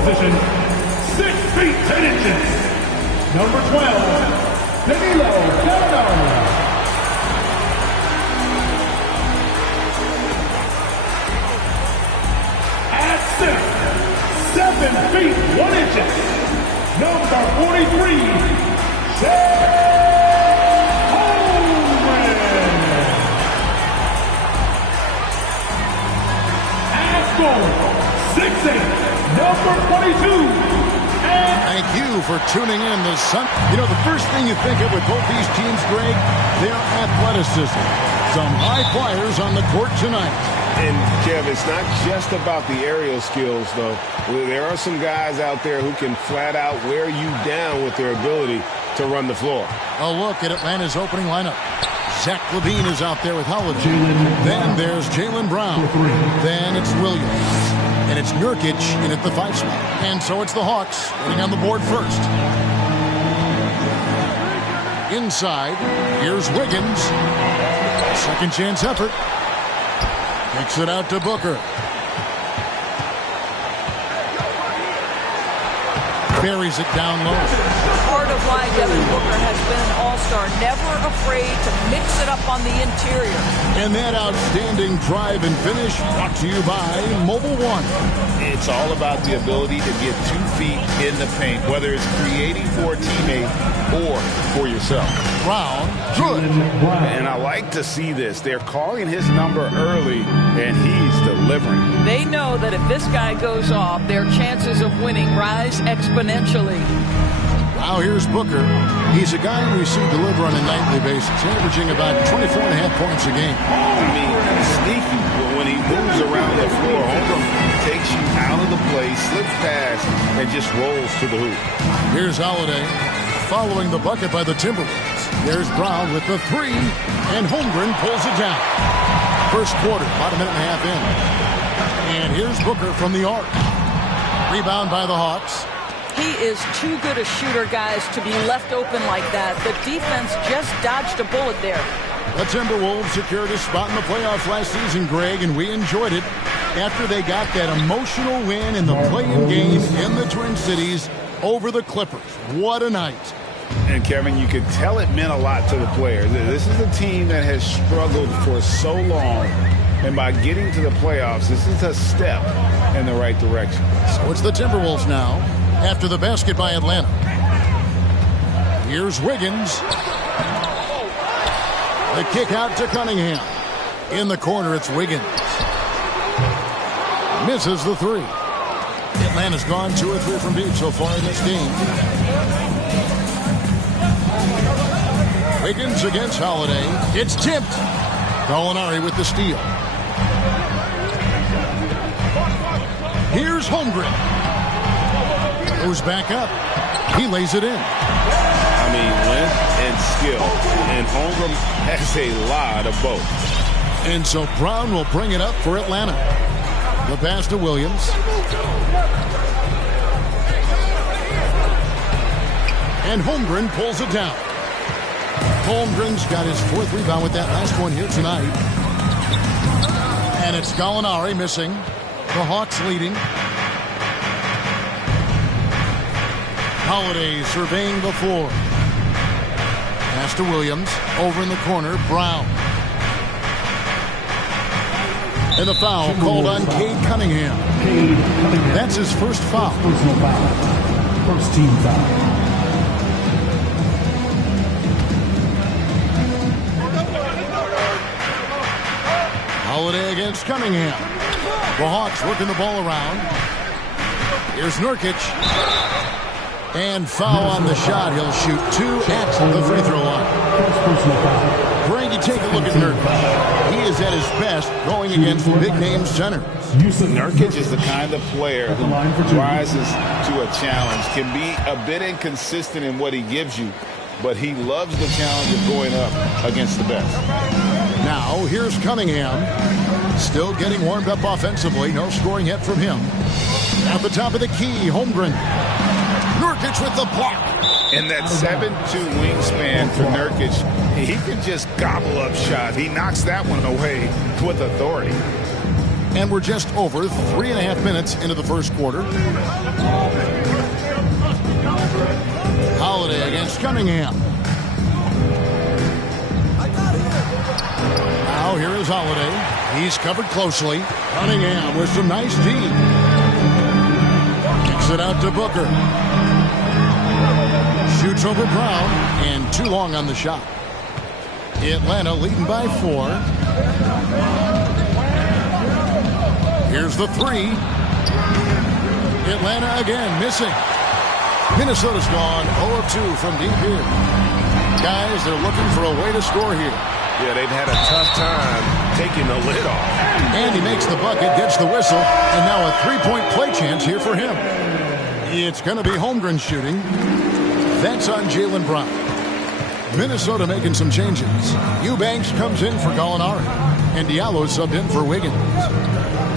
position, 6 feet 10 inches, number 12, Danilo Gallinari. At center, 7 feet 1 inches, number 43, Number 22. Thank you for tuning in this Sunday. You know, the first thing you think of with both these teams, Greg, their athleticism. Some high flyers on the court tonight. And, Kev, it's not just about the aerial skills, though. There are some guys out there who can flat out wear you down with their ability to run the floor. A look at Atlanta's opening lineup. Zach LaVine is out there with Holiday. Then there's Jaylen Brown. Then it's Williams. And it's Nurkic in at the 5 spot. And so it's the Hawks getting on the board first. Inside, here's Wiggins. Second chance effort. Kicks it out to Booker. Buries it down low. Part of why Devin Booker has been an all-star, never afraid to mix it up on the interior. And that outstanding drive and finish brought to you by Mobile One. It's all about the ability to get 2 feet in the paint, whether it's creating for a teammate or for yourself. Brown, good. And I like to see this. They're calling his number early, and he's delivering. They know that if this guy goes off, their chances of winning rise exponentially. Now here's Booker. He's a guy we see deliver on a nightly basis, averaging about 24.5 points a game. I mean, sneaky. But when he moves around the floor, Holmgren takes you out of the play, slips past, and just rolls to the hoop. Here's Holiday following the bucket by the Timberwolves. There's Brown with the 3, and Holmgren pulls it down. First quarter, about a minute and a half in. And here's Booker from the arc. Rebound by the Hawks. He is too good a shooter, guys, to be left open like that. The defense just dodged a bullet there. The Timberwolves secured a spot in the playoffs last season, Greg, and we enjoyed it after they got that emotional win in the play-in game in the Twin Cities over the Clippers. What a night. And, Kevin, you could tell it meant a lot to the players. This is a team that has struggled for so long, and by getting to the playoffs, this is a step in the right direction. So it's the Timberwolves now after the basket by Atlanta. Here's Wiggins. The kick out to Cunningham. In the corner, it's Wiggins. Misses the 3. Atlanta's gone 2 or 3 from deep so far in this game. Wiggins against Holiday. It's tipped. Gallinari with the steal. Here's Holmgren. Goes back up. He lays it in. I mean, length and skill. And Holmgren has a lot of both. And so Brown will bring it up for Atlanta. The pass to Williams. And Holmgren pulls it down. Holmgren's got his 4th rebound with that last one here tonight. And it's Gallinari missing. The Hawks leading. Holiday surveying the floor. Pass to Williams. Over in the corner, Brown. And the foul called on Cade Cunningham. That's his first foul. Personal foul. First team foul. Holiday against Cunningham. The Hawks working the ball around. Here's Nurkic. And foul on the shot. He'll shoot 2 at the free throw line. Greg, you take a look at Nurkic. He is at his best going against big-name centers. Nurkic is the kind of player who rises to a challenge, can be a bit inconsistent in what he gives you, but he loves the challenge of going up against the best. Now, here's Cunningham. Still getting warmed up offensively. No scoring yet from him. At the top of the key, Holmgren. Nurkic with the block. And that 7'2" wingspan for Nurkic, he can just gobble up shots. He knocks that one away with authority. And we're just over 3.5 minutes into the first quarter. Holiday against Cunningham. Now here is Holiday. He's covered closely. Cunningham with some nice D. Kicks it out to Booker. Shoots over Brown, and too long on the shot. Atlanta leading by 4. Here's the 3. Atlanta again missing. Minnesota's gone 0 of 2 from deep here. Guys, they're looking for a way to score here. Yeah, they've had a tough time taking the lid off. And he makes the bucket, gets the whistle, and now a 3-point play chance here for him. It's going to be Holmgren shooting. That's on Jaylen Brown. Minnesota making some changes. Eubanks comes in for Gallinari, and Diallo subbed in for Wiggins.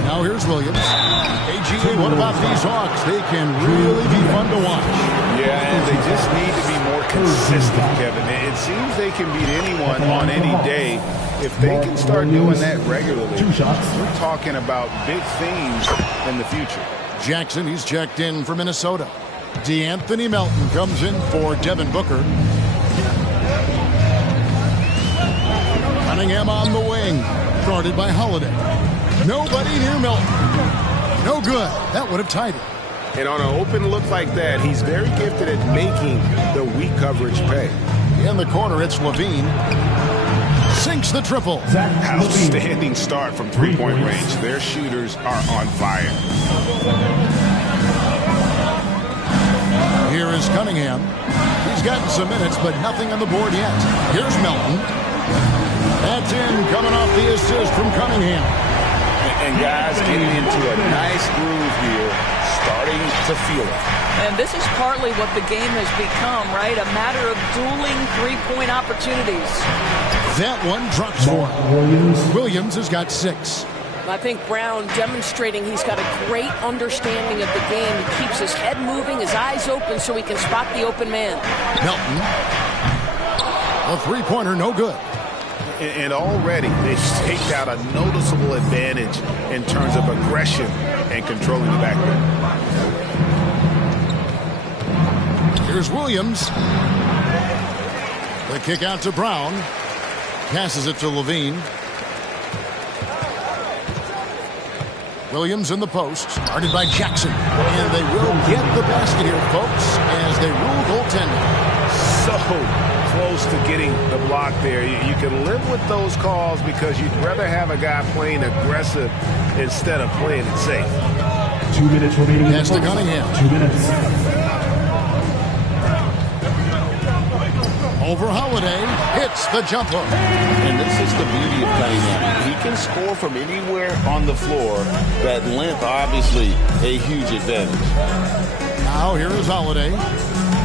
Now here's Williams. AGA, what about these Hawks? They can really be fun to watch. Yeah, and they just need to be more consistent, Kevin. It seems they can beat anyone on any day. If they can start doing that regularly, we're talking about big things in the future. Jackson, he's checked in for Minnesota. DeAnthony Melton comes in for Devin Booker. Cunningham on the wing, guarded by Holiday. Nobody near Melton. No good. That would have tied it. And on an open look like that, he's very gifted at making the weak coverage pay. In the corner, it's Levine. Sinks the triple. Outstanding start from three-point range. Their shooters are on fire. Here is Cunningham. He's gotten some minutes, but nothing on the board yet. Here's Melton. That's in, coming off the assist from Cunningham. And guys getting into a nice groove here, starting to feel it. And this is partly what the game has become, right? A matter of dueling three-point opportunities. That one drops for him. Williams has got 6. I think Brown demonstrating he's got a great understanding of the game. He keeps his head moving, his eyes open so he can spot the open man. Melton. A three-pointer, no good. And already they've staked out a noticeable advantage in terms of aggression and controlling the backcourt. Here's Williams. The kick out to Brown. Passes it to Levine. Williams in the post, guarded by Jackson. And they will get the basket here, folks, as they rule goaltending. So close to getting the block there. You can live with those calls because you'd rather have a guy playing aggressive instead of playing it safe. 2 minutes remaining. Pass to Cunningham. 2 minutes. Over Holiday, hits the jumper. And this is the beauty of Cunningham. He can score from anywhere on the floor. That length, obviously, a huge advantage. Now here is Holiday.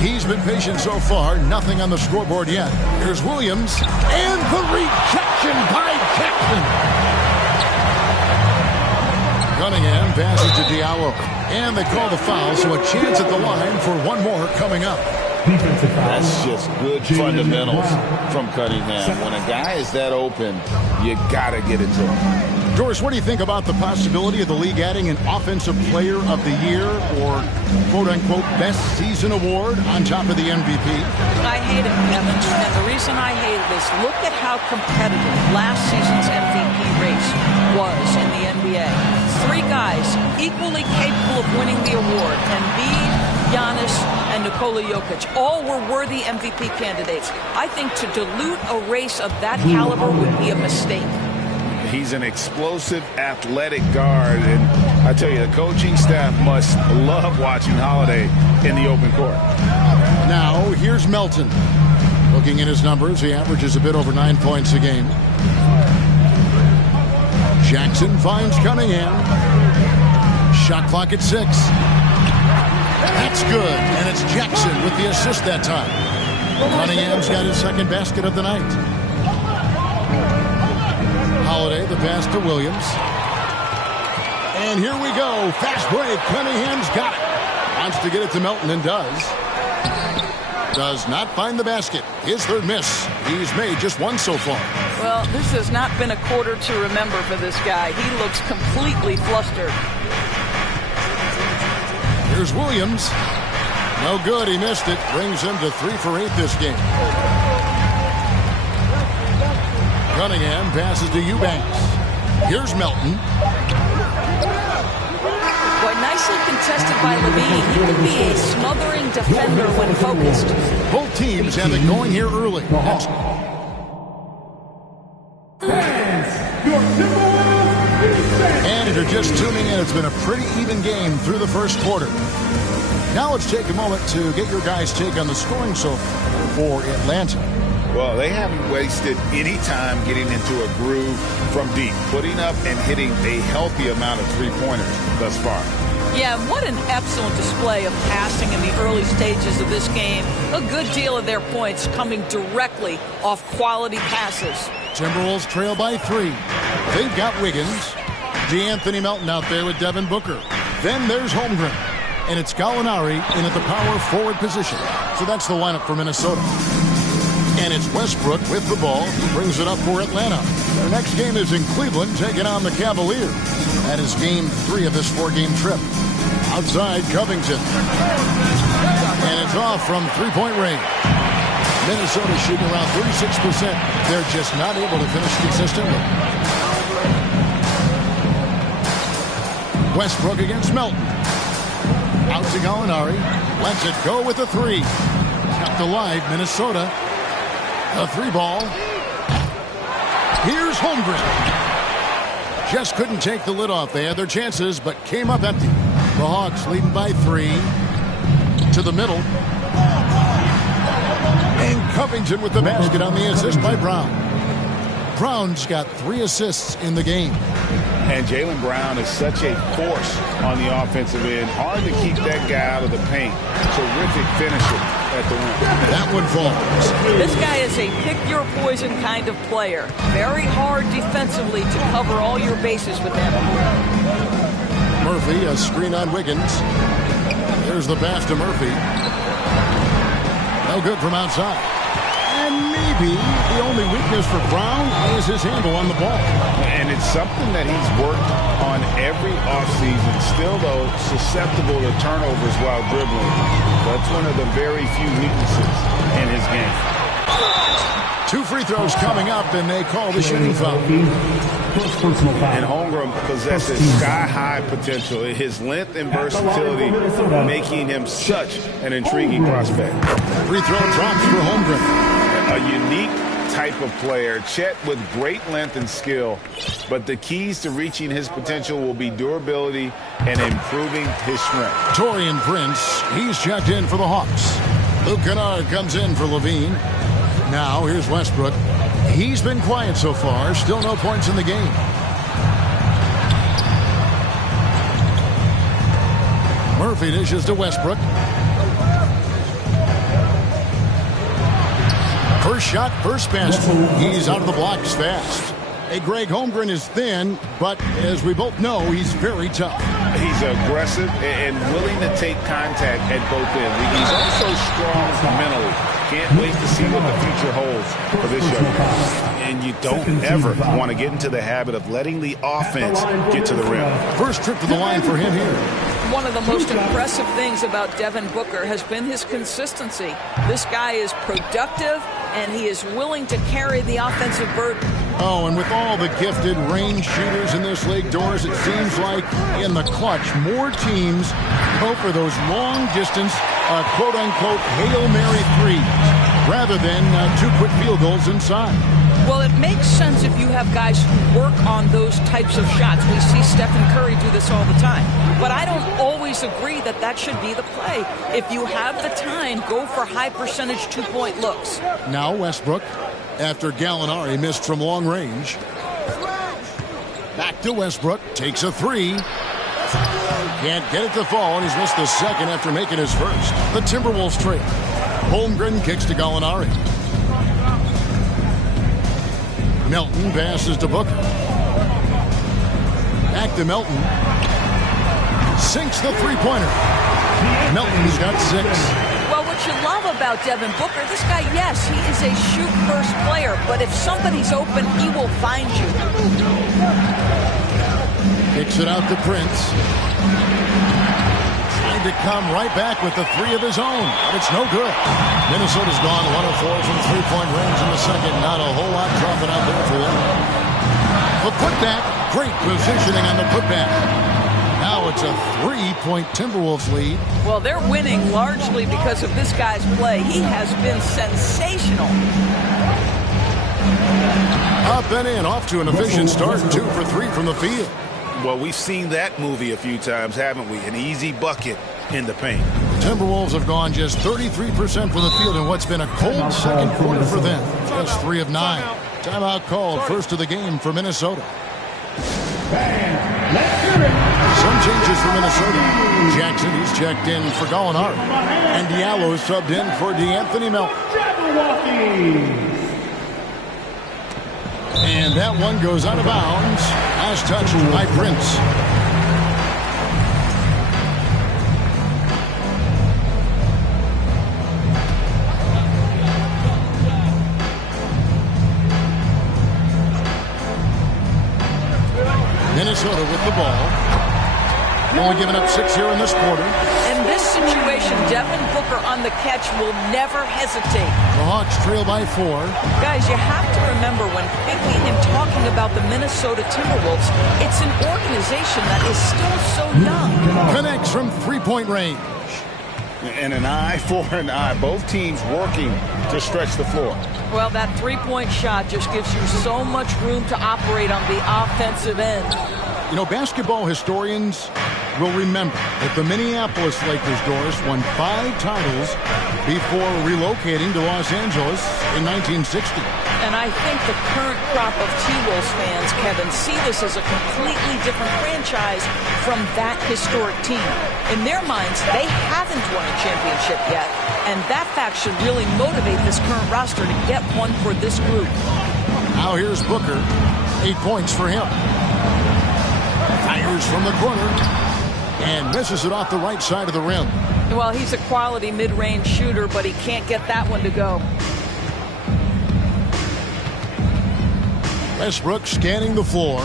He's been patient so far. Nothing on the scoreboard yet. Here's Williams. And the rejection by Jackson. Cunningham passes to Diallo. And they call the foul, so a chance at the line for one more coming up. That's just good fundamentals from Cunningham. When a guy is that open, you got to get it to him. Doris, what do you think about the possibility of the league adding an Offensive Player of the Year or quote-unquote best season award on top of the MVP? I hate it, Kevin. And the reason I hate it is look at how competitive last season's MVP race was in the NBA. 3 guys equally capable of winning the award. Embiid, Giannis, and Nikola Jokic. All were worthy MVP candidates. I think to dilute a race of that caliber would be a mistake. He's an explosive, athletic guard, and I tell you, the coaching staff must love watching Holiday in the open court. Now, here's Melton. Looking at his numbers, he averages a bit over 9 points a game. Jackson finds Cunningham. Shot clock at 6. That's good, and it's Jackson with the assist that time. Cunningham's got his second basket of the night. Holiday, the pass to Williams. And here we go. Fast break. Cunningham's got it. Wants to get it to Melton and does. Does not find the basket. His third miss. He's made just one so far. Well, this has not been a quarter to remember for this guy. He looks completely flustered. Here's Williams. No good. He missed it. Brings him to 3 for 8 this game. Cunningham passes to Eubanks. Here's Melton. Boy, nicely contested by Levine. He can be a smothering defender when focused. Both teams have it going here early. And if you're just tuning in, it's been a pretty even game through the first quarter. Now let's take a moment to get your guys' take on the scoring so far for Atlanta. Well, they haven't wasted any time getting into a groove from deep, putting up and hitting a healthy amount of three-pointers thus far. Yeah, what an excellent display of passing in the early stages of this game. A good deal of their points coming directly off quality passes. Timberwolves trail by 3. They've got Wiggins. DeAnthony Melton out there with Devin Booker. Then there's Holmgren. And it's Gallinari in at the power forward position. So that's the lineup for Minnesota. And it's Westbrook with the ball. He brings it up for Atlanta. Their next game is in Cleveland, taking on the Cavaliers. That is game 3 of this 4-game trip. Outside, Covington. And it's off from three-point range. Minnesota shooting around 36%. They're just not able to finish consistently. Westbrook against Melton. Out to Gallinari. Lets it go with a 3. Kept alive, Minnesota. A 3-ball. Here's Holmgren. Just couldn't take the lid off. They had their chances, but came up empty. The Hawks leading by 3. To the middle. And Covington with the basket on the assist by Brown. Brown's got 3 assists in the game. And Jaylen Brown is such a force on the offensive end. Hard to keep that guy out of the paint. Terrific finisher at the rim. That one falls. This guy is a pick-your-poison kind of player. Very hard defensively to cover all your bases with him. Murphy, a screen on Wiggins. There's the pass to Murphy. No good from outside. And maybe the only weakness for Brown is his handle on the ball. And it's something that he's worked on every offseason. Still, though, susceptible to turnovers while dribbling. That's one of the very few weaknesses in his game. 2 free throws coming up, and they call the shooting foul. And Holmgren possesses sky-high potential. His length and versatility making him such an intriguing prospect. Free throw drops for Holmgren. A unique type of player. Chet with great length and skill, but the keys to reaching his potential will be durability and improving his strength. Taurean Prince, he's checked in for the Hawks. Luke Kennard comes in for Levine. Now here's Westbrook. He's been quiet so far. Still no points in the game. Murphy dishes to Westbrook. First shot, first basket. He's out of the blocks fast. Hey, Greg, Holmgren is thin, but as we both know, he's very tough. He's aggressive and willing to take contact at both ends. He's also strong mentally. Can't wait to see what the future holds for this young man. And you don't ever want to get into the habit of letting the offense get to the rim. First trip to the line for him here. One of the most impressive things about Devin Booker has been his consistency. This guy is productive, and he is willing to carry the offensive burden. Oh, and with all the gifted range shooters in this league, Doris, it seems like in the clutch, more teams go for those long-distance, quote-unquote, Hail Mary threes rather than 2 quick field goals inside. Well, it makes sense if you have guys who work on those types of shots. We see Stephen Curry do this all the time. But I don't always agree that that should be the play. If you have the time, go for high-percentage 2-point looks. Now Westbrook, after Gallinari missed from long range. Back to Westbrook, takes a 3. Can't get it to fall, and he's missed the second after making his first. The Timberwolves trail. Holmgren kicks to Gallinari. Melton passes to Booker. Back to Melton. Sinks the three-pointer. Melton's got 6. Well, what what you love about Devin Booker. This guy, yes, he is a shoot-first player, but if somebody's open, he will find you. Kicks it out to Prince. Trying to come right back with the three of his own, but it's no good. Minnesota's gone 1 of 4 from three-point range in the second. Not a whole lot dropping out there for them. The putback, great positioning on the putback. Now it's a 3-point Timberwolves lead. Well, they're winning largely because of this guy's play. He has been sensational. Up and in, off to an efficient start. 2 for 3 from the field. Well, we've seen that movie a few times, haven't we? An easy bucket in the paint. Timberwolves have gone just 33% from the field in what's been a cold second quarter for them. Just 3 of 9. Timeout called, first of the game for Minnesota. Some changes for Minnesota. Jackson, he's checked in for Gallinari. And Diallo subbed in for DeAnthony Melton. And that one goes out of bounds. Last touched by Prince. Minnesota with the ball. Only giving up 6 here in this quarter. In this situation, Devin Booker on the catch will never hesitate. The Hawks trail by 4. Guys, you have to remember when picking and talking about the Minnesota Timberwolves, it's an organization that is still so young. Connects from three-point range. And an eye for an eye. Both teams working to stretch the floor. Well, that three-point shot just gives you so much room to operate on the offensive end. You know, basketball historians will remember that the Minneapolis Lakers, Doris, won 5 titles before relocating to Los Angeles in 1960. And I think the current crop of T-Wolves fans, Kevin, see this as a completely different franchise from that historic team. In their minds, they haven't won a championship yet, and that fact should really motivate this current roster to get one for this group. Now here's Booker. 8 points for him. Fires from the corner and misses it off the right side of the rim. Well, he's a quality mid-range shooter, but he can't get that one to go. Westbrook scanning the floor.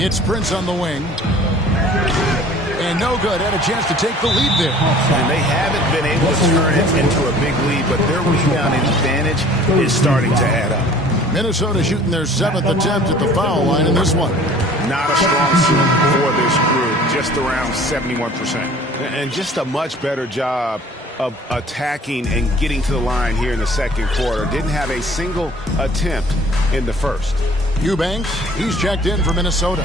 It's Prince on the wing. And no good. Had a chance to take the lead there. And they haven't been able to turn it into a big lead, but their rebounding advantage is starting to add up. Minnesota shooting their 7th attempt at the foul line in this one. Not a strong suit for this group, just around 71%. And just a much better job of attacking and getting to the line here in the second quarter. Didn't have a single attempt in the first. Eubanks, he's checked in for Minnesota.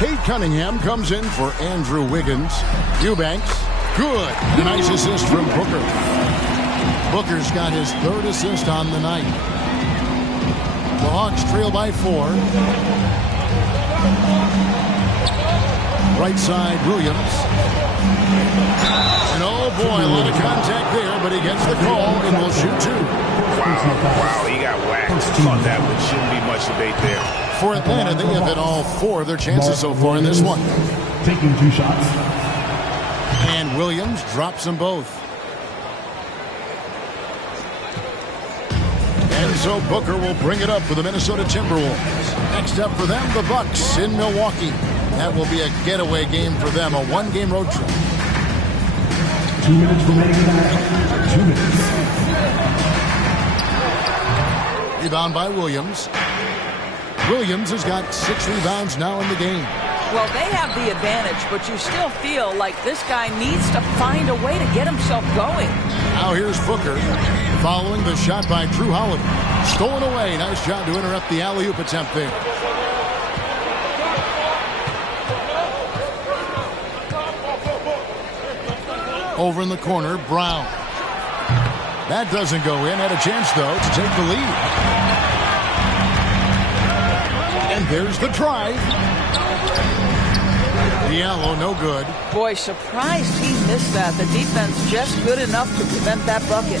Cade Cunningham comes in for Andrew Wiggins. Eubanks, good. A nice assist from Booker. Booker's got his 3rd assist on the night. The Hawks trail by 4. Right side, Williams. And oh boy, a lot of contact there, but he gets the call and will shoot 2. Wow, he got whacked. Thought that one shouldn't be much debate there. For Atlanta, they have hit all 4 of their chances so far in this one. Taking 2 shots. And Williams drops them both. And so Booker will bring it up for the Minnesota Timberwolves. Next up for them, the Bucks in Milwaukee. That will be a getaway game for them, a 1-game road trip. 2 minutes remaining. 2 minutes. Rebound by Williams. Williams has got 6 rebounds now in the game. Well, they have the advantage, but you still feel like this guy needs to find a way to get himself going. Now here's Booker following the shot by Drew Holiday. Stolen away. Nice job to interrupt the alley-oop attempt there. Over in the corner, Brown. That doesn't go in. Had a chance, though, to take the lead. And there's the drive. Diallo, no good. Boy, surprised he missed that. The defense just good enough to prevent that bucket.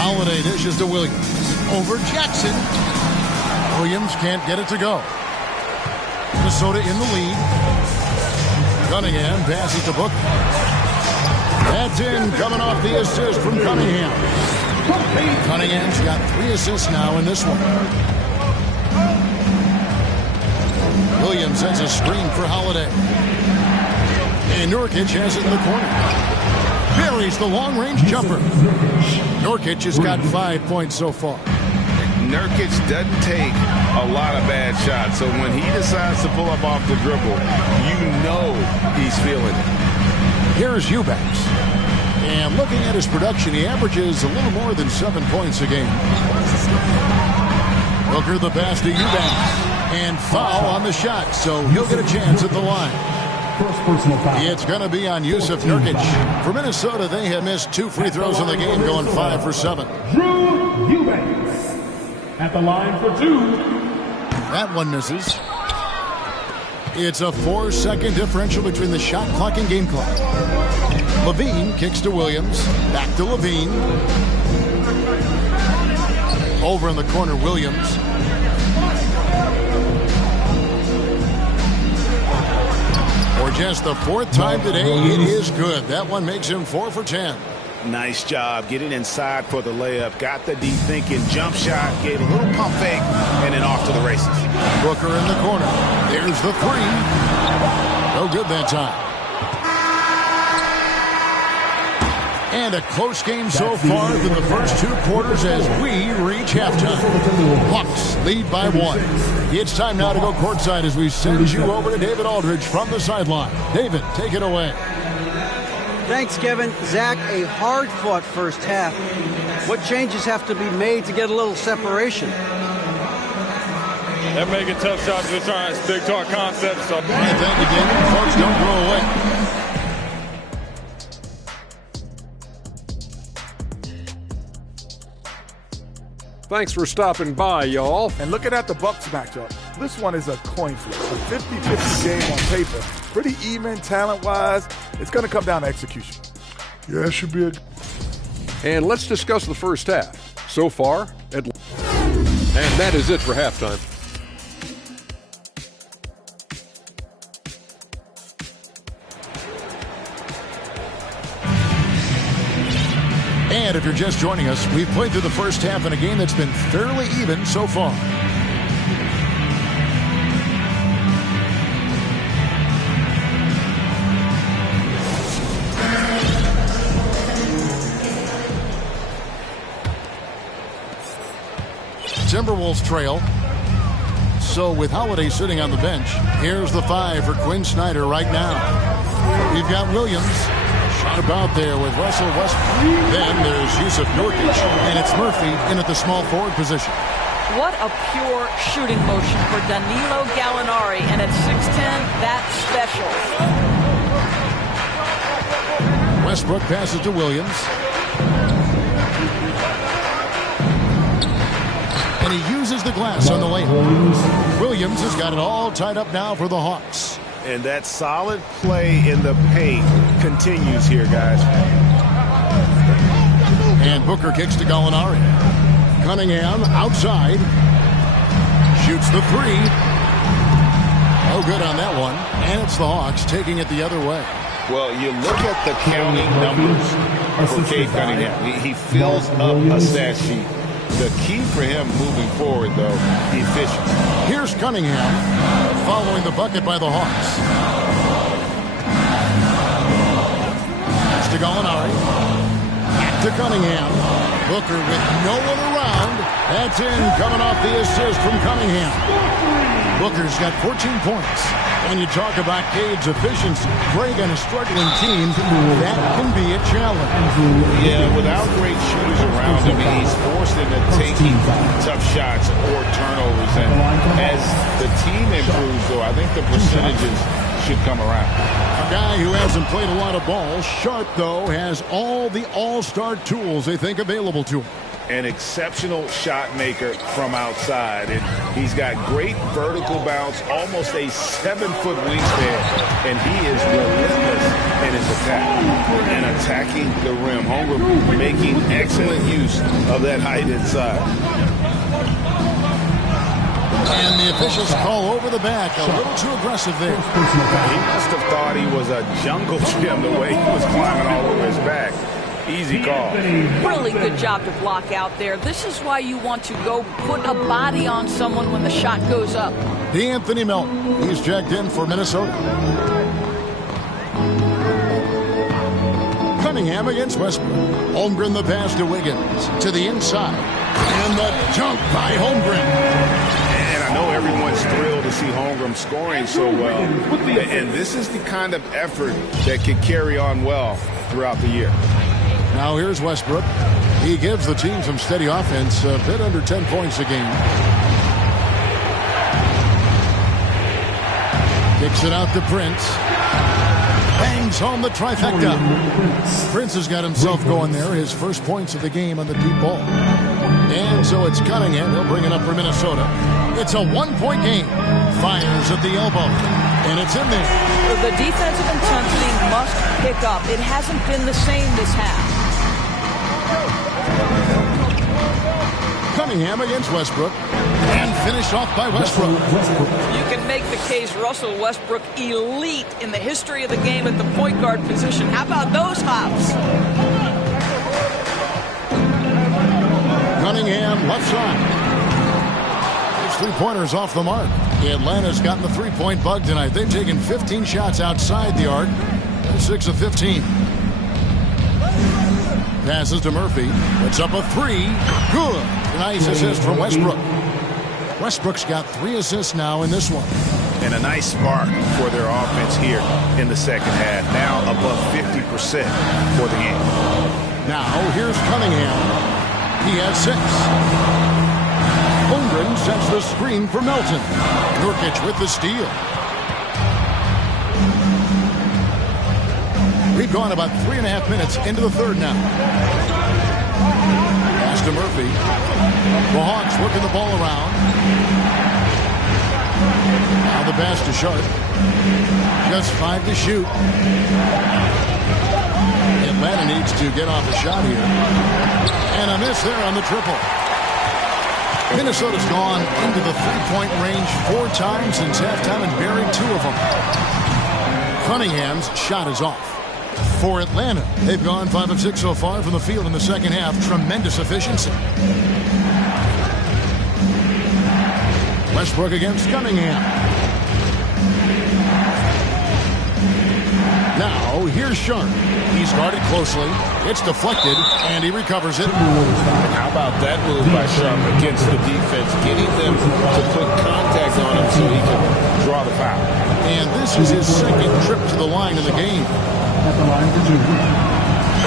Holiday dishes to Williams. Over Jackson. Williams can't get it to go. Minnesota in the lead. Cunningham passes to Booker. That's in, coming off the assist from Cunningham. Cunningham's got 3 assists now in this one. Williams sends a screen for Holiday. And Nurkic has it in the corner. Buries the long-range jumper. Nurkic has got 5 points so far. Nurkic doesn't take a lot of bad shots, so when he decides to pull up off the dribble, you know he's feeling it. Here's Eubanks. And looking at his production, he averages a little more than 7 points a game. Booker the pass to Eubanks. And foul on the shot, so he'll get a chance at the line. First personal foul. It's going to be on Yusuf Nurkic. For Minnesota, they have missed 2 free throws in the game, going 5 for 7. Drew Eubanks at the line for 2. That one misses. It's a 4-second differential between the shot clock and game clock. Levine kicks to Williams. Back to Levine. Over in the corner, Williams. For just the 4th time today, it is good. That one makes him 4 for 10. Nice job getting inside for the layup. Got the deep thinking jump shot, gave a little pump fake, and then off to the races. Booker in the corner. There's the 3. No good that time. And a close game so far through the first 2 quarters as we reach halftime. Hawks lead by 1. It's time now to go courtside as we send you over to David Aldridge from the sideline. David, take it away. Thanks, Kevin. Zach, a hard-fought first half. What changes have to be made to get a little separation? They're making tough shots. They're trying big talk concepts. So. All right, thank you, David. Folks, don't throw away. Thanks for stopping by, y'all. And looking at the Bucks matchup, this one is a coin flip. A 50-50 game on paper. Pretty even talent-wise. It's going to come down to execution. Yeah, it should be a... And let's discuss the first half. So far, and that is it for halftime. And if you're just joining us, we've played through the first half in a game that's been fairly even so far. Timberwolves trail. So with Holiday sitting on the bench, here's the 5 for Quinn Snyder right now. We've got Williams. Shot about there with Russell Westbrook. Then there's Yusuf Nurkic, and it's Murphy in at the small forward position. What a pure shooting motion for Danilo Gallinari, and at 6'10", that's special. Westbrook passes to Williams. And he uses the glass on the layup. Williams has got it all tied up now for the Hawks. And that solid play in the paint continues here, guys. And Booker kicks to Gallinari. Cunningham outside. Shoots the 3. No good on that one. And it's the Hawks taking it the other way. Well, you look at the counting numbers for Cade Cunningham. He fills up a stat sheet. The key for him moving forward, though, efficiency. Here's Cunningham following the bucket by the Hawks. It's to Gallinari. Back to Cunningham. Booker with no one around. That's in, coming off the assist from Cunningham. Booker's got 14 points. And you talk about Cade's efficiency. Greg on a struggling team, that can be a challenge. Yeah, without great shooters around him, he's forced into taking tough shots or turnovers. And as the team improves, though, I think the percentages should come around. A guy who hasn't played a lot of ball. Sharp, though, has all the all-star tools they think available to him. An exceptional shot maker from outside. And he's got great vertical bounce, almost a 7-foot wingspan, and he is relentless in his attack and attacking the rim. Holmgren making excellent use of that height inside. And the officials call over the back. A little too aggressive there. He must have thought he was a jungle gym the way he was climbing all over his back. Easy call. Really good job to block out there. This is why you want to go put a body on someone when the shot goes up. Anthony Melton. He's checked in for Minnesota. Cunningham against Westbrook. Holmgren the pass to Wiggins. To the inside. And the dunk by Holmgren. And I know everyone's thrilled to see Holmgren scoring so well. And this is the kind of effort that can carry on well throughout the year. Now here's Westbrook. He gives the team some steady offense, a bit under 10 points a game. Kicks it out to Prince. Bangs home the trifecta. Prince has got himself going there. His first points of the game on the deep ball. And so it's Cunningham. He'll bring it up for Minnesota. It's a one-point game. Fires at the elbow. And it's in there. The defensive intensity must pick up. It hasn't been the same this half. Cunningham against Westbrook. And finished off by Westbrook. You can make the case Russell Westbrook elite in the history of the game at the point guard position. How about those hops? Cunningham left side. His three-pointers off the mark. Atlanta's gotten the three-point bug tonight. They've taken 15 shots outside the arc. 6 of 15. Passes to Murphy. Puts up a three. Good. Nice assist from Westbrook. Westbrook's got 3 assists now in this one. And a nice spark for their offense here in the second half. Now above 50% for the game. Now here's Cunningham. He has 6. Holmgren sets the screen for Melton. Nurkic with the steal. We've gone about 3.5 minutes into the third now. Pass to Murphy. The Hawks working the ball around. Now the pass to Sharp. Just 5 to shoot. Atlanta needs to get off a shot here. And a miss there on the triple. Minnesota's gone into the three-point range 4 times since halftime and buried 2 of them. Cunningham's shot is off. For Atlanta, they've gone 5 of 6 so far from the field in the second half. Tremendous efficiency. Westbrook against Cunningham. Now, here's Sharp. He's guarded closely. It's deflected, and he recovers it. How about that move by Sharp against the defense, getting them to put contact on him so he can draw the foul. And this is his second trip to the line in the game. At the line for 2.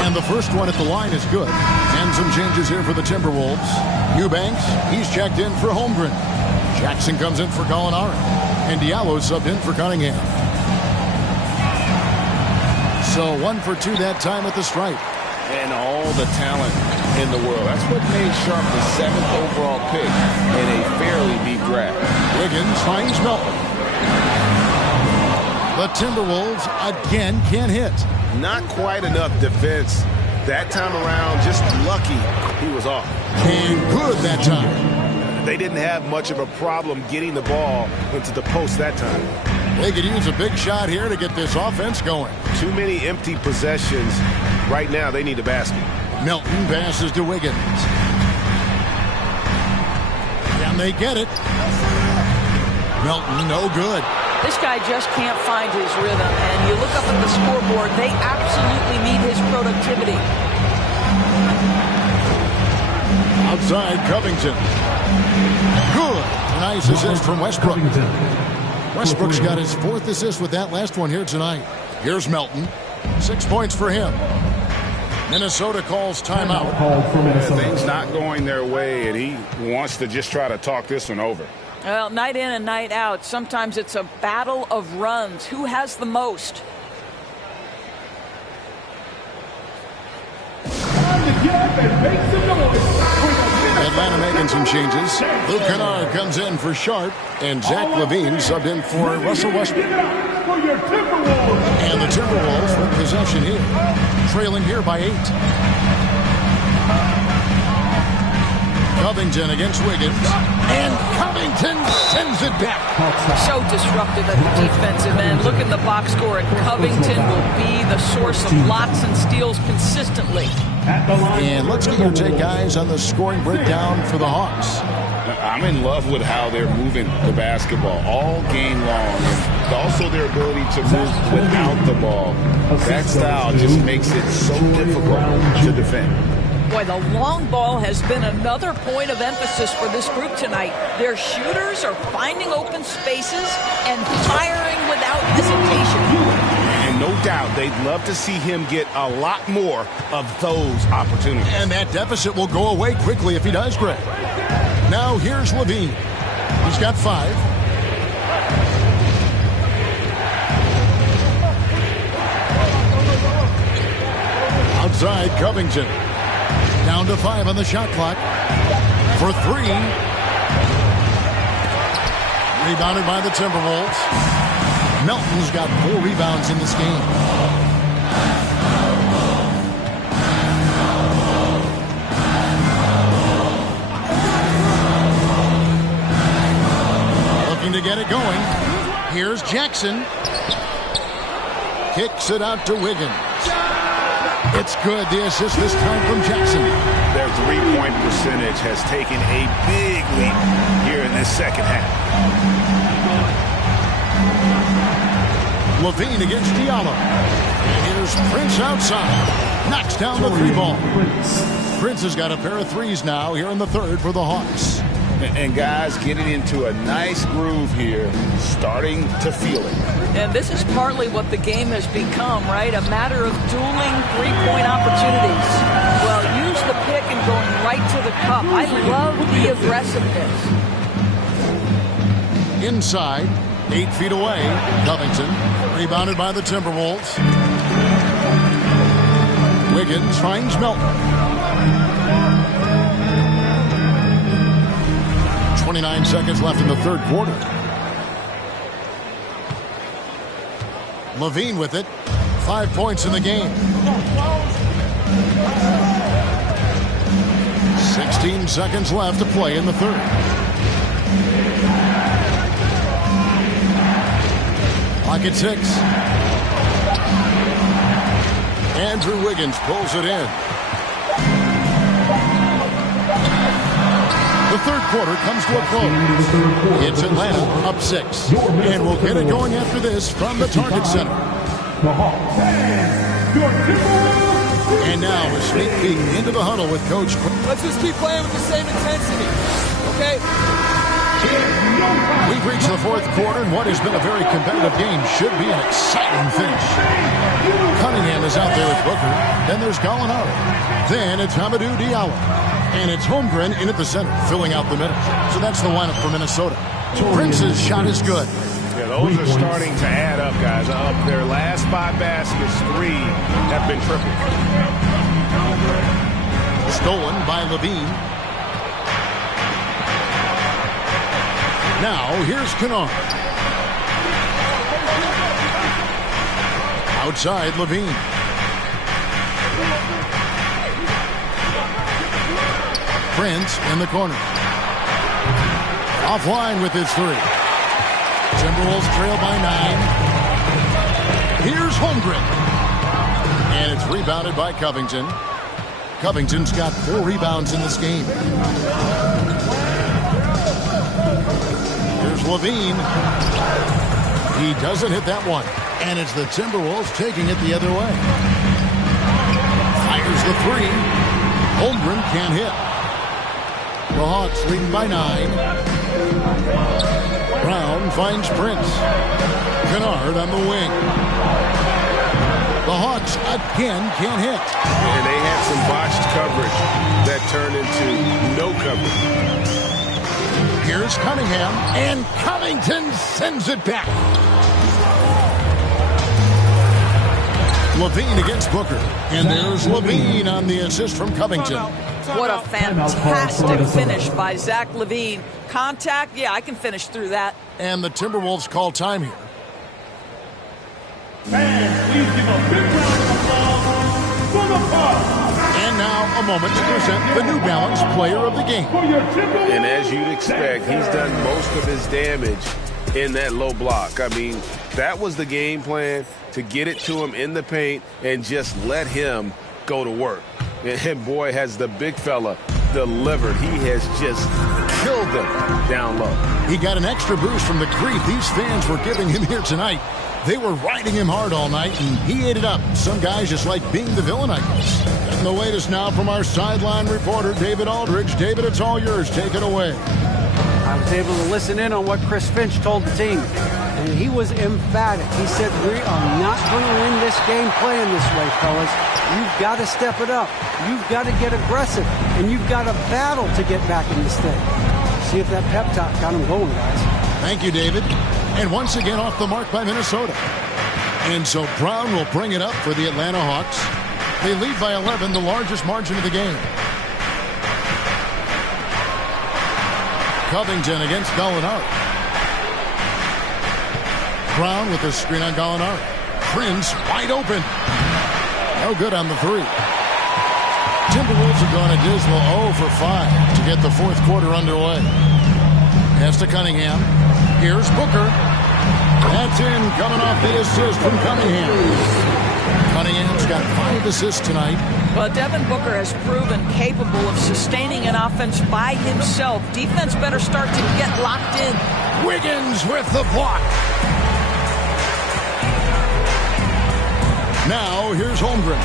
And the first one at the line is good. And some changes here for the Timberwolves. Eubanks, he's checked in for Holmgren. Jackson comes in for Gallinari. And Diallo subbed in for Cunningham. So 1 for 2 that time at the stripe. And all the talent in the world. That's what made Sharp the 7th overall pick in a fairly deep draft. Wiggins finds Melton. The Timberwolves again can't hit. Not quite enough defense that time around. Just lucky he was off. And good that time. They didn't have much of a problem getting the ball into the post that time. They could use a big shot here to get this offense going. Too many empty possessions. Right now, they need a basket. Melton passes to Wiggins. And they get it. Melton, no good. This guy just can't find his rhythm. And you look up at the scoreboard, they absolutely need his productivity. Outside, Covington. Good. Nice assist from Westbrook. Westbrook's got his 4th assist with that last one here tonight. Here's Melton. 6 points for him. Minnesota calls timeout. Things not going their way, and he wants to just try to talk this one over. Well, night in and night out, sometimes it's a battle of runs. Who has the most? Atlanta making some changes. Luke Kennard comes in for Sharp, and Zach LaVine subbed in for Russell Westbrook. And the Timberwolves with possession here, trailing here by 8. Covington against Wiggins, and Covington sends it back. So disruptive at the defensive end. Look at the box score, and Covington will be the source of blocks and steals consistently. And let's get your take, guys, on the scoring breakdown for the Hawks. I'm in love with how they're moving the basketball all game long, and also their ability to move without the ball. That style just makes it so difficult to defend. Boy, the long ball has been another point of emphasis for this group tonight. Their shooters are finding open spaces and firing without hesitation. And no doubt they'd love to see him get a lot more of those opportunities. And that deficit will go away quickly if he does, Greg. Now here's Levine. He's got 5. Outside, Covington. Down to 5 on the shot clock. For 3. Rebounded by the Timberwolves. Melton's got 4 rebounds in this game. Looking to get it going. Here's Jackson. Kicks it out to Wiggins. It's good. The assist this time from Jackson. Their three-point percentage has taken a big leap here in this second half. Levine against Diallo. Here's Prince outside. Knocks down the 3-ball. Prince has got a pair of 3s now here in the third for the Hawks. And guys getting into a nice groove here, starting to feel it. And this is partly what the game has become, right? A matter of dueling three-point opportunities. Well, use the pick and going right to the cup. I love the aggressiveness. Inside, 8 feet away, Covington. Rebounded by the Timberwolves. Wiggins finds Melton. 29 seconds left in the third quarter. Levine with it. 5 points in the game. 16 seconds left to play in the third. Clock at 6. Andrew Wiggins pulls it in. The third quarter comes to a close. It's Atlanta up 6. And we'll get it going after this from the Target Center. And now a sneak peek into the huddle with Coach. Let's just keep playing with the same intensity, okay? We've reached the fourth quarter, and what has been a very competitive game should be an exciting finish. Cunningham is out there with Booker. Then there's Gallinari. Then it's Hamidou Diallo. And it's Holmgren in at the center, filling out the middle. So that's the lineup for Minnesota. Prince's shot is good. Yeah, those are starting to add up, guys. Their last 5 baskets, 3 have been triple. Stolen by Levine. Now, here's Kennard. Outside, Levine. Prince in the corner. Offline with his 3. Timberwolves trail by 9. Here's Holmgren. And it's rebounded by Covington. Covington's got 4 rebounds in this game. Here's Levine. He doesn't hit that one. And it's the Timberwolves taking it the other way. Fires the 3. Holmgren can't hit. The Hawks leading by 9. Brown finds Prince. Kennard on the wing. The Hawks again can't hit. And they had some botched coverage that turned into no coverage. Here's Cunningham, and Covington sends it back. Levine against Booker. And there's Levine on the assist from Covington. What a fantastic finish by Zach Levine. Contact, yeah, I can finish through that. And the Timberwolves call time here. And please give a big round of applause for the Bucks. And Now a moment to present the New Balance Player of the Game. And as you'd expect, he's done most of his damage in that low block. I mean, that was the game plan, to get it to him in the paint and just let him go to work. And boy, has the big fella delivered. He has just killed them down low. He got an extra boost from the grief these fans were giving him here tonight. They were riding him hard all night, and he ate it up. Some guys just like being the villain, I guess. And the latest now from our sideline reporter, David Aldridge. David, it's all yours. Take it away. I was able to listen in on what Chris Finch told the team, and he was emphatic. He said, we are not going to win this game playing this way, fellas. You've got to step it up. You've got to get aggressive, and you've got to battle to get back in this thing. See if that pep talk got him going, guys. Thank you, David. And once again off the mark by Minnesota. And so Brown will bring it up for the Atlanta Hawks. They lead by 11, the largest margin of the game. Covington against Gallinari. Brown with the screen on Gallinari. Prince wide open. No good on the three. Timberwolves have gone a dismal 0 for 5 to get the fourth quarter underway. Pass to Cunningham. Here's Booker. That's in, coming off the assist from Cunningham. Cunningham's got 5 assists tonight. Well, Devin Booker has proven capable of sustaining an offense by himself. Defense better start to get locked in. Wiggins with the block. Now, here's Holmgren.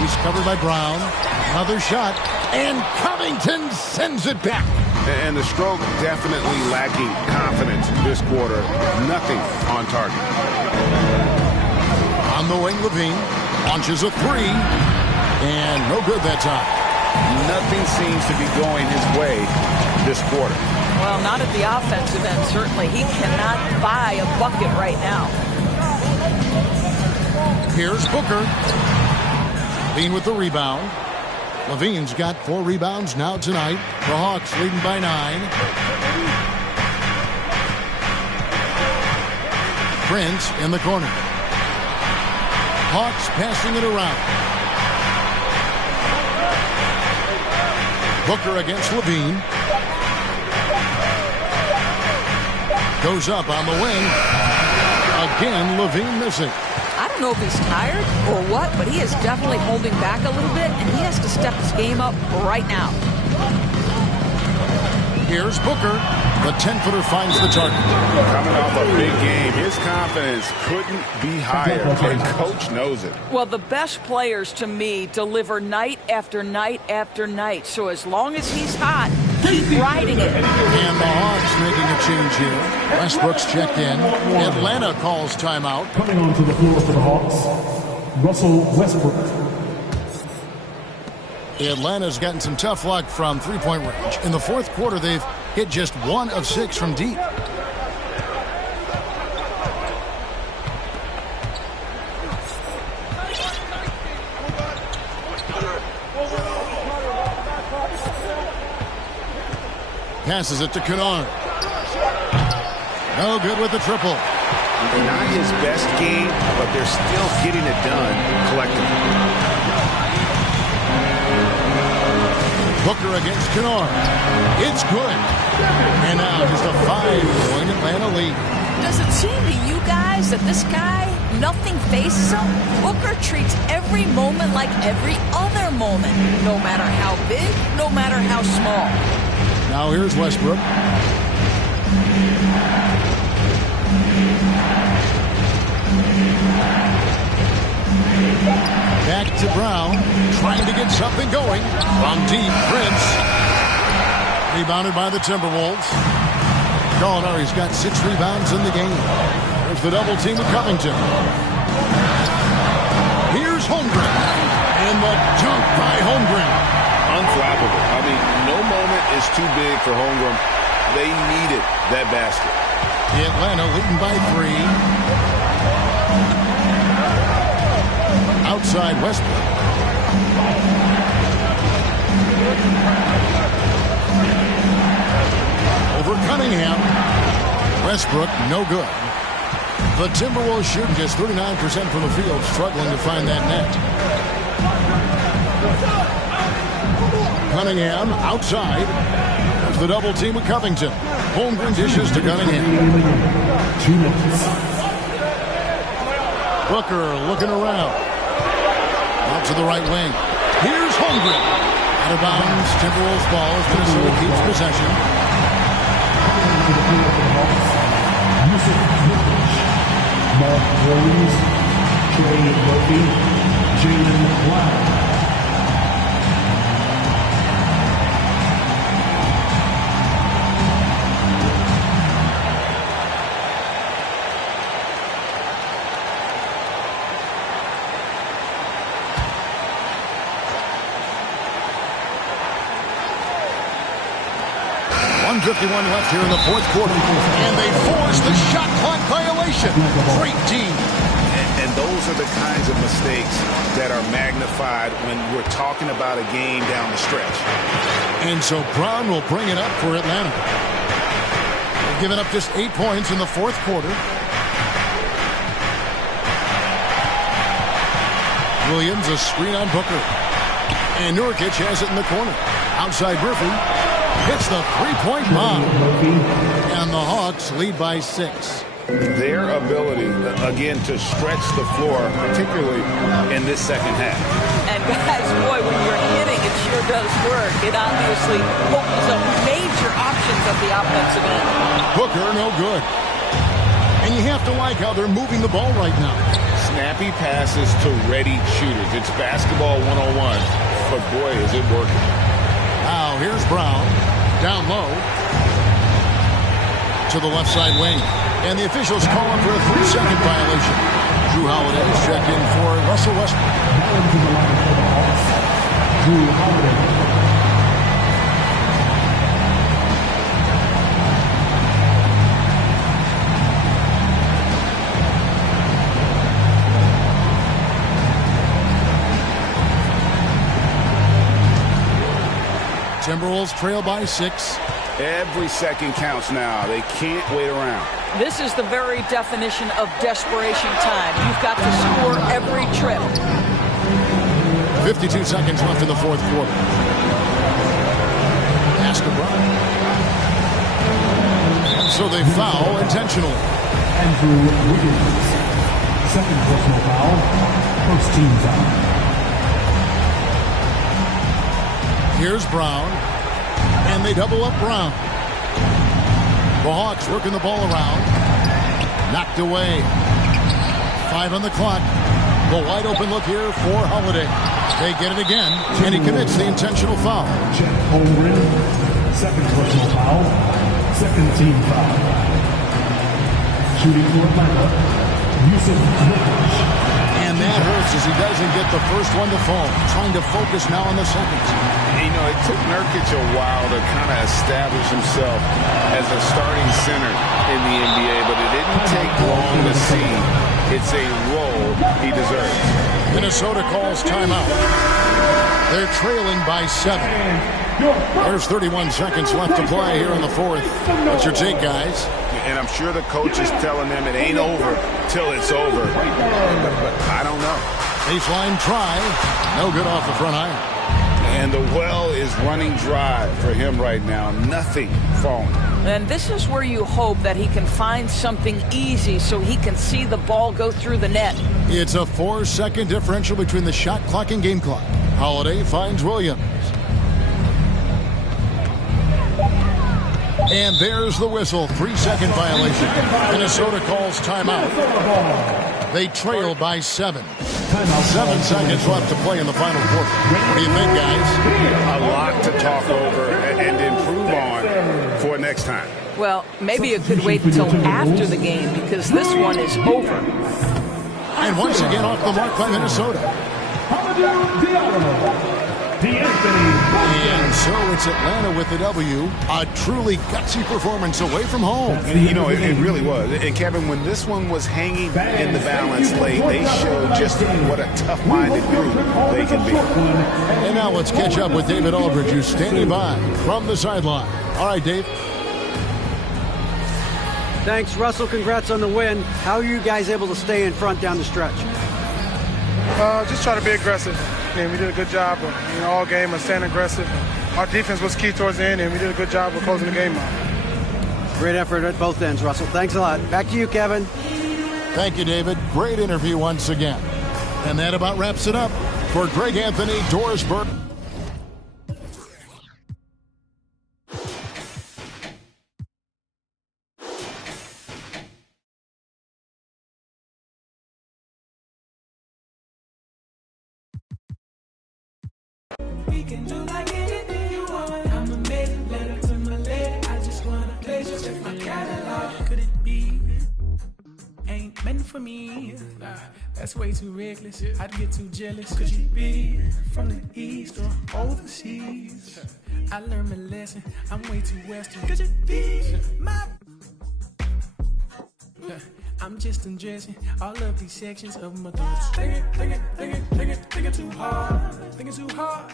He's covered by Brown. Another shot. And Covington sends it back. And the stroke definitely lacking confidence this quarter. Nothing on target. On the wing, Levine launches a three. And no good that time. Nothing seems to be going his way this quarter. Well, not at the offensive end, certainly. He cannot buy a bucket right now. Here's Booker. Levine with the rebound. Levine's got 4 rebounds now tonight. The Hawks leading by 9. Prince in the corner. Hawks passing it around. Booker against Levine. Goes up on the wing. Again, Levine missing. I don't know if he's tired or what, but he is definitely holding back a little bit, and he has to step his game up right now. Here's Booker. The 10-footer finds the target. Coming off a big game, his confidence couldn't be higher, and coach knows it. Well, the best players, to me, deliver night after night after night. So as long as he's hot, keep riding it. And the Hawks making a change here. Westbrook's checked in. Atlanta calls timeout. Coming onto the floor for the Hawks, Russell Westbrook. Atlanta's gotten some tough luck from three-point range. In the fourth quarter, they've hit just 1 of 6 from deep. Passes it to Kennard. No good with the triple. Not his best game, but they're still getting it done collectively. Booker against Kennard. It's good. And now just a 5-point Atlanta lead. Does it seem to you guys that this guy, nothing faces him? Booker treats every moment like every other moment, no matter how big, no matter how small. Now here's Westbrook. Back to Brown, trying to get something going. From deep, Prince. Rebounded by the Timberwolves. Gallinari's got 6 rebounds in the game. There's the double team with Covington. Here's Holmgren. And the dunk by Holmgren. Unflappable. I mean, no moment is too big for Holmgren. They needed that basket. Atlanta leading by 3. Outside Westbrook. Over Cunningham. Westbrook, no good. The Timberwolves shooting just 39% from the field, struggling to find that net. Cunningham outside. There's the double team with Covington. Holmgren dishes to Cunningham. 2 minutes. Booker looking around. Out to the right wing. Here's Holmgren. Out of bounds. Timberwolves ball as Minnesota keeps possession. Mark Williams, Trey Murphy, Jalen Brown. .51 left here in the fourth quarter. And they force the shot clock violation. Great D. And those are the kinds of mistakes that are magnified when we're talking about a game down the stretch. And so Brown will bring it up for Atlanta. They're giving up just 8 points in the fourth quarter. Williams, a screen on Booker. And Nurkic has it in the corner. Outside Murphy. Hits the three-point bomb. And the Hawks lead by 6. Their ability, again, to stretch the floor, particularly in this second half. And guys, boy, when you're hitting, it sure does work. It obviously opens up major options at the offensive end. Booker, no good. And you have to like how they're moving the ball right now. Snappy passes to ready shooters. It's basketball 101, but boy, is it working. Now, here's Brown. Down low. To the left side wing. And the officials call him for a 3-second violation. Drew Holiday is checked in for Russell Westbrook. Drew Holiday. Timberwolves trail by 6. Every second counts now. They can't wait around. This is the very definition of desperation time. You've got to score every trip. 52 seconds left in the fourth quarter. Pass to Brown. And so they foul intentionally. Andrew Wiggins. Second personal foul. First team foul. Here's Brown. And they double up Brown. The Hawks working the ball around. Knocked away. 5 on the clock. The wide open look here for Holiday. They get it again, and he commits the intentional foul. Chet Holmgren, second personal foul. Second team foul. Shooting for Atlanta, Yusuf Nurkic. And that hurts as he doesn't get the first one to fall. Trying to focus now on the seconds. You know, it took Nurkic a while to kind of establish himself as a starting center in the NBA, but it didn't take long to see it's a role he deserves. Minnesota calls timeout. They're trailing by 7. There's 31 seconds left to play here in the fourth. What's your take, guys? And I'm sure the coach is telling them it ain't over till it's over. But I don't know. Baseline try. No good off the front iron. And the well is running dry for him right now. Nothing falling. And this is where you hope that he can find something easy so he can see the ball go through the net. It's a 4-second differential between the shot clock and game clock. Holiday finds Williams. And there's the whistle. 3-second violation. Minnesota calls timeout. They trail by 7. 7 seconds left to play in the final quarter. What do you think, guys? A lot to talk over and improve on for next time. Well, maybe it could wait until after the game because this one is over. And once again off the mark by Minnesota. And so it's Atlanta with the W. A truly gutsy performance away from home. And, you know, it really was. And, Kevin, when this one was hanging in the balance late, they showed just what a tough-minded group they can be. And now let's catch up with David Aldridge, who's standing by from the sideline. All right, Dave. Thanks, Russell. Congrats on the win. How are you guys able to stay in front down the stretch? Just try to be aggressive. I mean, we did a good job of, all game of staying aggressive. our defense was key towards the end, and we did a good job of closing the game out. Great effort at both ends, Russell. Thanks a lot. Back to you, Kevin. Thank you, David. Great interview once again. And that about wraps it up for Greg Anthony Dorsberg. We can do like anything you want. I'm amazing, letter to my lady. I just wanna place you, check my catalog. Could it be? Ain't meant for me. Nah, that's way too reckless. I'd get too jealous. Could you be from the east or overseas? I learned my lesson. I'm way too western. Could you be my? I'm just undressing all of these sections of my thoughts. Thinking too hard.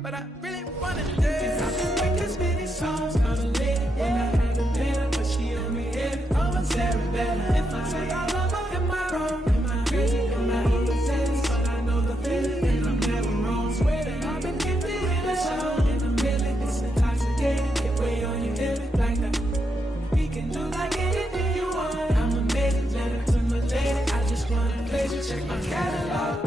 But I really wanna dance. I can make as many songs on a lady when I had a dinner, but she on me heavy. Oh, I'm Sarah Bella. If I say I love her, am I wrong? Am I crazy? Am I overzealous? But I know the feeling, and I'm never wrong. Swear that I've been gifted in a song. In a million, it's intoxicating. Get way on your head like that. We can do like anything you want. I'm amazing, letter to my lady. I just wanna place you, check my catalog.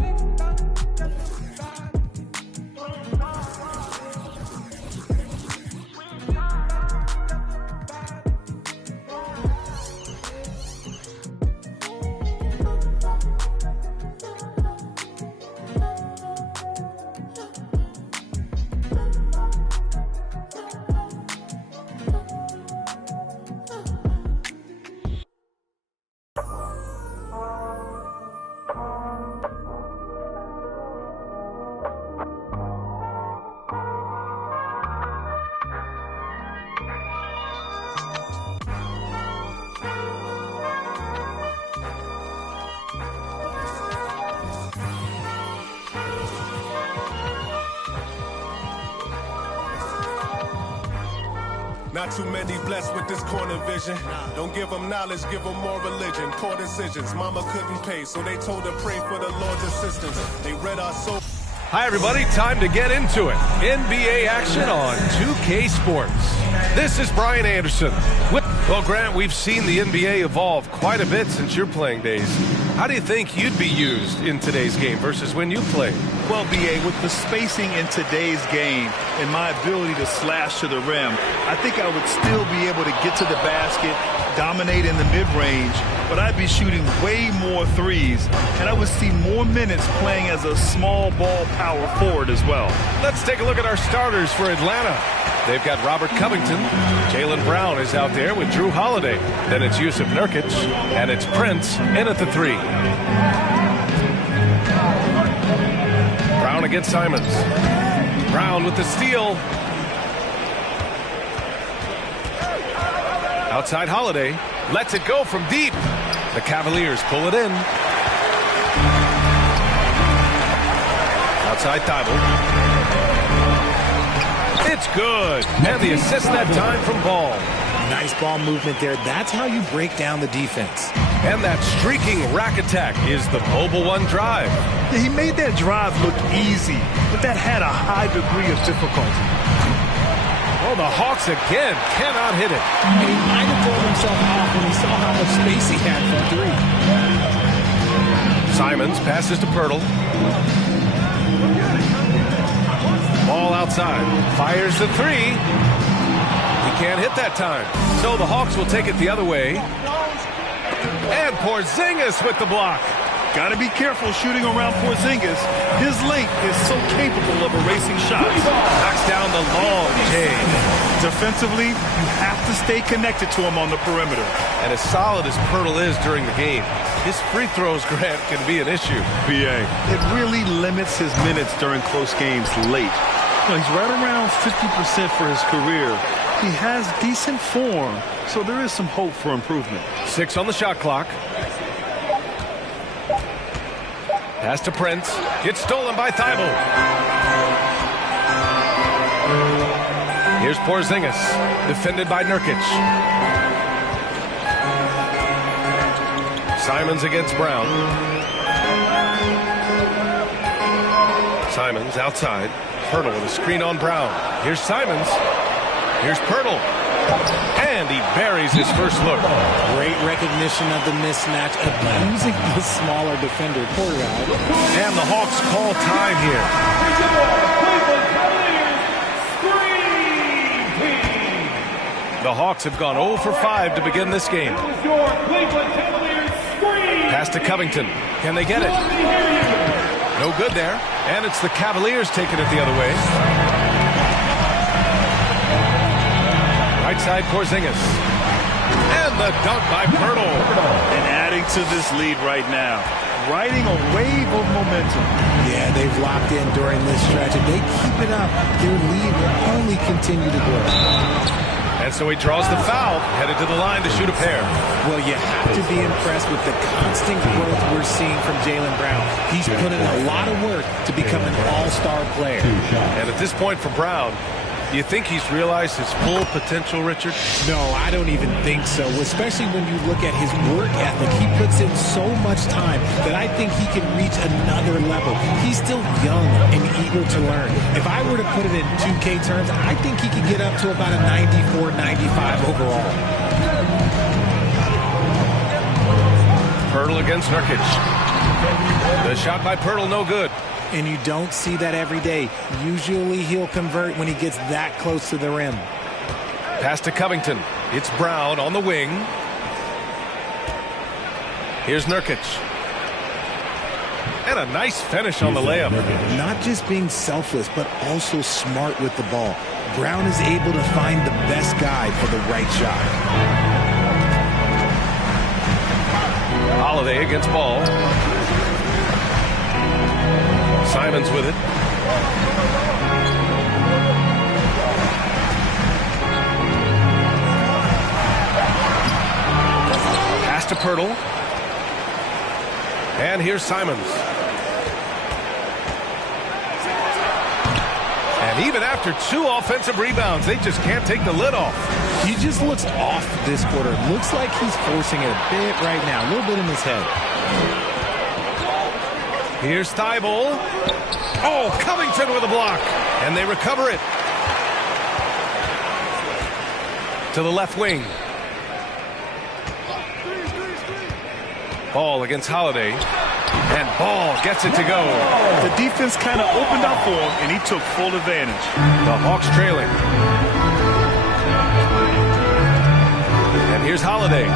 Not too many blessed with this corner vision. Don't give them knowledge, give them more religion. Poor decisions, mama couldn't pay, so they told her pray for the Lord's assistance. They read our soul. Hi, everybody. Time to get into it. NBA action on 2K Sports. This is Brian Anderson. Well, Grant, we've seen the NBA evolve quite a bit since your playing days. How do you think you'd be used in today's game versus when you played? Well, B.A., with the spacing in today's game and my ability to slash to the rim, I think I would still be able to get to the basket, dominate in the mid-range, but I'd be shooting way more threes, and I would see more minutes playing as a small ball power forward as well. Let's take a look at our starters for Atlanta. They've got Robert Covington. Jaylen Brown is out there with Drew Holiday. Then it's Yusuf Nurkic, and it's Prince in at the 3. Brown against Simons. Brown with the steal. Outside Holiday. Lets it go from deep. The Cavaliers pull it in. Outside Thibault. It's good. And the assist that time from Ball. Nice ball movement there. That's how you break down the defense. And that streaking rack attack is the Mobile One drive. He made that drive look easy, but that had a high degree of difficulty. Oh, the Hawks again cannot hit it. And he might have thrown himself off when he saw how much space he had from 3. Simons passes to Pirtle. Ball outside. Fires the 3. He can't hit that time. So the Hawks will take it the other way. And Porzingis with the block. Got to be careful shooting around Porzingis. His length is so capable of erasing shots. Knocks down the long J. Defensively, you have to stay connected to him on the perimeter. And as solid as Pirtle is during the game, his free throws, Grant, can be an issue. BA. It really limits his minutes during close games late. He's right around 50% for his career. He has decent form, so there is some hope for improvement. 6 on the shot clock. Pass to Prince. Gets stolen by Thibault. Here's Porzingis. Defended by Nurkic. Simons against Brown. Simons outside. Pirtle with a screen on Brown. Here's Simons. Here's Pirtle. And he buries his first look. Great recognition of the mismatch of using the smaller defender. Poor guy. And the Hawks call time here. The Hawks have gone 0 for 5 to begin this game. Pass to Covington. Can they get it? No good there. And it's the Cavaliers taking it the other way. Right side, Porzingis. And the dunk by Pirtle. And adding to this lead right now. Riding a wave of momentum. Yeah, they've locked in during this stretch. If they keep it up, their lead will only continue to grow. And so he draws the foul, headed to the line to shoot a pair. Well, you have to be impressed with the constant growth we're seeing from Jaylen Brown. He's put in a lot of work to become an all-star player. And at this point for Brown, do you think he's realized his full potential, Richard? No, I don't even think so, especially when you look at his work ethic. He puts in so much time that I think he can reach another level. He's still young and eager to learn. If I were to put it in 2K terms, I think he could get up to about a 94, 95 overall. Pirtle against Nurkic. The shot by Pirtle, no good. And you don't see that every day. Usually he'll convert when he gets that close to the rim. Pass to Covington. It's Brown on the wing. Here's Nurkic. And a nice finish on the layup. Not just being selfless, but also smart with the ball. Brown is able to find the best guy for the right shot. Holiday against Ball. Simons with it. Pass to Pirtle. And here's Simons. And even after 2 offensive rebounds, they just can't take the lid off. He just looks off this quarter. Looks like he's forcing it a bit right now. A little bit in his head. Here's Thibault. Oh, Covington with a block. And they recover it. To the left wing. Ball against Holiday. And Ball gets it to go. The defense kind of opened up for him, and he took full advantage. The Hawks trailing. And here's Holiday.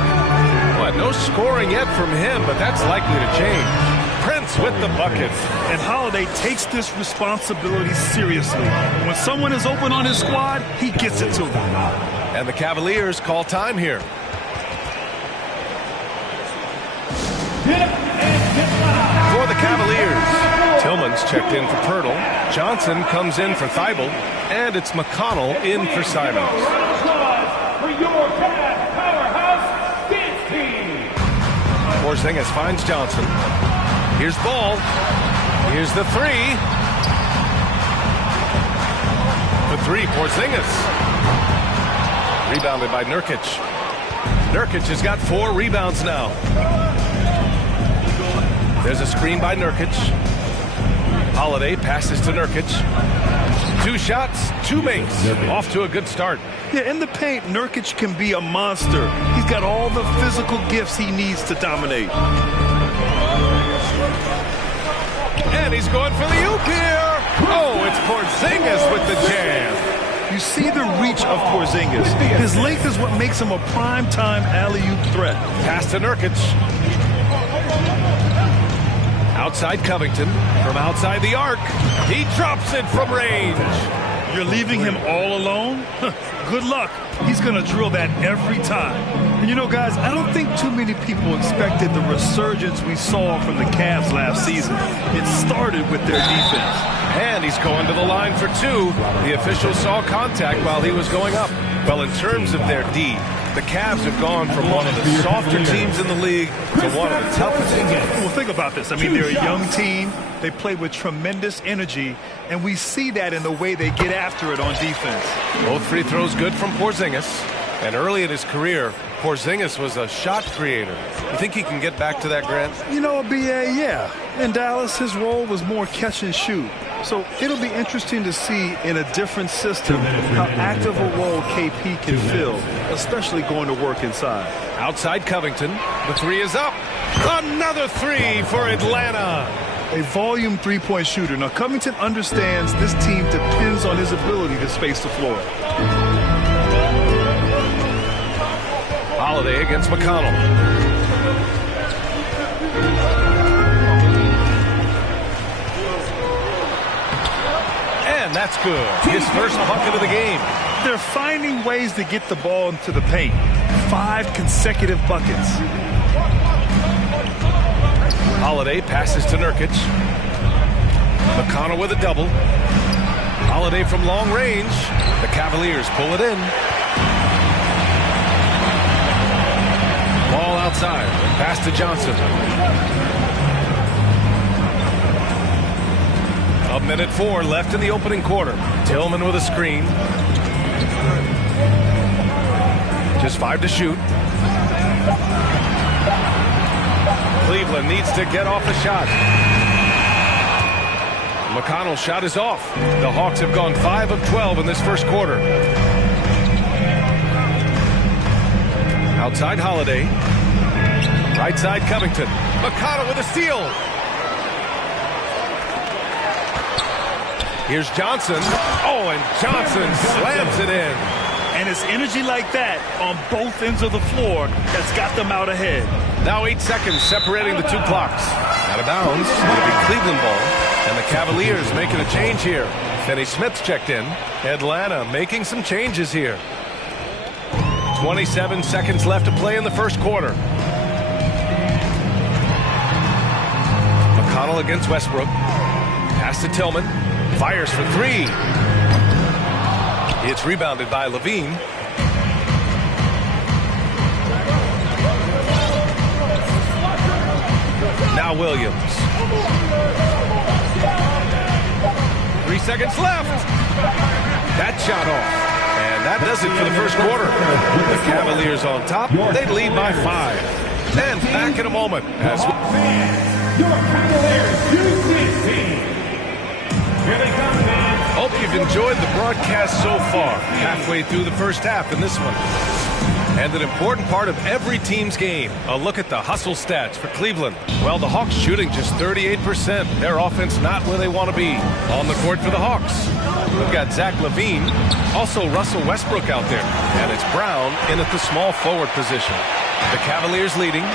Well, no scoring yet from him, but that's likely to change. Prince with the bucket. And Holiday takes this responsibility seriously. When someone is open on his squad, he gets it to them. And the Cavaliers call time here. For the Cavaliers, Tillman's checked in for Pirtle. Johnson comes in for Thibault. And it's McConnell in for Simons. For your powerhouse dance team. Porzingis finds Johnson. Here's Ball. Here's the three. The three, Porzingis. Rebounded by Nurkic. Nurkic has got 4 rebounds now. There's a screen by Nurkic. Holiday passes to Nurkic. 2 shots, 2 makes. Off to a good start. Yeah, in the paint, Nurkic can be a monster. He's got all the physical gifts he needs to dominate. And he's going for the oop here. Oh, it's Porzingis with the jam. You see the reach of Porzingis. His length is what makes him a prime-time alley-oop threat. Pass to Nurkic. Outside Covington. From outside the arc. He drops it from range. You're leaving him all alone? Good luck. He's going to drill that every time. And you know, guys, I don't think too many people expected the resurgence we saw from the Cavs last season. It started with their defense. And he's going to the line for 2. The official saw contact while he was going up. Well, in terms of their D, the Cavs have gone from one of the softer teams in the league to one of the toughest. Well, think about this. I mean, they're a young team. They play with tremendous energy, and we see that in the way they get after it on defense. Both free throws good from Porzingis. And early in his career, Porzingis was a shot creator. You think he can get back to that, Grant? You know, B.A., yeah. In Dallas, his role was more catch and shoot. So it'll be interesting to see in a different system how active a role KP can fill, especially going to work inside. Outside Covington. The three is up. Another three for Atlanta. A volume three-point shooter. Now, Covington understands this team depends on his ability to space the floor. Holiday against McConnell. And that's good. His first bucket of the game. They're finding ways to get the ball into the paint. 5 consecutive buckets. Holiday passes to Nurkic. McConnell with a double. Holiday from long range. The Cavaliers pull it in. Ball outside. Pass to Johnson. A minute 4 left in the opening quarter. Tillman with a screen. Just 5 to shoot. Cleveland needs to get off the shot. McConnell's shot is off. The Hawks have gone 5 of 12 in this first quarter. Outside Holiday. Right side Covington. McConnell with a steal. Here's Johnson. Oh, and Johnson slams it in. And it's energy like that on both ends of the floor that's got them out ahead. Now 8 seconds separating the two clocks. Out of bounds. It'll be Cleveland ball. And the Cavaliers making a change here. Finney Smith's checked in. Atlanta making some changes here. 27 seconds left to play in the first quarter. McConnell against Westbrook. Pass to Tillman. Fires for 3. It's rebounded by Levine. Now Williams. 3 seconds left. That shot off. And that does it for the first quarter. The Cavaliers on top. They lead by 5. And back in a moment. As Your Cavaliers use team. Here they come, man. Hope you've enjoyed the broadcast so far. Halfway through the first half in this one. And an important part of every team's game. A look at the hustle stats for Cleveland. Well, the Hawks shooting just 38%. Their offense not where they want to be. On the court for the Hawks. We've got Zach LaVine. Also Russell Westbrook out there. And it's Brown in at the small forward position. The Cavaliers leading.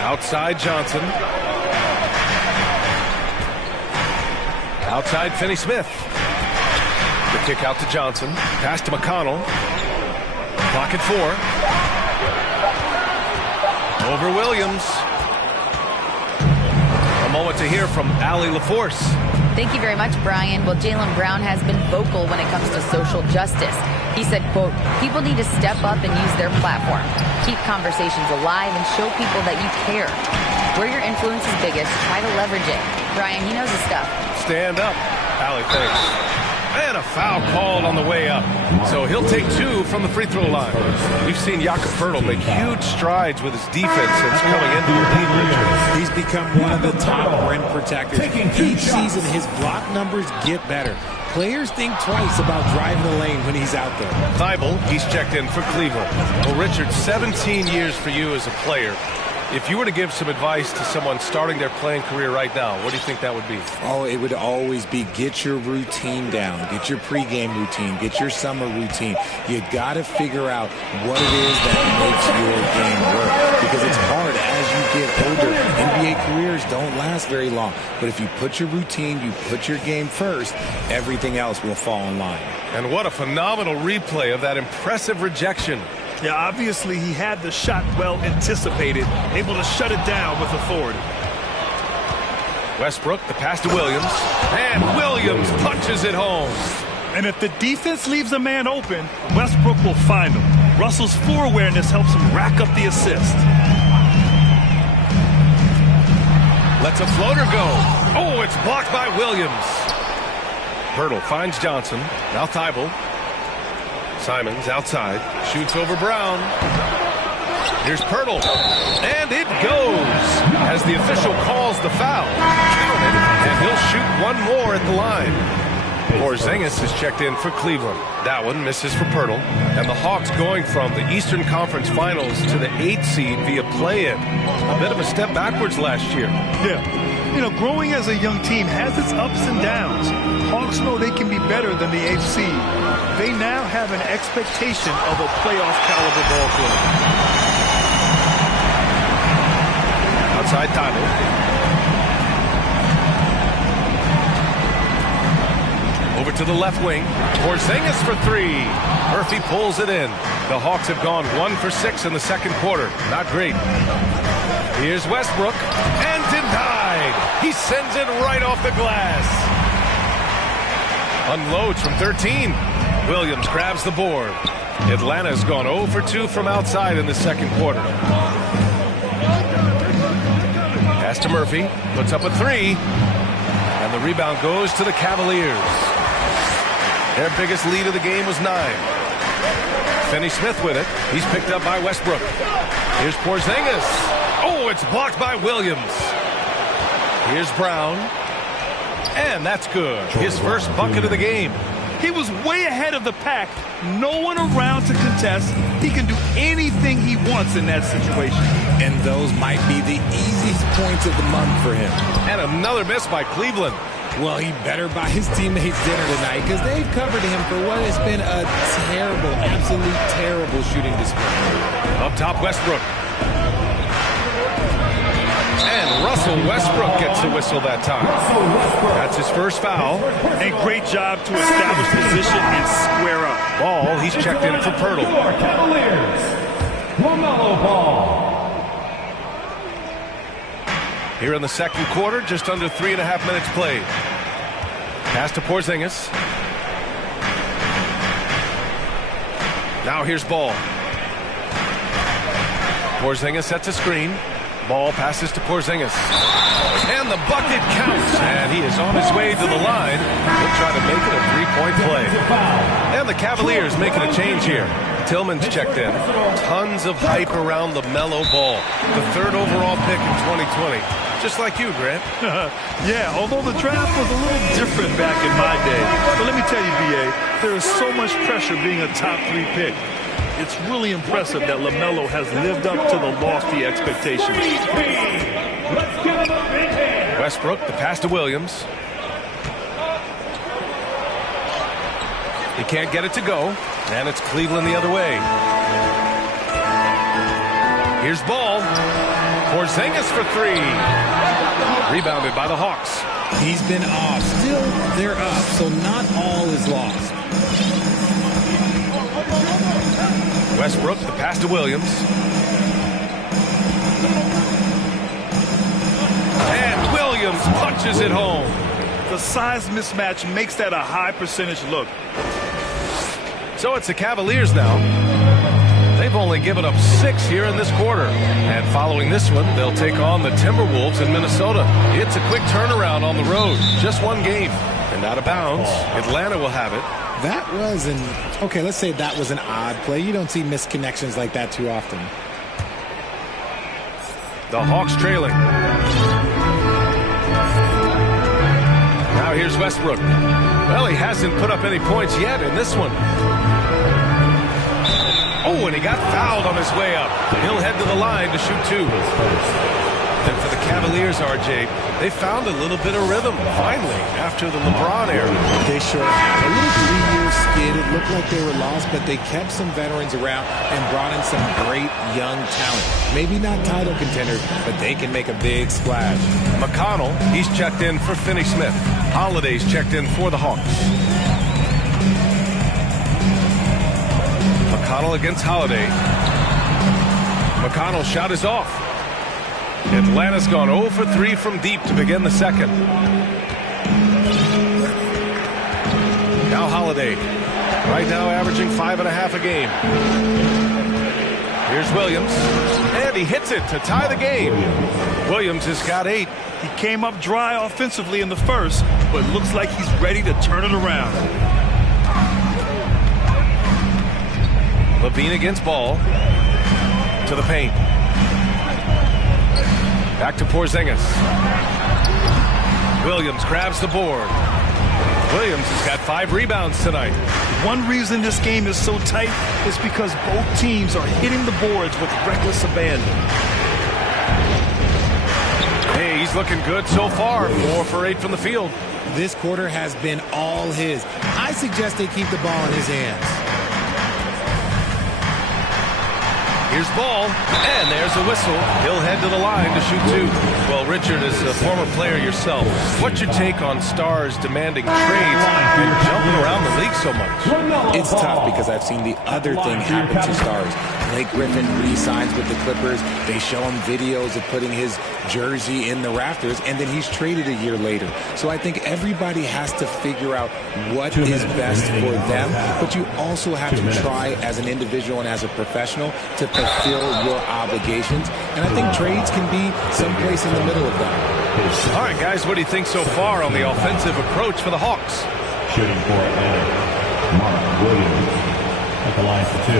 Outside Johnson. Outside Finney Smith. The kick out to Johnson. Pass to McConnell. Clock at 4. Over Williams. A moment to hear from Allie LaForce. Thank you very much, Brian. Well, Jaylen Brown has been vocal when it comes to social justice. He said, quote, people need to step up and use their platform. Keep conversations alive and show people that you care. Where your influence is biggest, try to leverage it. Brian, he knows his stuff. Stand up. Allie, thanks. And a foul called on the way up. So he'll take 2 from the free throw line. We've seen Jakob Poeltl make huge strides with his defense since coming into the league, Richard. He's become one of the top rim protectors. Each season, his block numbers get better. Players think twice about driving the lane when he's out there. Thibault, he's checked in for Cleveland. Well, Richard, 17 years for you as a player. If you were to give some advice to someone starting their playing career right now, what do you think that would be? Oh, it would always be get your routine down. Get your pregame routine. Get your summer routine. You got to figure out what it is that makes your game work. Because it's hard as you get older. NBA careers don't last very long. But if you put your routine, you put your game first, everything else will fall in line. And what a phenomenal replay of that impressive rejection. Yeah, obviously he had the shot well anticipated, able to shut it down with authority. Westbrook, the pass to Williams, and Williams punches it home. And if the defense leaves a man open, Westbrook will find him. Russell's floor awareness helps him rack up the assist. Lets a floater go. Oh, it's blocked by Williams. Pirtle finds Johnson. Now Thibault. Simons outside. Shoots over Brown. Here's Pirtle. And it goes as the official calls the foul. Counted. And he'll shoot one more at the line. Porzingis is checked in for Cleveland. That one misses for Pirtle. And the Hawks going from the Eastern Conference Finals to the 8th seed via play-in. A bit of a step backwards last year. Yeah. You know, growing as a young team has its ups and downs. Hawks know they can be better than the 8th seed. They now have an expectation of a playoff caliber ball club. Outside Thibault. Over to the left wing. Porzingis for three. Murphy pulls it in. The Hawks have gone 1 for 6 in the second quarter. Not great. Here's Westbrook. And denied. He sends it right off the glass. Unloads from 13. Williams grabs the board. Atlanta's gone 0 for 2 from outside in the second quarter. Pass to Murphy. Puts up a three. And the rebound goes to the Cavaliers. Their biggest lead of the game was 9. Finney-Smith with it. He's picked up by Westbrook. Here's Porzingis. Oh, it's blocked by Williams. Here's Brown. And that's good. His first bucket of the game. He was way ahead of the pack. No one around to contest. He can do anything he wants in that situation. And those might be the easiest points of the month for him. And another miss by Cleveland. Well, he better buy his teammates dinner tonight because they've covered him for what has been a terrible, absolute terrible shooting display. Up top, Westbrook. And Russell Westbrook gets the whistle that time. That's his first foul. A great job to establish position and square up. Ball, he's checked in for Pirtle. Cavaliers, LaMelo Ball. Here in the second quarter, just under 3.5 minutes played. Pass to Porzingis. Now here's Ball. Porzingis sets a screen. Ball passes to Porzingis. And the bucket counts. And he is on his way to the line. He'll try to make it a three-point play. And the Cavaliers making a change here. Tillman's checked in. Tons of hype around LaMelo Ball. The 3rd overall pick in 2020. Just like you, Grant. Yeah, although the draft was a little different back in my day. But let me tell you, B.A., there is so much pressure being a top 3 pick. It's really impressive that LaMelo has lived up to the lofty expectations. Westbrook, the pass to Williams. He can't get it to go. And it's Cleveland the other way. Here's Ball. Porzingis for three. Rebounded by the Hawks. He's been off. Still, they're up, so not all is lost. Westbrook, the pass to Williams. And Williams punches it home. The size mismatch makes that a high percentage look. So it's the Cavaliers now. They've only given up 6 here in this quarter. And following this one, they'll take on the Timberwolves in Minnesota. It's a quick turnaround on the road. Just one game. And out of bounds, Atlanta will have it. That was okay, let's say that was an odd play. You don't see misconnections like that too often. The Hawks trailing. Now here's Westbrook. Well, he hasn't put up any points yet in this one. Oh, and he got fouled on his way up. He'll head to the line to shoot 2. And for the Cavaliers, RJ, they found a little bit of rhythm, finally, after the LeBron era. They sure had a little 3-year skid. It looked like they were lost, but they kept some veterans around and brought in some great young talent. Maybe not title contenders, but they can make a big splash. McConnell, he's checked in for Finney-Smith. Holiday's checked in for the Hawks. McConnell against Holiday. McConnell's shot is off. Atlanta's gone 0 for 3 from deep to begin the second. Now Holiday. Right now averaging 5.5 a game. Here's Williams. And And he hits it to tie the game. Williams has got 8. He came up dry offensively in the first, but looks like he's ready to turn it around. Levine against Ball. To the paint. Back to Porzingis. Williams grabs the board. Williams has got 5 rebounds tonight. One reason this game is so tight is because both teams are hitting the boards with reckless abandon. Hey, he's looking good so far. 4 for 8 from the field. This quarter has been all his. I suggest they keep the ball in his hands. Here's Ball, and there's a whistle. He'll head to the line to shoot 2. Well, Richard, as a former player yourself, what's your take on stars demanding trades and jumping around the league so much? It's tough because I've seen the other thing happen to stars. Blake Griffin re-signs with the Clippers. They show him videos of putting his jersey in the rafters, and then he's traded a year later. So I think everybody has to figure out what is best for them, but you also have to try as an individual and as a professional to fulfill your obligations. And I think trades can be someplace in the middle of that. All right, guys, what do you think so far on the offensive approach for the Hawks? Shooting for Atlanta, Mark Williams at the line for 2.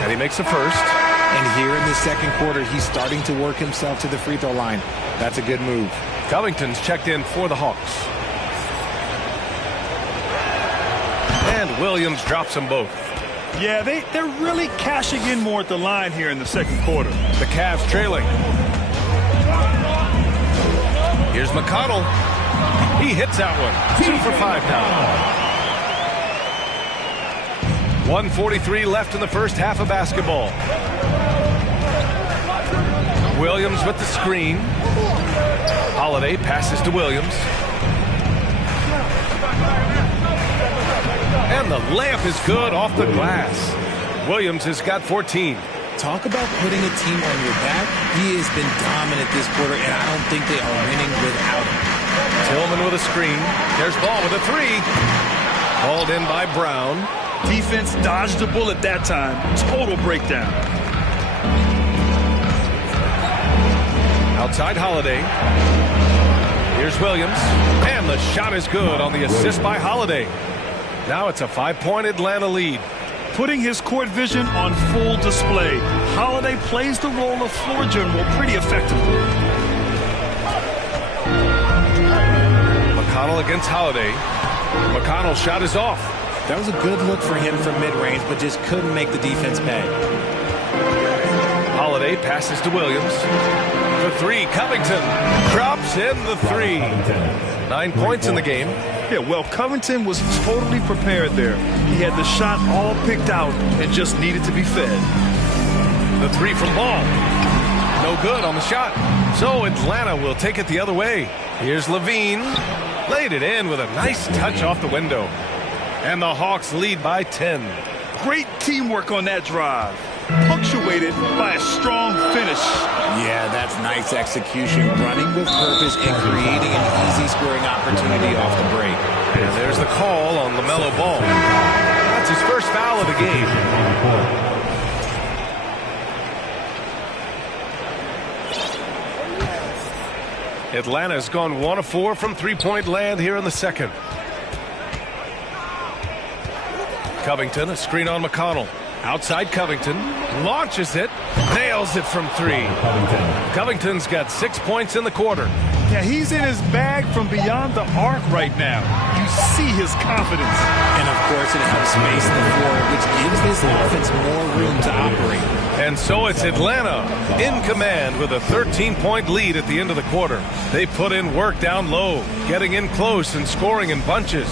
And he makes the first. And here in the second quarter, he's starting to work himself to the free throw line. That's a good move. Covington's checked in for the Hawks. And Williams drops them both. Yeah, they're really cashing in more at the line here in the second quarter. The Cavs trailing. Here's McConnell. He hits that one. 2 for 5 now. 1:43 left in the first half of basketball. Williams with the screen. Holiday passes to Williams. And the layup is good off the glass. Williams has got 14. Talk about putting a team on your back. He has been dominant this quarter, and I don't think they are winning without him. Tillman with a screen. There's Ball with a 3. Called in by Brown. Defense dodged the bullet that time. Total breakdown. Outside Holiday. Here's Williams. And the shot is good on the assist by Holiday. Now it's a 5-point Atlanta lead. Putting his court vision on full display. Holiday plays the role of floor general pretty effectively. McConnell against Holiday. McConnell's shot is off. That was a good look for him from mid-range, but just couldn't make the defense pay. Holiday passes to Williams. For 3, Covington drops in the 3. 9 points in the game. Yeah, well, Covington was totally prepared there. He had the shot all picked out and just needed to be fed. The 3 from Ball. No good on the shot. So Atlanta will take it the other way. Here's Levine. Laid it in with a nice touch off the window. And the Hawks lead by 10. Great teamwork on that drive. Punctuated by a strong finish. Yeah, that's nice execution. Running with purpose and creating an easy scoring opportunity off the break. And there's the call on LaMelo Ball. That's his first foul of the game. Atlanta's gone 1 of 4 from three-point land here in the second. Covington, a screen on McConnell. Outside Covington, launches it, nails it from 3. Covington's got 6 points in the quarter. Yeah, he's in his bag from beyond the arc right now. You see his confidence. And of course it helps space the floor, which gives this offense more room to operate. And so it's Atlanta in command with a 13-point lead at the end of the quarter. They put in work down low, getting in close and scoring in bunches.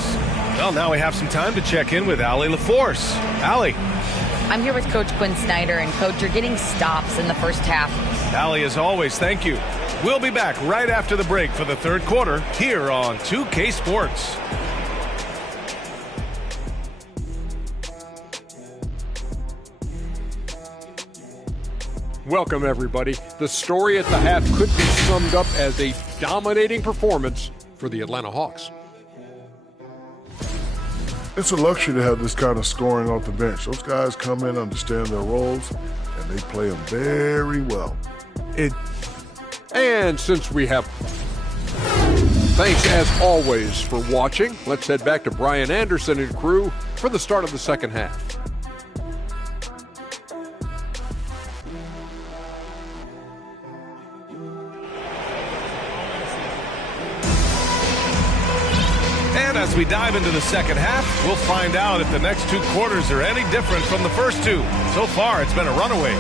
Well, now we have some time to check in with Allie LaForce. Allie. I'm here with Coach Quinn Snyder, and Coach, you're getting stops in the first half. Allie, as always, thank you. We'll be back right after the break for the third quarter here on 2K Sports. Welcome, everybody. The story at the half could be summed up as a dominating performance for the Atlanta Hawks. It's a luxury to have this kind of scoring off the bench. Those guys come in, understand their roles, and they play them very well. And since we have... Thanks, as always, for watching. Let's head back to Brian Anderson and crew for the start of the second half. And as we dive into the second half, we'll find out if the next 2 quarters are any different from the first 2. So far, it's been a runaway.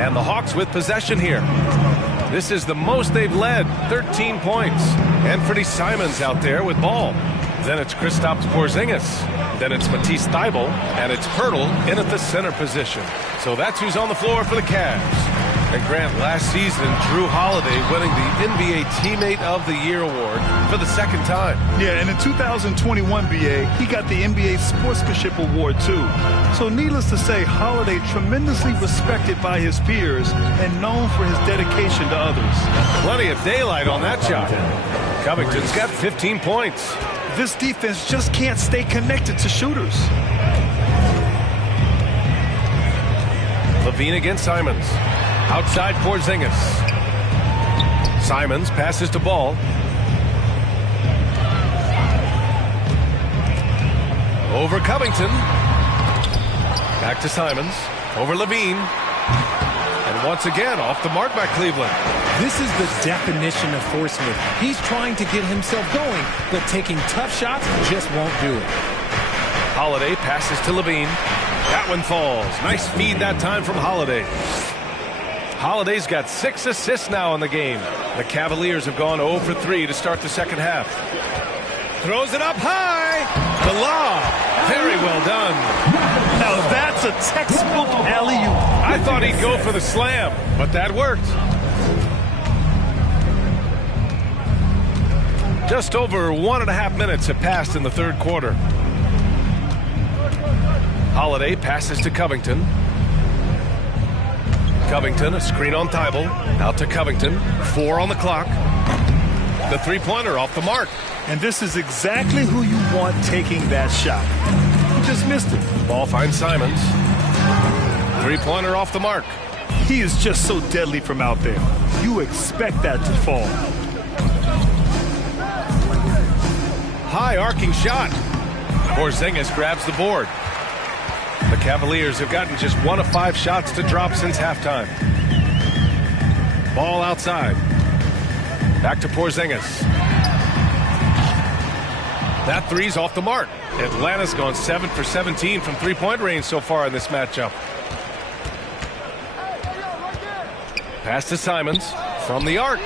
And the Hawks with possession here. This is the most they've led, 13 points. Anthony Simons out there with ball. Then it's Kristaps Porzingis. Then it's Matisse Thybulle. And it's Pirtle in at the center position. So that's who's on the floor for the Cavs. And Grant, last season, Drew Holiday winning the NBA Teammate of the Year award for the second time. Yeah, and in 2021, BA, he got the NBA Sportsmanship Award, too. So needless to say, Holiday tremendously respected by his peers and known for his dedication to others. Plenty of daylight on that shot. Covington's got 15 points. This defense just can't stay connected to shooters. Levine against Simons. Outside Porzingis. Simons passes to Ball. Over Covington. Back to Simons. Over Levine. And once again, off the mark by Cleveland. This is the definition of forceman. He's trying to get himself going, but taking tough shots just won't do it. Holiday passes to Levine. That one falls. Nice feed that time from Holiday. Holiday's got 6 assists now in the game. The Cavaliers have gone 0 for 3 to start the second half. Throws it up high. The lob. Very well done. Now that's a textbook alley-oop. I thought he'd go for the slam, but that worked. Just over 1.5 minutes have passed in the third quarter. Holiday passes to Covington. Covington, a screen on Thybulle. Out to Covington. 4 on the clock. The three-pointer off the mark. And this is exactly who you want taking that shot. He just missed it. Ball finds Simons. Three-pointer off the mark. He is just so deadly from out there. You expect that to fall. High arcing shot. Porzingis grabs the board. The Cavaliers have gotten just 1 of 5 shots to drop since halftime. Ball outside. Back to Porzingis. That three's off the mark. Atlanta's gone 7 for 17 from three-point range so far in this matchup. Pass to Simons from the arc.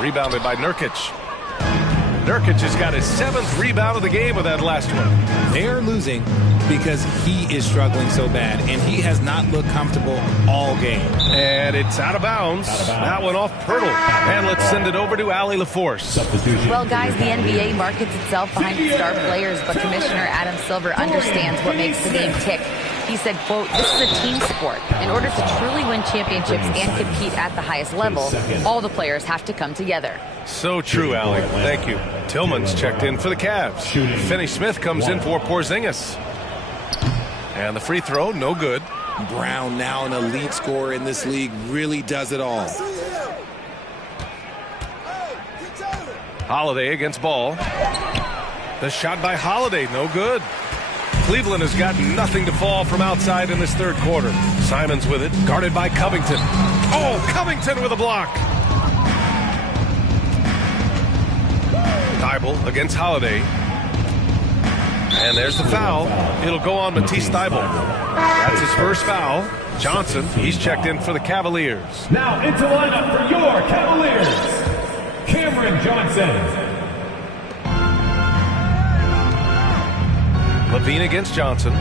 Rebounded by Nurkic. Nurkic has got his 7th rebound of the game with that last one. They're losing because he is struggling so bad, and he has not looked comfortable all game. And it's out of bounds. That one off Pirtle. And let's send it over to Allie LaForce. Well, guys, the NBA markets itself behind its star players, but Commissioner Adam Silver understands what makes the game tick. He said, quote, "This is a team sport. In order to truly win championships and compete at the highest level, all the players have to come together." So true, Allie. Thank you. Tillman's checked in for the Cavs. Finney-Smith comes in for Porzingis. And the free throw, no good. Brown, now an elite scorer in this league, really does it all. Holiday against Ball. The shot by Holiday, no good. Cleveland has got nothing to fall from outside in this third quarter. Simons with it, guarded by Covington. Oh, Covington with a block. Thybulle against Holiday. And there's the foul. It'll go on Matisse Thybulle. That's his first foul. Johnson, he's checked in for the Cavaliers. Now into lineup for your Cavaliers, Cameron Johnson. Levine against Johnson.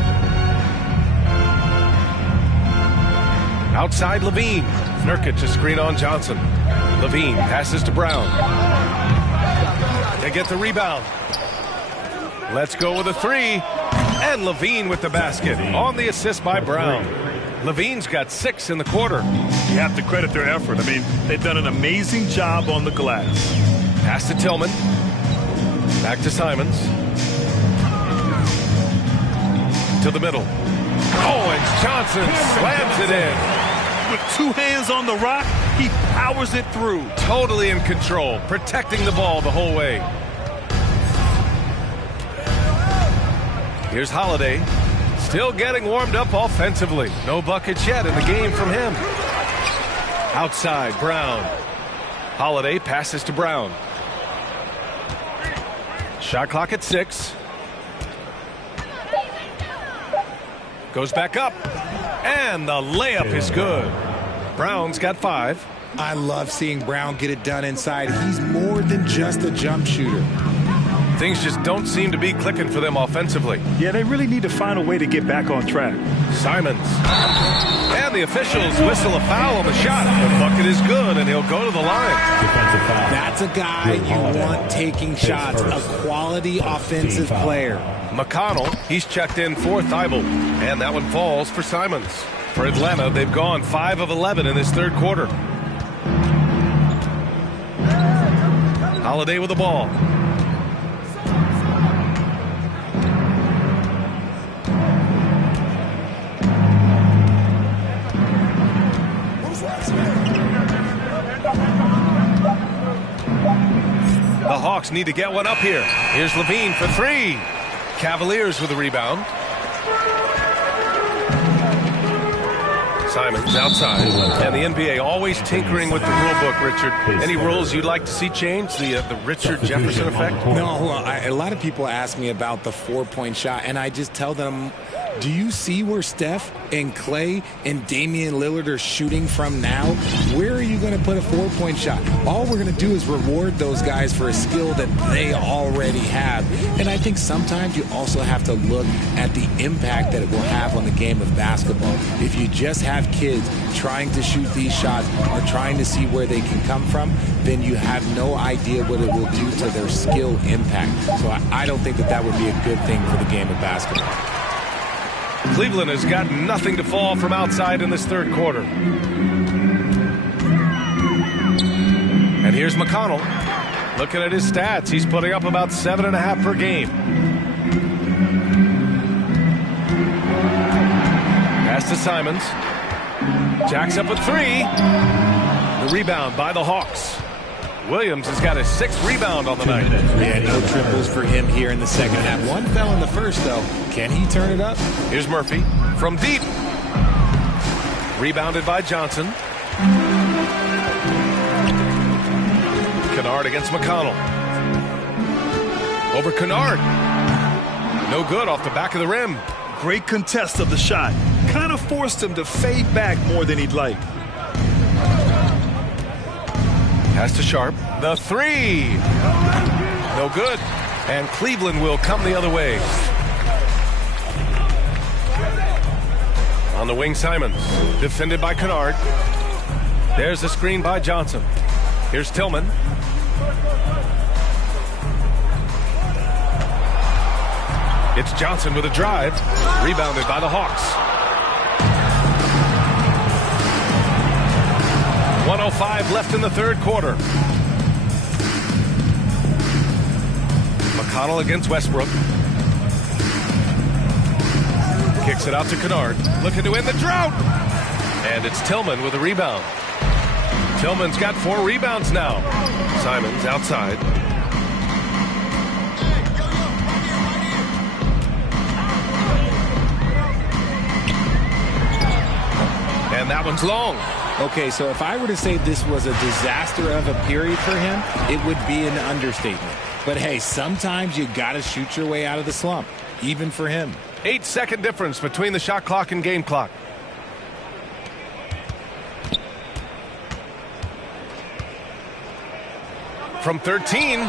Outside Levine. Nurkic a screen on Johnson. Levine passes to Brown. They get the rebound. Let's go with a three. And Levine with the basket on the assist by Brown. Levine's got 6 in the quarter. You have to credit their effort. I mean, they've done an amazing job on the glass. Pass to Tillman. Back to Simons. To the middle. Oh, and Johnson slams it in. With 2 hands on the rock, he powers it through. Totally in control, protecting the ball the whole way. Here's Holiday. Still getting warmed up offensively. No buckets yet in the game from him. Outside, Brown. Holiday passes to Brown. Shot clock at 6. Goes back up. And the layup is good. Brown's got 5. I love seeing Brown get it done inside. He's more than just a jump shooter. Things just don't seem to be clicking for them offensively. Yeah, they really need to find a way to get back on track. Simons. And the officials whistle a foul on the shot. The bucket is good, and he'll go to the line. That's a guy you want taking shots, a quality offensive player. McConnell, he's checked in for Thibault, and that one falls for Simons. For Atlanta, they've gone 5 of 11 in this third quarter. Holiday with the ball. The Hawks need to get one up here. Here's Levine for 3. Cavaliers with a rebound. Simons outside. And the NBA always tinkering with the rule book, Richard. Any rules you'd like to see changed? The Richard Jefferson effect? No, a lot of people ask me about the 4-point shot, and I just tell them, do you see where Steph and Clay and Damian Lillard are shooting from now? Where are you going to put a 4-point shot? All we're going to do is reward those guys for a skill that they already have. And I think sometimes you also have to look at the impact that it will have on the game of basketball. If you just have kids trying to shoot these shots or trying to see where they can come from, then you have no idea what it will do to their skill impact. So I don't think that would be a good thing for the game of basketball. Cleveland has got nothing to fall from outside in this third quarter. And here's McConnell. Looking at his stats, he's putting up about 7.5 per game. Pass to Simons. Jacks up a 3. The rebound by the Hawks. Williams has got a 6th rebound on the night. Yeah, no triples for him here in the second half. One fell in the first, though. Can he turn it up? Here's Murphy from deep. Rebounded by Johnson. Kennard against McConnell. Over Kennard. No good off the back of the rim. Great contest of the shot. Kind of forced him to fade back more than he'd like. Pass to Sharp. The 3. No good. And Cleveland will come the other way. On the wing, Simons. Defended by Kennard. There's the screen by Johnson. Here's Tillman. It's Johnson with a drive. Rebounded by the Hawks. 1:05 left in the third quarter. McConnell against Westbrook. Kicks it out to Kennard. Looking to end the drought. And it's Tillman with a rebound. Tillman's got 4 rebounds now. Simons outside. And that one's long. Okay, so if I were to say this was a disaster of a period for him, it would be an understatement. But hey, sometimes you got to shoot your way out of the slump, even for him. 8-second difference between the shot clock and game clock. From 13,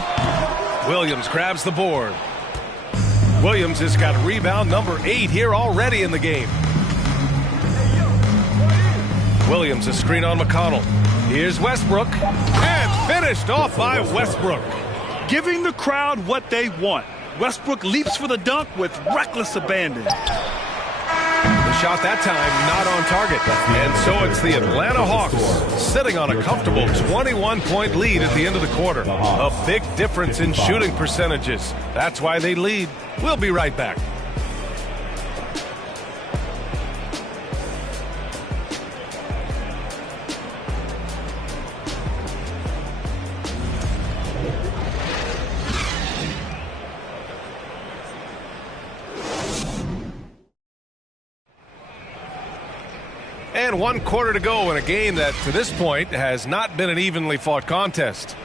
Williams grabs the board. Williams has got rebound number 8 here already in the game. Williams a screen on McConnell. Here's Westbrook. And finished off by Westbrook. Giving the crowd what they want. Westbrook leaps for the dunk with reckless abandon. The shot that time, not on target. And so it's the Atlanta Hawks sitting on a comfortable 21-point lead at the end of the quarter. A big difference in shooting percentages. That's why they lead. We'll be right back. And 1 quarter to go in a game that, to this point, has not been an evenly fought contest.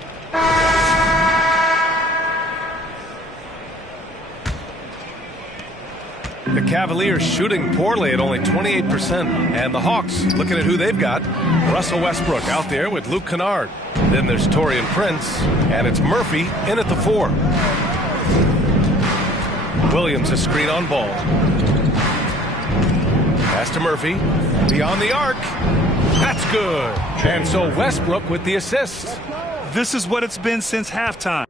The Cavaliers shooting poorly at only 28%. And the Hawks looking at who they've got. Russell Westbrook out there with Luke Kennard. Then there's Taurean Prince. And it's Murphy in at the 4. Williams a screen on ball. Pass to Murphy. Beyond the arc. That's good. And so Westbrook with the assist. This is what it's been since halftime.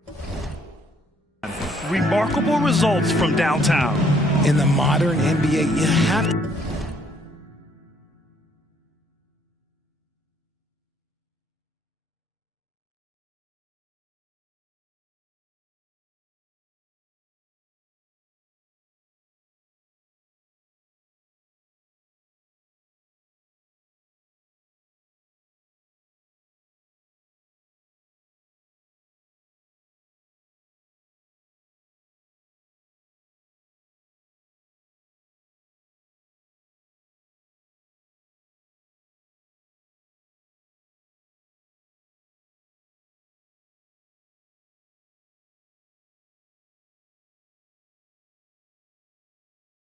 Remarkable results from downtown. In the modern NBA, you have to.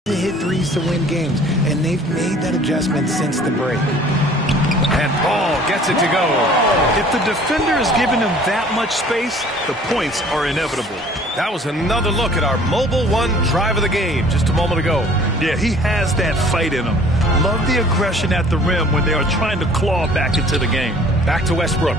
To hit threes to win games, and they've made that adjustment since the break. And Ball gets it to go. If the defender is giving him that much space, the points are inevitable. That was another look at our Mobile One drive of the game just a moment ago. Yeah, he has that fight in him. Love the aggression at the rim when they are trying to claw back into the game. Back to Westbrook.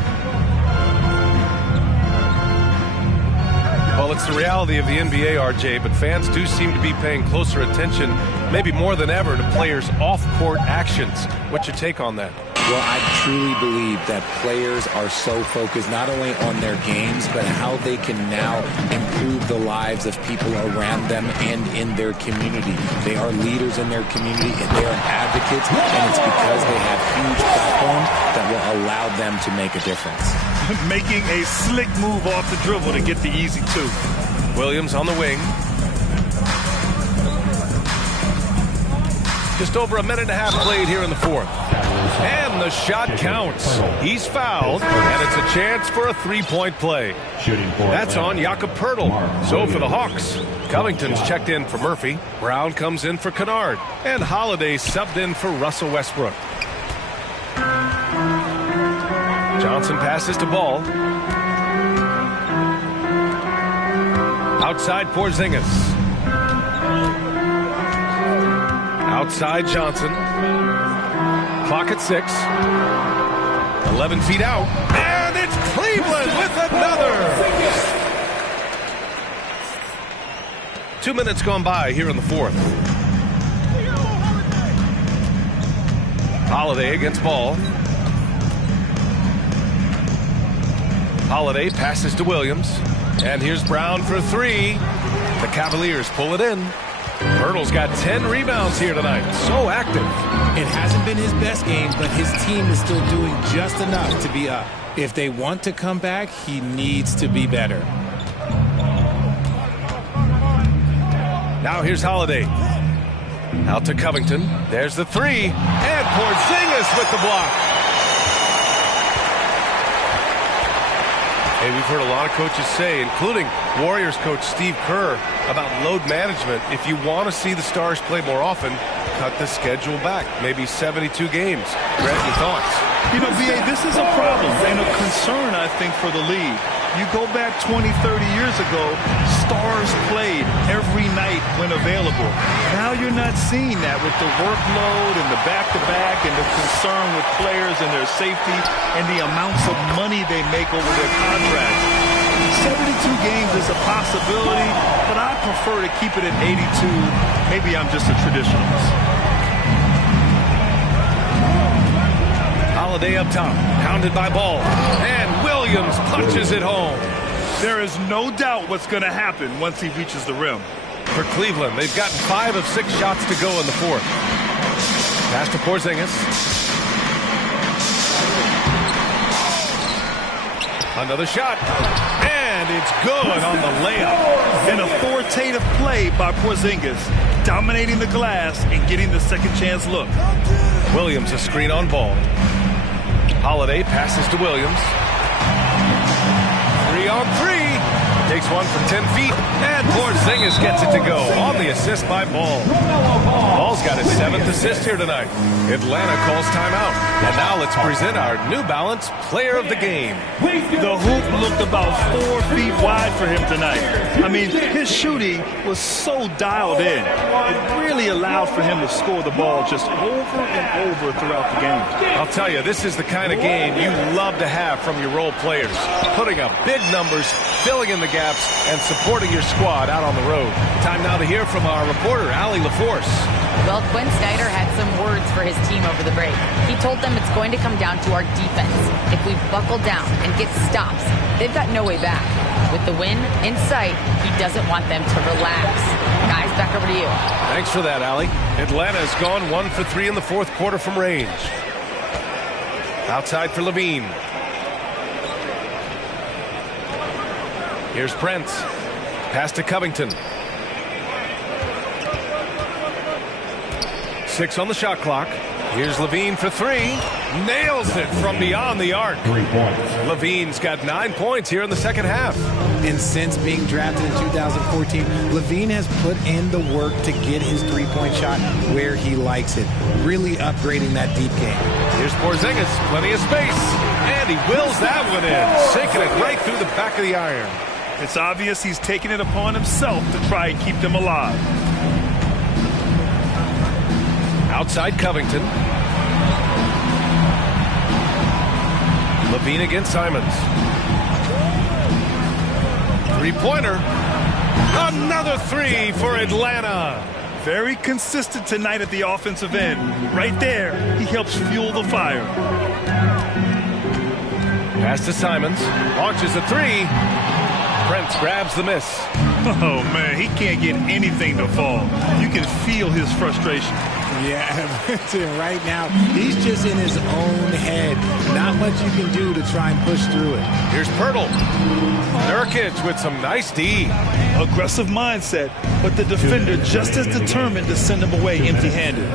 Well, it's the reality of the NBA, RJ, but fans do seem to be paying closer attention, maybe more than ever, to players' off-court actions. What's your take on that? Well, I truly believe that players are so focused not only on their games, but how they can now improve the lives of people around them and in their community. They are leaders in their community, and they are advocates, and it's because they have huge platforms that will allow them to make a difference. Making a slick move off the dribble to get the easy 2. Williams on the wing. Just over a minute and a half played here in the 4th. And the shot counts. He's fouled, and it's a chance for a 3-point play. That's on Jakob Poeltl. So for the Hawks, Covington's checked in for Murphy. Brown comes in for Kennard. And Holiday subbed in for Russell Westbrook. Johnson passes to Ball. Outside Porzingis. Outside Johnson. Clock at 6. 11 feet out. And it's Cleveland with another. 2 minutes gone by here in the 4th. Holiday against Ball. Holiday passes to Williams. And here's Brown for 3. The Cavaliers pull it in. Poeltl's got 10 rebounds here tonight. So active. It hasn't been his best game, but his team is still doing just enough to be up. If they want to come back, he needs to be better. Now here's Holiday. Out to Covington. There's the 3. And Porzingis with the block. Hey, we've heard a lot of coaches say, including Warriors coach Steve Kerr, about load management. If you want to see the Stars play more often, cut the schedule back. Maybe 72 games. Grant, your thoughts? You know, B.A., this is a problem and a concern, I think, for the league. You go back 20, 30 years ago, Stars played every night when available. Now you're not seeing that with the workload and the back-to-back and the concern with players and their safety and the amounts of money they make over their contracts. 72 games is a possibility, but I prefer to keep it at 82. Maybe I'm just a traditionalist. Holiday up top, pounded by Ball, and Williams punches it home. There is no doubt what's going to happen once he reaches the rim. For Cleveland, they've gotten 5 of 6 shots to go in the fourth. Pass to Porzingis. Another shot, and it's good on the layup. An authoritative play by Porzingis, dominating the glass and getting the second chance look. Williams a screen on Ball. Holiday passes to Williams. 3-on-3. Takes one from 10 feet, and Porzingis gets it to go on the assist by Ball. Ball's got his 7th assist here tonight. Atlanta calls timeout. And now let's present our New Balance Player of the Game. The hoop looked about 4 feet wide for him tonight. I mean, his shooting was so dialed in. It really allowed for him to score the ball just over and over throughout the game. I'll tell you, this is the kind of game you love to have from your role players. Putting up big numbers, filling in the gaps, and supporting your squad out on the road. Time now to hear from our reporter, Allie LaForce. Well, Quinn Snyder had some words for his team over the break. He told them it's going to come down to our defense. If we buckle down and get stops, they've got no way back. With the win in sight, he doesn't want them to relax. Guys, back over to you. Thanks for that, Allie. Atlanta's gone 1 for 3 in the fourth quarter from range. Outside for Levine. Here's Prince. Pass to Covington. 6 on the shot clock. Here's Levine for 3. Nails it from beyond the arc. 3 points. Levine's got 9 points here in the second half. And since being drafted in 2014, Levine has put in the work to get his three-point shot where he likes it. Really upgrading that deep game. Here's Porzingis. Plenty of space. And he wills that one in. Sinking it right through the back of the iron. It's obvious he's taking it upon himself to try and keep them alive. Outside Covington. Levine against Simons. Three-pointer. Another 3 for Atlanta. Very consistent tonight at the offensive end. Right there, he helps fuel the fire. Pass to Simons. Launches a 3. Prince grabs the miss. Oh, man, he can't get anything to fall. You can feel his frustration. Yeah, right now, he's just in his own head. Not much you can do to try and push through it. Here's Pirtle. Nurkic with some nice D. Aggressive mindset, but the defender just as determined to send him away empty-handed.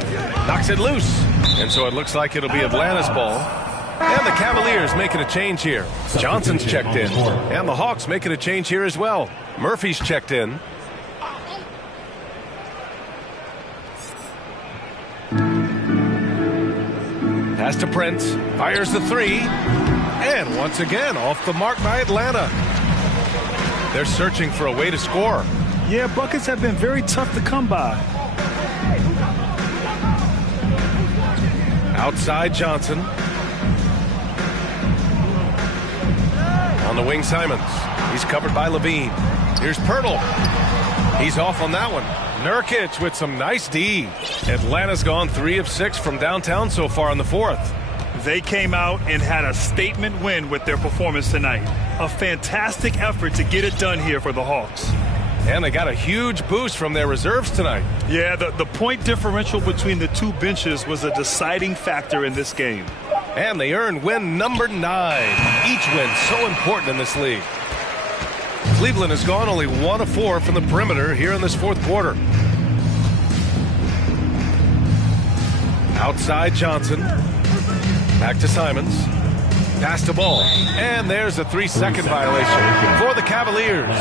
Knocks it loose. And so it looks like it'll be Atlanta's ball. And the Cavaliers making a change here. Johnson's checked in. And the Hawks making a change here as well. Murphy's checked in. Pass to Prince. Fires the 3. And once again, off the mark by Atlanta. They're searching for a way to score. Yeah, buckets have been very tough to come by. Outside Johnson. On the wing, Simons. He's covered by Levine. Here's Pirtle. He's off on that one. Nurkic with some nice D. Atlanta's gone 3 of 6 from downtown so far in the fourth. They came out and had a statement win with their performance tonight. A fantastic effort to get it done here for the Hawks. And they got a huge boost from their reserves tonight. Yeah, the point differential between the two benches was a deciding factor in this game. And they earned win number 9. Each win so important in this league. Cleveland has gone only 1 of 4 from the perimeter here in this fourth quarter. Outside Johnson. Back to Simons. Pass to Ball. And there's a 3-second violation for the Cavaliers.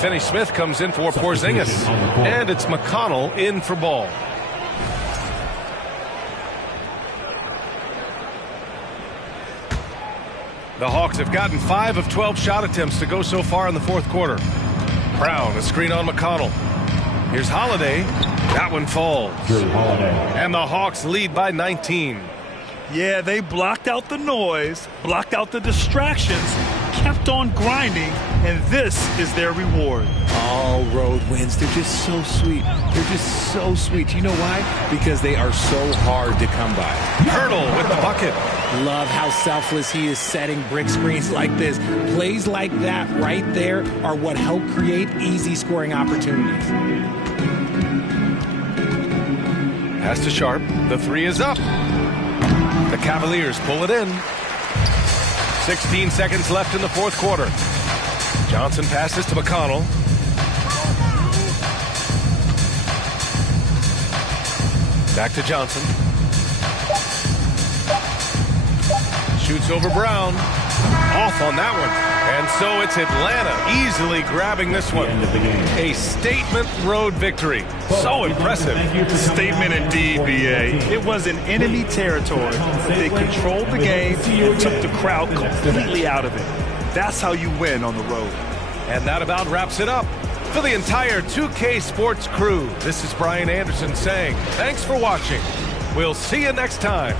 Finney-Smith comes in for Porzingis. And it's McConnell in for Ball. The Hawks have gotten 5 of 12 shot attempts to go so far in the fourth quarter. Brown, a screen on McConnell. Here's Holiday. That one falls. And the Hawks lead by 19. Yeah, they blocked out the noise, blocked out the distractions, kept on grinding, and this is their reward. All road wins. They're just so sweet. They're just so sweet. You know why? Because they are so hard to come by. Hurdle with the bucket. Love how selfless he is setting brick screens like this. Plays like that right there are what help create easy scoring opportunities. Pass to Sharp. The three is up. The Cavaliers pull it in. 16 seconds left in the fourth quarter. Johnson passes to McConnell. Back to Johnson. Shoots over Brown. Off on that one. And so it's Atlanta easily grabbing this one. A statement road victory. So impressive. Statement indeed, B.A. It was in enemy territory. They controlled the game and took the crowd completely out of it. That's how you win on the road. And that about wraps it up. For the entire 2K Sports crew, this is Brian Anderson saying thanks for watching. We'll see you next time.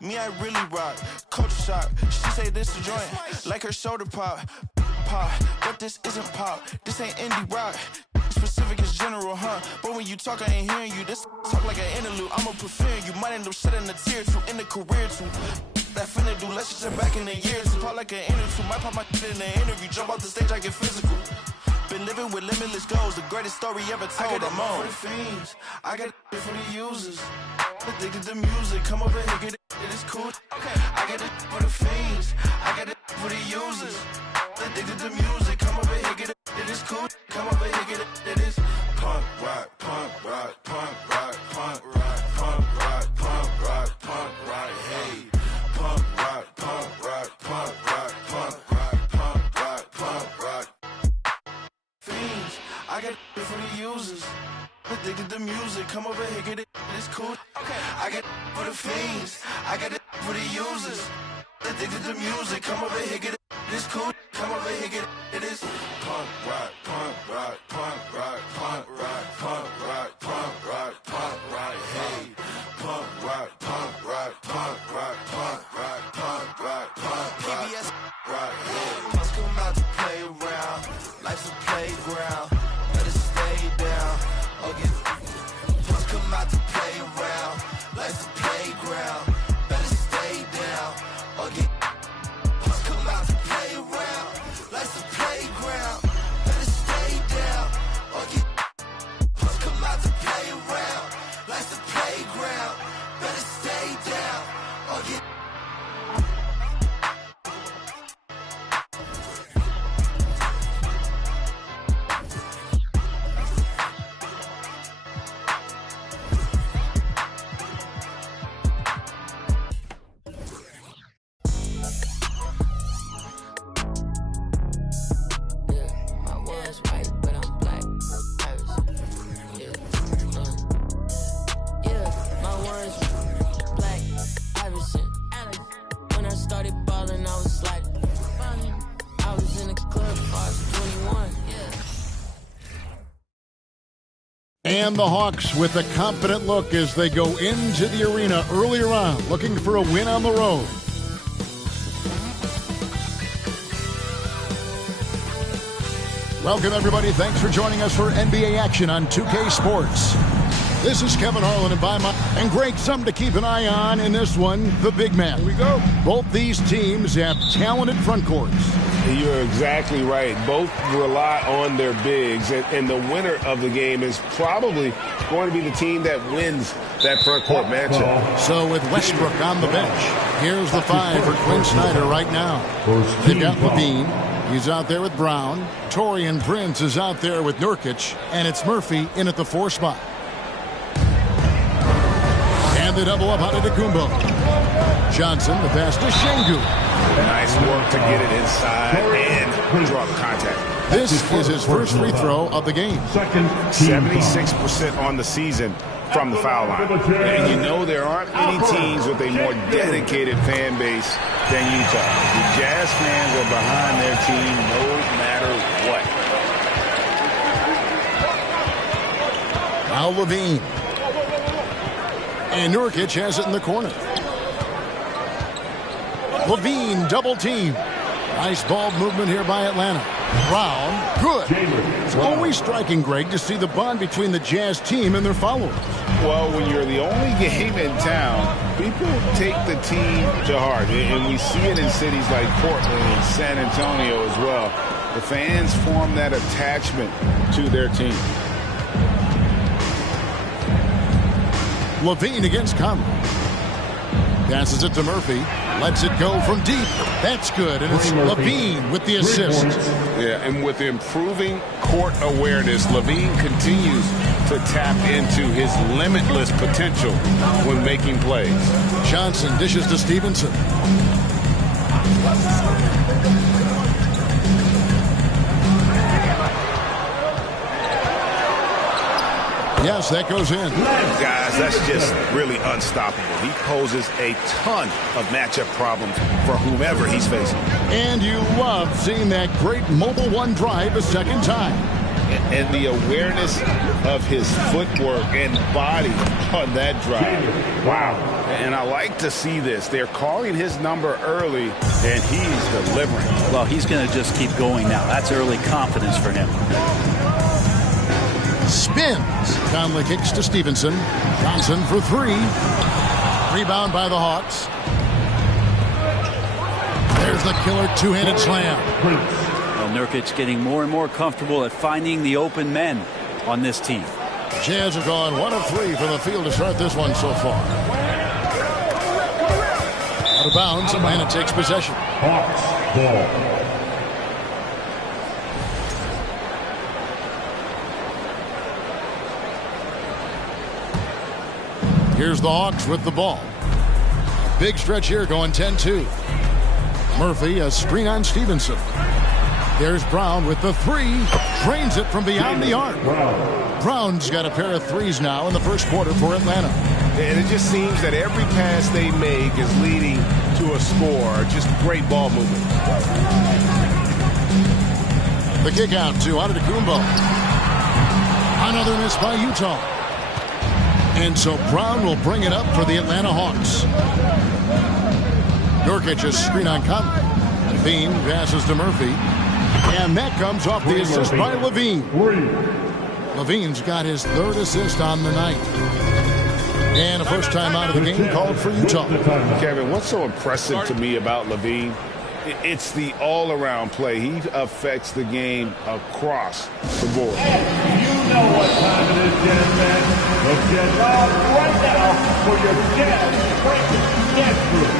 Me, I really rock. Culture shock. She say this a joint, like her shoulder pop. But this isn't pop. This ain't indie rock. Specific is general, huh? But when you talk, I ain't hearing you. This talk like an interlude. I'ma prefer you. Might end up shedding a tear too in the career too. That finna do. Let's just back in the years. Pop like an interview. Might pop my in the interview. Jump off the stage, I get physical. Been living with limitless goals, the greatest story ever told. I got it for the fiends, I got it for the users. Addicted to music, come over here, get it, it is cool. Okay, I got it for the fiends, I got it for the users. Addicted to music, come over here, get it, it is cool. Come over here, get it, it is punk rock, punk rock, punk rock, punk rock, punk rock, punk rock, punk rock, hey. Punk rock, punk rock, punk rock, punk rock, punk rock, punk rock. Fiends, I got it for the users. Addicted to music, come over here, get it, it's cool. Okay, I got it for the fiends, I got it for the users. Addicted to music, come over here, get it, it's cool. Come over here, get it, it is punk rock, punk rock, punk rock, punk rock, punk rock, punk rock, punk rock, hey. Punk rock, punk rock, punk rock, punk rock, punk rock, punk rock, PBS rock, hey. Must come out to play around, life's a playground, better stay down. Okay, just come out to play around. Life's a playground. Better stay down. Okay, just come out to play around. Life's a playground. Better stay down. Okay, just come out to play around. Life's a playground. Better stay down. Okay. And the Hawks with a confident look as they go into the arena earlier on, looking for a win on the road. Welcome, everybody. Thanks for joining us for NBA action on 2K Sports. This is Kevin Harlan and and Greg, something to keep an eye on in this one, the big man. Here we go. Both these teams have talented front courts. You're exactly right. Both rely on their bigs, and the winner of the game is probably going to be the team that wins that front court matchup. So with Westbrook on the bench, here's the 5 for Quinn Snyder right now. They've got Levine. He's out there with Brown. Torian Prince is out there with Nurkic, and it's Murphy in at the 4 spot. And they double up on Antetokounmpo. Johnson, the pass to Şengün. Nice work to get it inside and draw the contact. This is his first free throw of the game. 76% on the season from the foul line. And you know there aren't many teams with a more dedicated fan base than Utah. The Jazz fans are behind their team no matter what. Now Levine. And Nurkic has it in the corner. Levine double team. Nice ball movement here by Atlanta. Brown, good. It's always striking, Greg, to see the bond between the Jazz team and their followers. Well, when you're the only game in town, people take the team to heart. And we see it in cities like Portland and San Antonio as well. The fans form that attachment to their team. Levine against Conley. Passes it to Murphy. Lets it go from deep. That's good. And it's Levine with the assist. Yeah, and with improving court awareness, Levine continues to tap into his limitless potential when making plays. Johnson dishes to Stevenson. Yes, that goes in. Guys, that's just really unstoppable. He poses a ton of matchup problems for whomever he's facing. And you love seeing that great mobile one drive a second time. And the awareness of his footwork and body on that drive. Wow. And I like to see this. They're calling his number early, and he's delivering. Well, he's going to just keep going now. That's early confidence for him. Spins. Conley kicks to Stevenson. Johnson for 3. Rebound by the Hawks. There's the killer two-handed slam. Well, Nurkic getting more and more comfortable at finding the open men on this team. Jazz have gone 1 of 3 from the field to start this one so far. Out of bounds, Atlanta takes possession. Hawks ball. Here's the Hawks with the ball. Big stretch here going 10-2. Murphy, a screen on Stevenson. There's Brown with the 3. Drains it from beyond the arc. Brown's got a pair of 3s now in the first quarter for Atlanta. And it just seems that every pass they make is leading to a score. Just great ball movement. The kick out to Antetokounmpo. Another miss by Utah. And so Brown will bring it up for the Atlanta Hawks. Nurkic is screen on Conley. Levine passes to Murphy. And that comes off the assist by Levine. Levine's got his 3rd assist on the night. And a first time out of the game called for Utah. Kevin, what's so impressive to me about Levine? It's the all-around play. He affects the game across the board. You know what time it is, Jazz fans. Let's get loud right now for your Jazz Breakfast Dance Crew.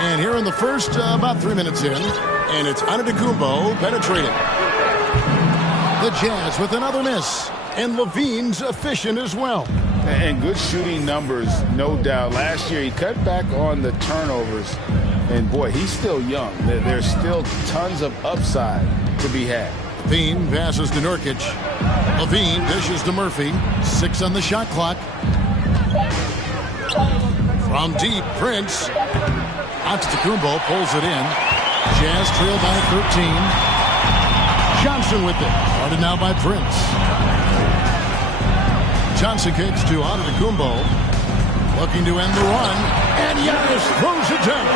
And here in the first, about 3 minutes in, and it's Antetokounmpo penetrating. The Jazz with another miss, and Levine's efficient as well. And good shooting numbers, no doubt. Last year he cut back on the turnovers, and boy, he's still young. There's still tons of upside to be had. Levine passes to Nurkic. Levine dishes to Murphy. 6 on the shot clock. From deep, Prince. Antetokounmpo pulls it in. Jazz trail by 13. Johnson with it. Guarded now by Prince. Johnson kicks to Antetokounmpo. Looking to end the run, and Giannis throws it down.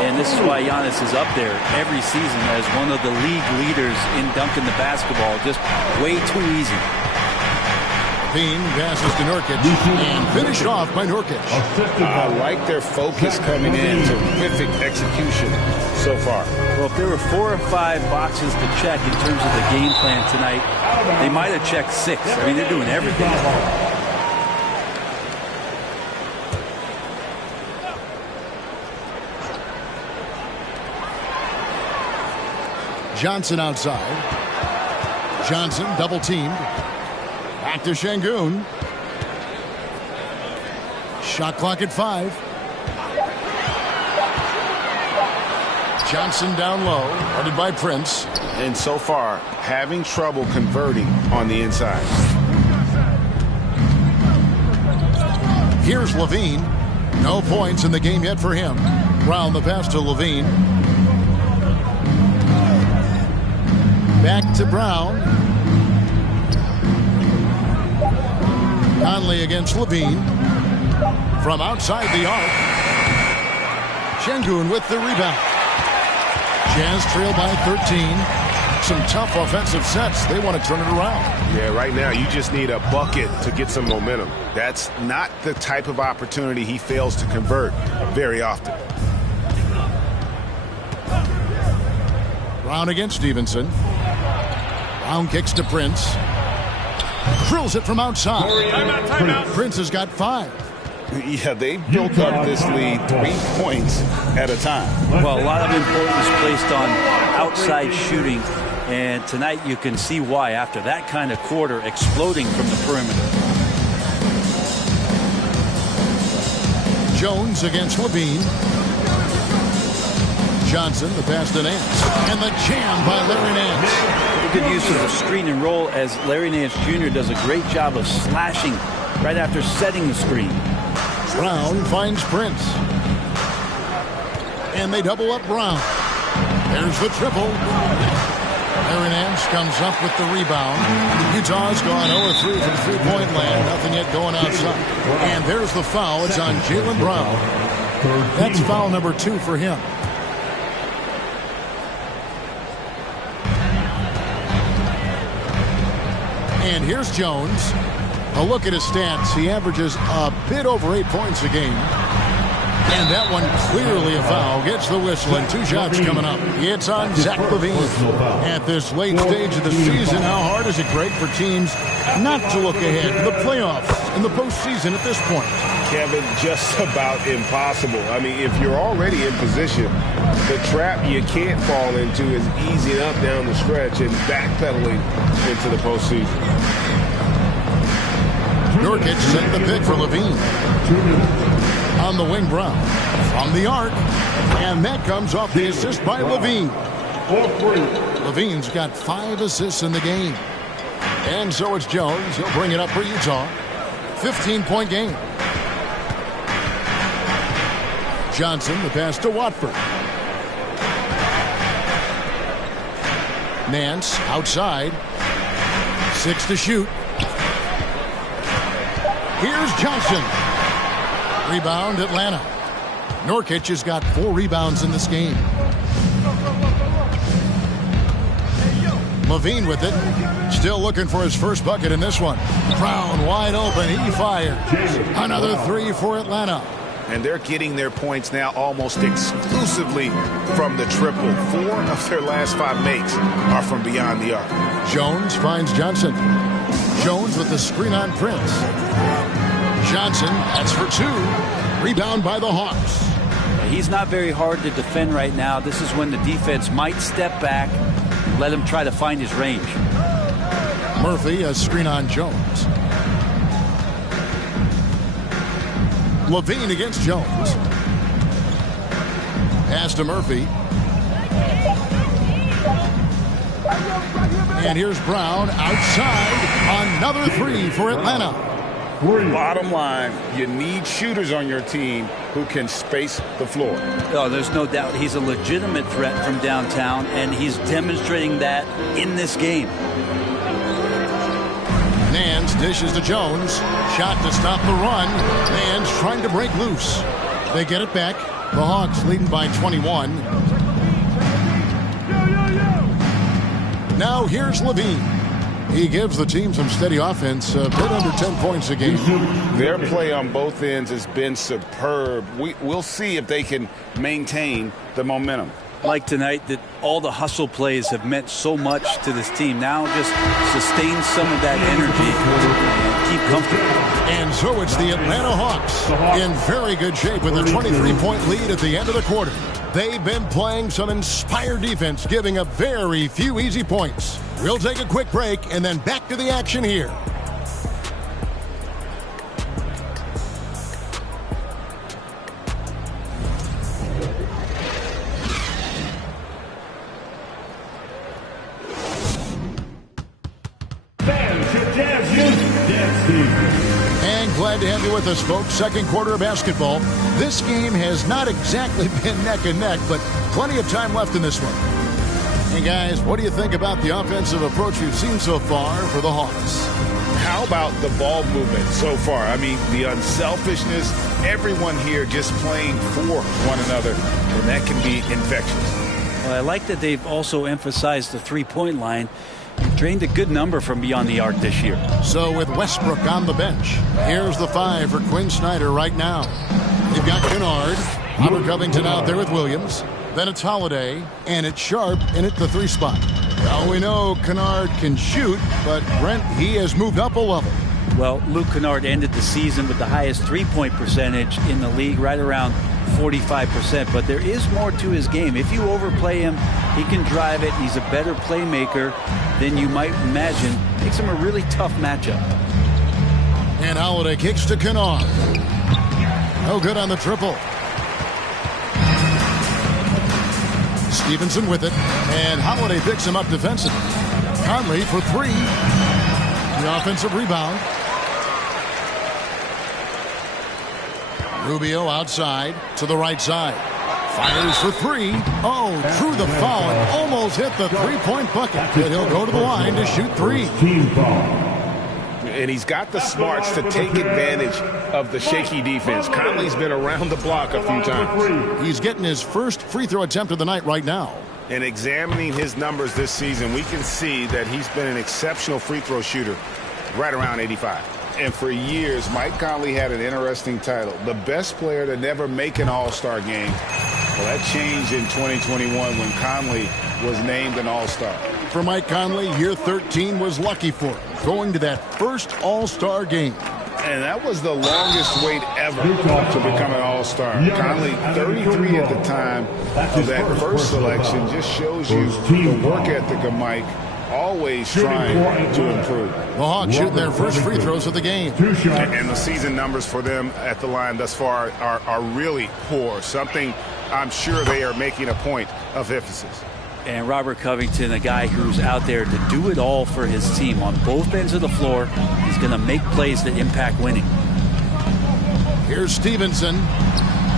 And this is why Giannis is up there every season as one of the league leaders in dunking the basketball. Just way too easy. Levine passes to Nurkic and finished off by Nurkic. I like their focus coming in. Terrific execution so far. Well, if there were 4 or 5 boxes to check in terms of the game plan tonight, they might have checked 6. I mean, they're doing everything. Johnson outside. Johnson double teamed. Back to Şengün. Shot clock at 5. Johnson down low, guarded by Prince. And so far, having trouble converting on the inside. Here's Levine. No points in the game yet for him. Brown the pass to Levine. Back to Brown. Conley against Levine. From outside the arc. Şengün with the rebound. Jazz trail by 13. Some tough offensive sets. They want to turn it around. Yeah, right now you just need a bucket to get some momentum. That's not the type of opportunity he fails to convert very often. Brown against Stevenson. Brown kicks to Prince. Drills it from outside. Timeout. Prince has got 5. Yeah, they built up this lead 3 points at a time. Well, a lot of importance placed on outside shooting, and tonight you can see why after that kind of quarter exploding from the perimeter. Jones against Levine. Johnson, the pass to Nance. And the jam by Larry Nance. Good use of the screen and roll as Larry Nance Jr. does a great job of slashing right after setting the screen. Brown finds Prince. And they double up Brown. There's the triple. Larry Nance comes up with the rebound. Utah's gone 0-3 from three-point land. Nothing yet going outside. And there's the foul. It's on Jaylen Brown. That's foul number 2 for him. And here's Jones. A look at his stats. He averages a bit over 8 points a game. And that one clearly a foul. Gets the whistle and 2 shots coming up. It's on Zach LaVine. At this late stage of the season, how hard is it, Greg, for teams not to look ahead to the playoffs in the postseason at this point? Kevin, just about impossible. I mean, if you're already in position, the trap you can't fall into is easing up down the stretch and backpedaling into the postseason. Nurkic set the pick for Levine. On the wing, Brown. From the arc. And that comes off the assist by Levine. Levine's got 5 assists in the game. And so it's Jones. He'll bring it up for Utah. 15-point game. Johnson, the pass to Watford. Nance outside. 6 to shoot. Here's Johnson. Rebound, Atlanta. Nurkic has got 4 rebounds in this game. Levine with it. Still looking for his first bucket in this one. Brown wide open. He fired. Another 3 for Atlanta. And they're getting their points now almost exclusively from the triple. 4 of their last 5 makes are from beyond the arc. Jones finds Johnson. Jones with the screen on Prince. Johnson, that's for 2. Rebound by the Hawks. He's not very hard to defend right now. This is when the defense might step back and let him try to find his range. Murphy, a screen on Jones. Levine against Jones. Pass to Murphy. And here's Brown outside. Another 3 for Atlanta. Bottom line, you need shooters on your team who can space the floor. Oh, there's no doubt he's a legitimate threat from downtown, and he's demonstrating that in this game. Nance Dishes to Jones. Shot to stop the run. And trying to break loose. They get it back. The Hawks leading by 21. Now here's Levine. He gives the team some steady offense, a bit under 10 points a game. Their play on both ends has been superb. We'll see if they can maintain the momentum. Like tonight, that all the hustle plays have meant so much to this team. Now just sustain some of that energy and keep comfortable. And so it's the Atlanta Hawks in very good shape with a 23-point lead at the end of the quarter. They've been playing some inspired defense, giving up very few easy points. We'll take a quick break and then back to the action here. And glad to have you with us, folks. Second quarter of basketball. This game has not exactly been neck and neck, but plenty of time left in this one. Hey, guys, what do you think about the offensive approach we've seen so far for the Hawks? How about the ball movement so far? I mean, the unselfishness, everyone here just playing for one another, and that can be infectious. Well, I like that they've also emphasized the three-point line. Drained a good number from beyond the arc this year. So with Westbrook on the bench, here's the 5 for Quinn Snyder right now. You've got Kennard, Robert Covington out there with Williams. Then it's Holiday, and it's Sharp in at the 3 spot. Well, we know Kennard can shoot, but Brent, he has moved up a level. Well, Luke Kennard ended the season with the highest three-point percentage in the league, right around 45%. But there is more to his game. If you overplay him, he can drive it. He's a better playmaker than you might imagine. Makes him a really tough matchup. And Holiday kicks to Kennard. No good on the triple. Stevenson with it, and Holiday picks him up defensively. Conley for 3. The offensive rebound. Rubio outside to the right side. Fires for 3. Oh, drew the foul and almost hit the three-point bucket. But he'll go to the line to shoot 3. And he's got the smarts to take advantage of the shaky defense. Conley's been around the block a few times. He's getting his first free throw attempt of the night right now. And examining his numbers this season, we can see that he's been an exceptional free throw shooter, right around 85. And for years, Mike Conley had an interesting title, the best player to never make an All-Star game. Well, that changed in 2021 when Conley was named an All-Star. For Mike Conley, year 13 was lucky for him, going to that first All-Star game. And that was the longest wait ever to become an All-Star. Conley, 33 at the time of that first selection, just shows you the work ethic of Mike, always trying to improve. The Hawks shooting their first free throws of the game. And the season numbers for them at the line thus far are really poor, something I'm sure they are making a point of emphasis. And Robert Covington, a guy who's out there to do it all for his team on both ends of the floor. He's going to make plays that impact winning. Here's Stevenson.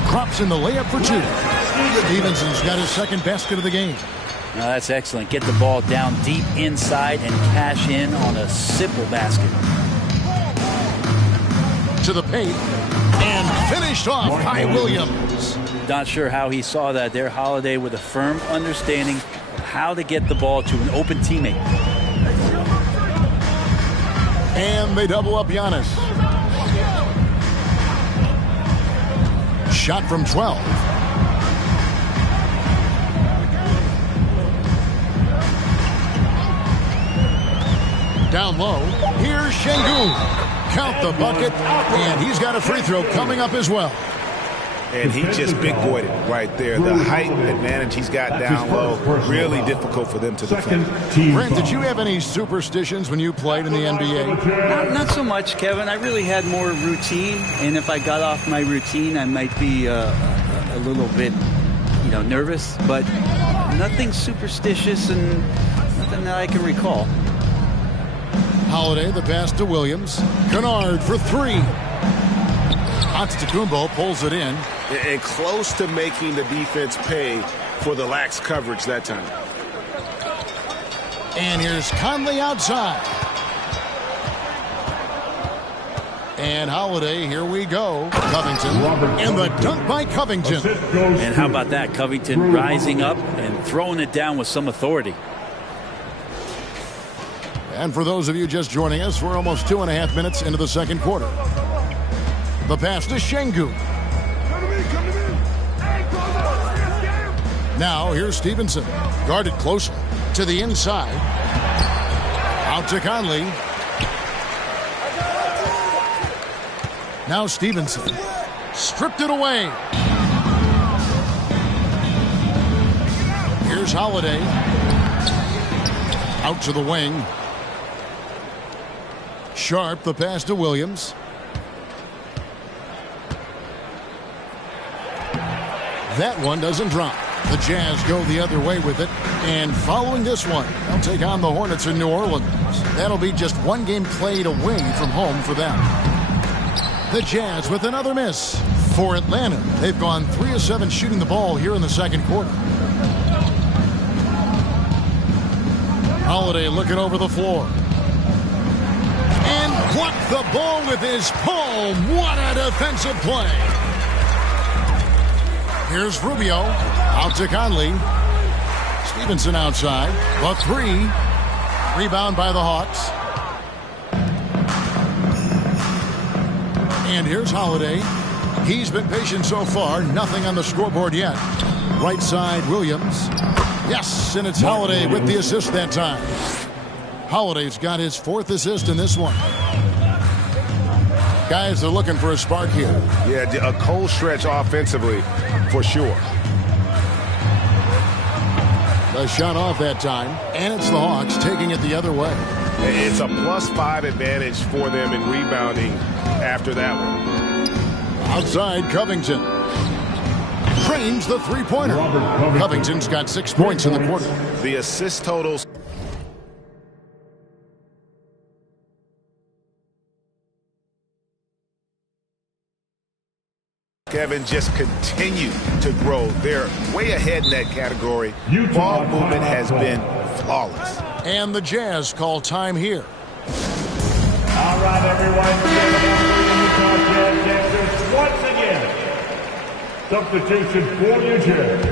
Drops in the layup for 2. Stevenson's got his second basket of the game. Now that's excellent. Get the ball down deep inside and cash in on a simple basket. To the paint. And finished off by Williams. Not sure how he saw that there. Holiday with a firm understanding of how to get the ball to an open teammate. And they double up Giannis. Shot from 12. Down low. Here's Şengün. Count the bucket. And he's got a free throw coming up as well. And he just big-boyed it right there. The height advantage he's got down low, really difficult for them to defend. Brent, did you have any superstitions when you played in the NBA? Not so much, Kevin. I really had more routine, and if I got off my routine, I might be a little bit, nervous. But nothing superstitious and nothing that I can recall. Holiday, the pass to Williams. Kennard for 3. Antetokounmpo pulls it in. And close to making the defense pay for the lax coverage that time. And here's Conley outside. And Holiday, here we go. Covington, and the dunk by Covington. And how about that? Covington rising up and throwing it down with some authority. And for those of you just joining us, we're almost 2.5 minutes into the second quarter. The pass to Şengün. Now here's Stevenson. Guarded closely to the inside. Out to Conley. Now Stevenson. Stripped it away. Here's Holiday. Out to the wing. Sharp, the pass to Williams. That one doesn't drop. The Jazz go the other way with it. And following this one, they'll take on the Hornets in New Orleans. That'll be just one game played away from home for them. The Jazz with another miss. For Atlanta, they've gone 3 of 7 shooting the ball here in the second quarter. Holiday looking over the floor. And blocked the ball with his palm. What a defensive play. Here's Rubio. Out to Conley. Stevenson outside. The 3. Rebound by the Hawks. And here's Holiday. He's been patient so far. Nothing on the scoreboard yet. Right side, Williams. Yes, and it's Holiday with the assist that time. Holiday's got his 4th assist in this one. Guys are looking for a spark here. Yeah, a cold stretch offensively, for sure. The shot off that time, and it's the Hawks taking it the other way. It's a +5 advantage for them in rebounding after that one. Outside, Covington. Trains the three-pointer. Covington's got 6 points in the quarter. The assist totals. Kevin, just continue to grow. They're way ahead in that category. Ball movement has been flawless. And the Jazz call time here. All right, everyone. Utah Jazz Dancers once again. Substitution for your Jazz.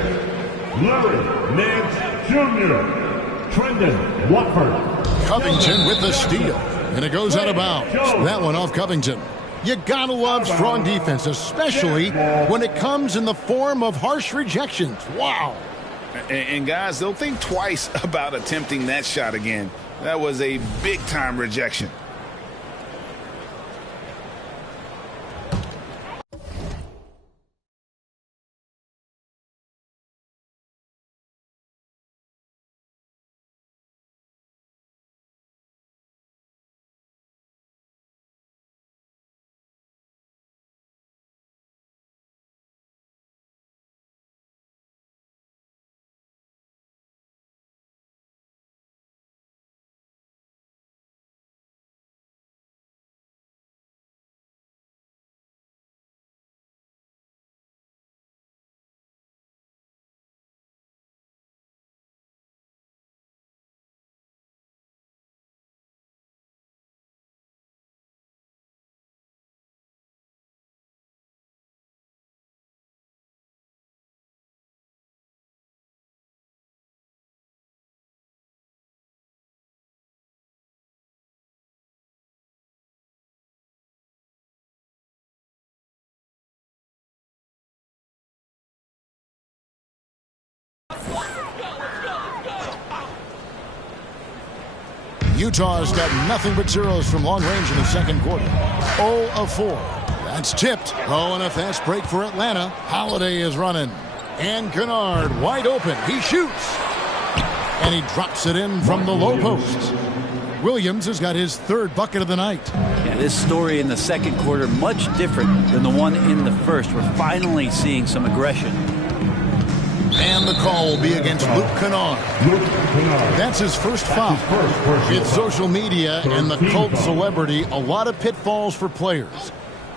Larry Nance Jr. Trendon Watford. Covington with the steal. And it goes out of bounds. That one off Covington. You gotta love strong defense, especially when it comes in the form of harsh rejections. Wow. And guys, they'll think twice about attempting that shot again. That was a big-time rejection. Utah's got nothing but zeros from long range in the second quarter. 0 of 4. That's tipped. Oh, and a fast break for Atlanta. Holiday is running. And Kennard wide open. He shoots. And he drops it in from the low post. Williams has got his 3rd bucket of the night. Yeah, this story in the second quarter much different than the one in the first. We're finally seeing some aggression. And the call will be against Luke Kennard. That's his first foul. It's social media and the cult celebrity, a lot of pitfalls for players.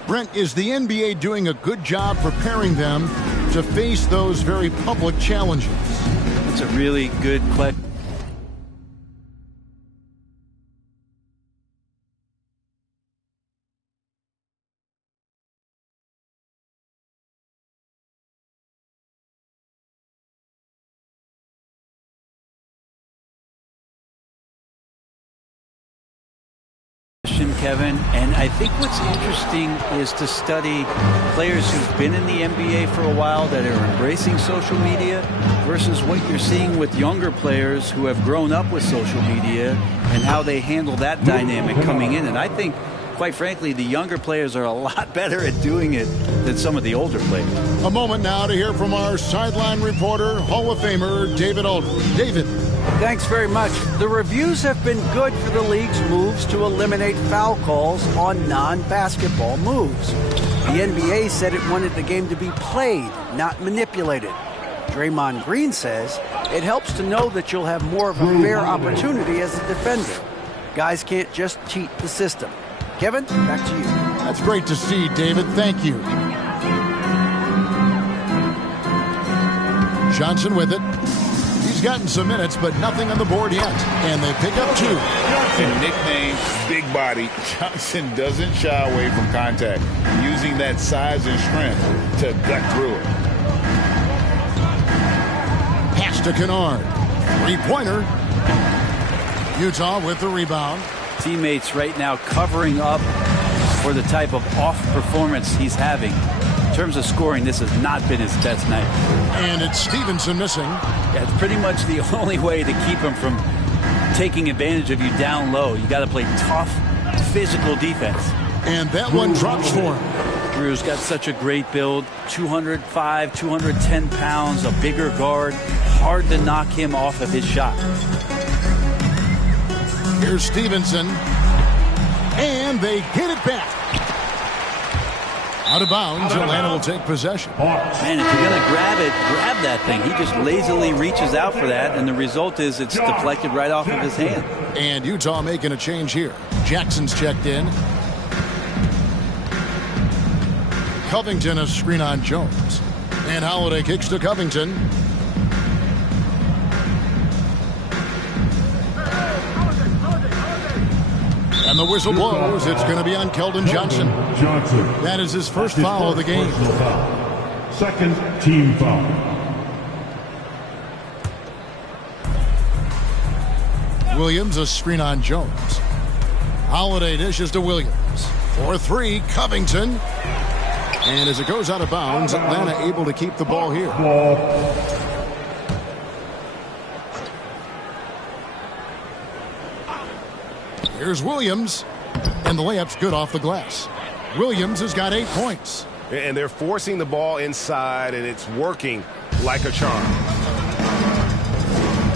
Brent, is the NBA doing a good job preparing them to face those very public challenges? That's a really good question. Kevin. And I think what's interesting is to study players who've been in the NBA for a while that are embracing social media versus what you're seeing with younger players who have grown up with social media and how they handle that dynamic coming in. And I think, quite frankly, the younger players are a lot better at doing it than some of the older players. A moment now to hear from our sideline reporter, Hall of Famer David Aldridge. David. Thanks very much. The reviews have been good for the league's moves to eliminate foul calls on non-basketball moves. The NBA said it wanted the game to be played, not manipulated. Draymond Green says it helps to know that you'll have more of a fair opportunity as a defender. Guys can't just cheat the system. Kevin, back to you. That's great to see, David. Thank you. Johnson with it. He's gotten some minutes, but nothing on the board yet. And they pick up 2. And nicknamed Big Body, Johnson doesn't shy away from contact, using that size and strength to gut through it. Pass to Kennard. 3-pointer. Utah with the rebound. Teammates right now covering up for the type of off performance he's having. In terms of scoring, this has not been his best night. And it's Stevenson missing. Yeah, it's pretty much the only way to keep him from taking advantage of you down low. You got to play tough, physical defense. And that one drops for him. Drew's got such a great build. 205, 210 pounds, a bigger guard. Hard to knock him off of his shot. Here's Stevenson. And they get it back. Out of bounds, Atlanta will take possession. Man, if you're going to grab it, grab that thing. He just lazily reaches out for that, and the result is it's deflected right off of his hand. And Utah making a change here. Jackson's checked in. Covington a screen on Jones. And Holiday kicks to Covington. And the whistle blows. It's going to be on Keldon Johnson. That is his first foul of the game. Second team foul. Williams a screen on Jones. Holiday dishes to Williams. 4-3, Covington. And as it goes out of bounds, Atlanta able to keep the ball here. Here's Williams, and the layup's good off the glass. Williams has got 8 points. And they're forcing the ball inside, and it's working like a charm.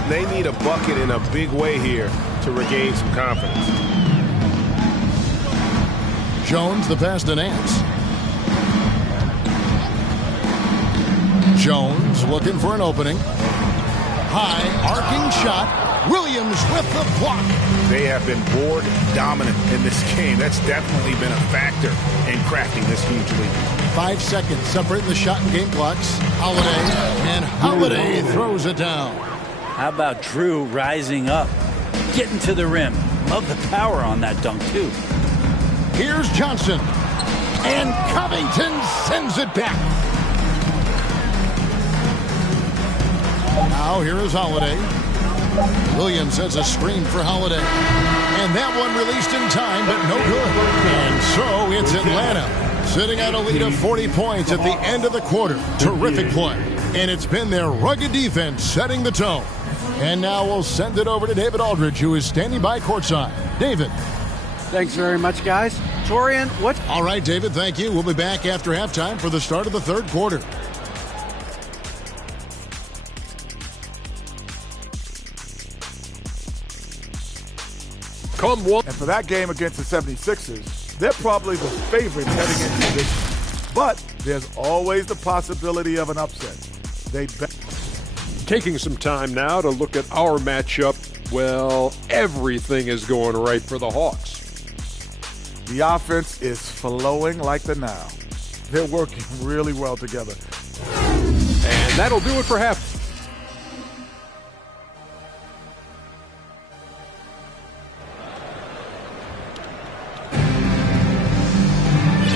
They need a bucket in a big way here to regain some confidence. Jones, the pass to Nance. Jones looking for an opening. High, arcing shot. Williams with the block. They have been board dominant in this game. That's definitely been a factor in crafting this huge lead. 5 seconds separating the shot and game clocks. Holiday, and Holiday throws it down. How about Drew rising up, getting to the rim? Love the power on that dunk, too. Here's Johnson, and Covington sends it back. Now here is Holiday. Williams has a screen for Holiday. And that one released in time, but no good. And so it's Atlanta sitting at a lead of 40 points at the end of the quarter. Terrific play. And it's been their rugged defense setting the tone. And now we'll send it over to David Aldridge, who is standing by courtside. David. Thanks very much, guys. Torian, what? All right, David, thank you. We'll be back after halftime for the start of the third quarter. And for that game against the 76ers, they're probably the favorites heading into this. But there's always the possibility of an upset. Taking some time now to look at our matchup. Well, everything is going right for the Hawks. The offense is flowing like the Nile. They're working really well together. And that'll do it for half.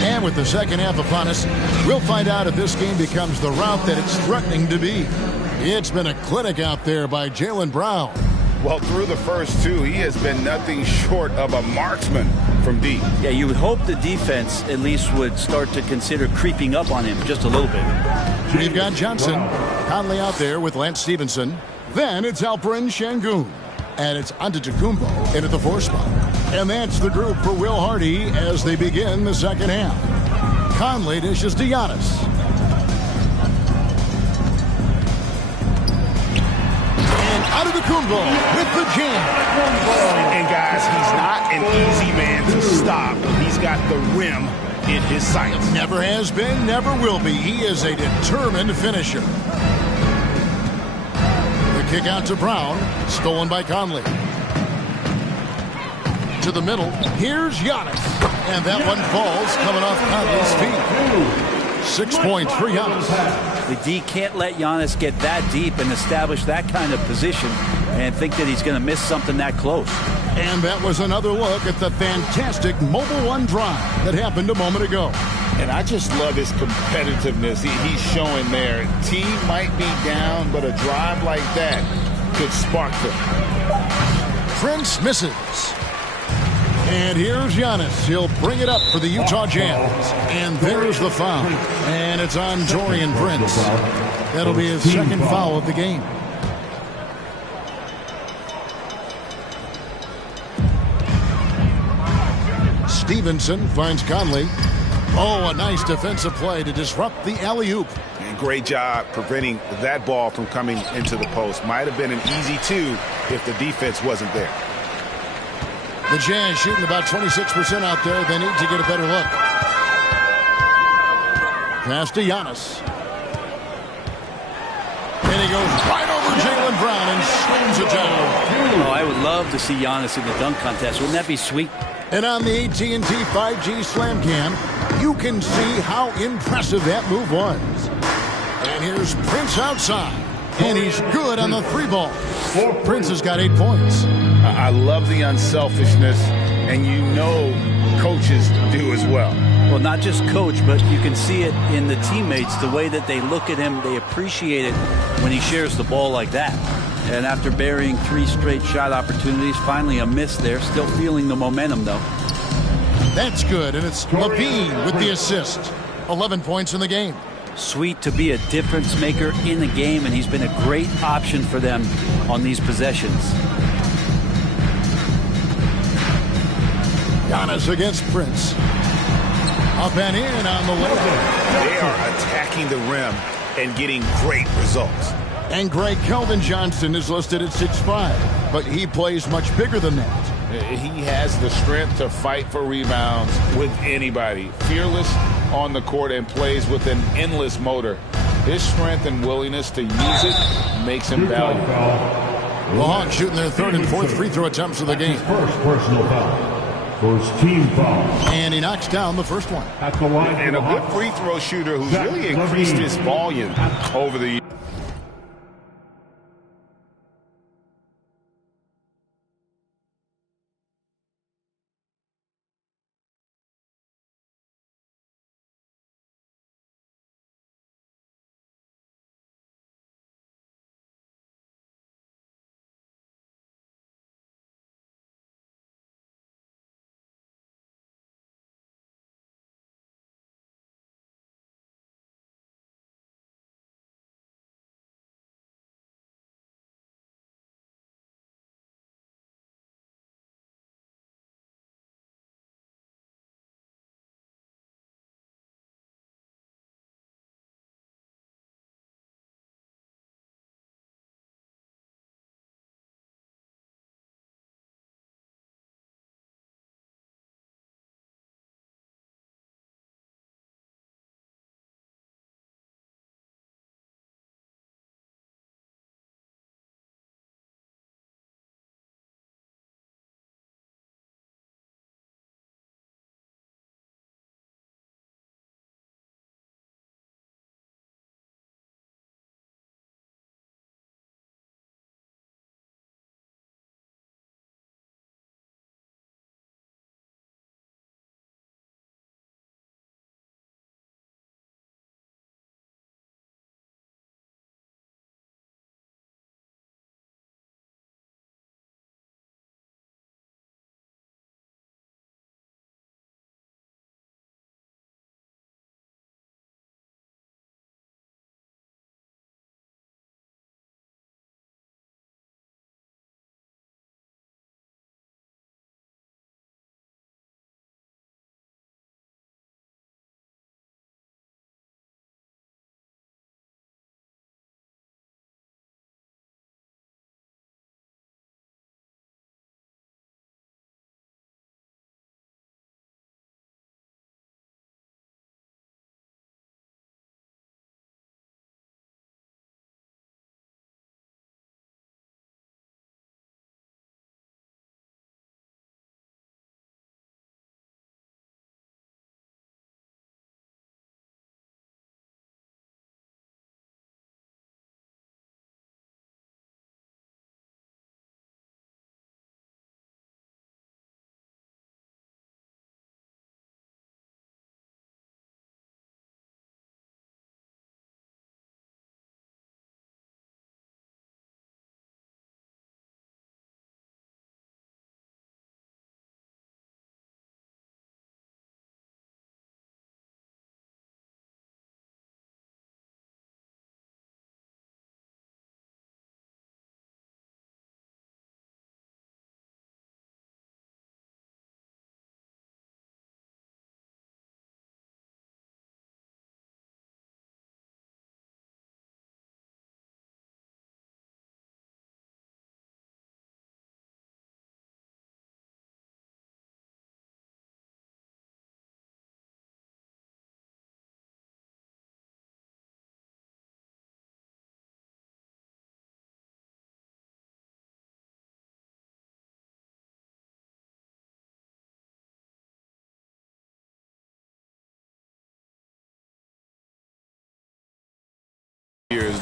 And with the second half upon us, we'll find out if this game becomes the rout that it's threatening to be. It's been a clinic out there by Jaylen Brown. Well, through the first two, he has been nothing short of a marksman from deep. Yeah, you would hope the defense at least would start to consider creeping up on him just a little bit. We've got Johnson, Conley out there with Lance Stevenson. Then it's Alperen Şengün. And it's Antetokounmpo in at the 4 spot. And that's the group for Will Hardy as they begin the second half. Conley dishes to Giannis. And Antetokounmpo with the jam. And guys, he's not an easy man to stop. He's got the rim in his sights. Never has been, never will be. He is a determined finisher. Kick out to Brown, stolen by Conley. To the middle, here's Giannis. And that one falls coming off Conley's feet. 6 points for Giannis. The D can't let Giannis get that deep and establish that kind of position and think that he's going to miss something that close. And that was another look at the fantastic Mobile One drive that happened a moment ago. And I just love his competitiveness he's showing there. Team might be down, but a drive like that could spark them. Prince misses. And here's Giannis. He'll bring it up for the Utah Jazz. And there's the foul. And it's on Taurean Prince. That'll be his second foul of the game. Stevenson finds Conley. Oh, a nice defensive play to disrupt the alley-oop. And great job preventing that ball from coming into the post. Might have been an easy 2 if the defense wasn't there. The Jazz shooting about 26% out there. They need to get a better look. Pass to Giannis. And he goes right over Jaylen Brown and slams it down. Oh, I would love to see Giannis in the dunk contest. Wouldn't that be sweet? And on the AT&T 5G Slam Cam, you can see how impressive that move was. And here's Prince outside. And he's good on the 3 ball. Prince has got 8 points. I love the unselfishness, and you know coaches do as well. Well, not just coach, but you can see it in the teammates, the way that they look at him. They appreciate it when he shares the ball like that. And after burying 3 straight shot opportunities, finally a miss there. Still feeling the momentum, though. That's good, and it's Levine with the assist. 11 points in the game. Sweet to be a difference maker in the game, and he's been a great option for them on these possessions. Giannis against Prince. Up and in on the layup. They are attacking the rim and getting great results. And Greg Kelvin Johnson is listed at 6'5", but he plays much bigger than that. He has the strength to fight for rebounds with anybody. Fearless on the court and plays with an endless motor. His strength and willingness to use it makes him valuable. The Hawks shooting their 3rd and 4th free throw attempts of the game. First personal foul. First team foul. And he knocks down the first one. And a good free throw shooter who's really increased his volume over the years.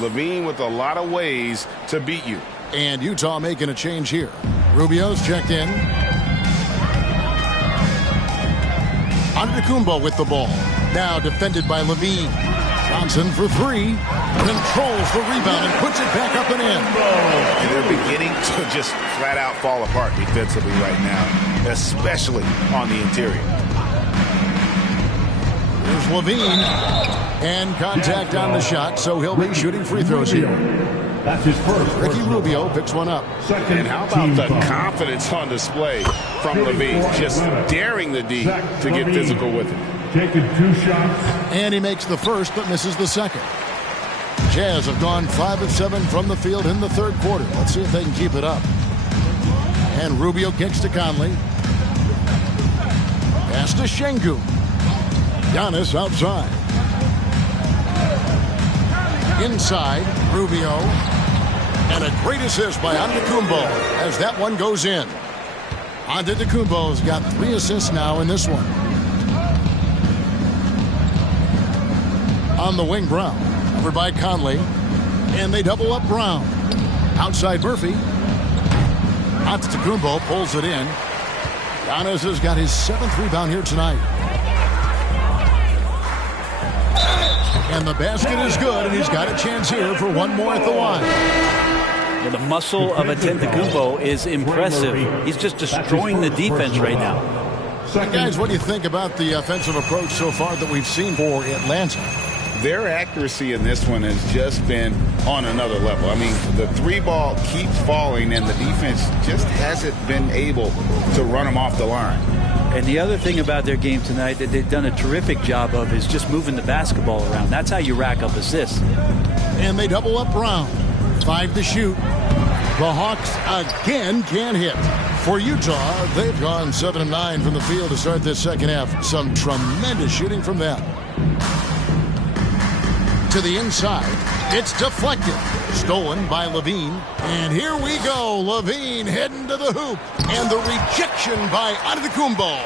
LaVine with a lot of ways to beat you. And Utah making a change here. Rubio's checked in. Antetokounmpo with the ball. Now defended by LaVine. Johnson for three. Controls the rebound and puts it back up and in. And they're beginning to just flat out fall apart defensively right now, especially on the interior. Here's LaVine. And contact on the shot, so he'll be shooting free throws here. That's his first. Ricky Rubio picks one up. And how about the confidence on display from LaVine? Just daring the D to get physical with it. Taking 2 shots. And he makes the first but misses the second. Jazz have gone 5 of 7 from the field in the third quarter. Let's see if they can keep it up. And Rubio kicks to Conley. Pass to Şengün. Giannis outside. Inside, Rubio. And a great assist by Antetokounmpo as that one goes in. Antetokounmpo's got 3 assists now in this one. On the wing, Brown. Covered by Conley. And they double up Brown. Outside Murphy. Antetokounmpo pulls it in. Giannis has got his 7th rebound here tonight. And the basket is good, and he's got a chance here for one more at the line. Well, the muscle of Antetokounmpo is impressive. He's just destroying the defense right now. Hey guys, what do you think about the offensive approach so far that we've seen for Atlanta? Their accuracy in this one has just been on another level. I mean, the 3-ball keeps falling, and the defense just hasn't been able to run them off the line. And the other thing about their game tonight that they've done a terrific job of is just moving the basketball around. That's how you rack up assists. And they double up Brown. 5 to shoot. The Hawks again can't hit. For Utah, they've gone 7 of 9 from the field to start this second half. Some tremendous shooting from them. To the inside. It's deflected. Stolen by LaVine. And here we go. LaVine heading to the hoop. And the rejection by Antetokounmpo.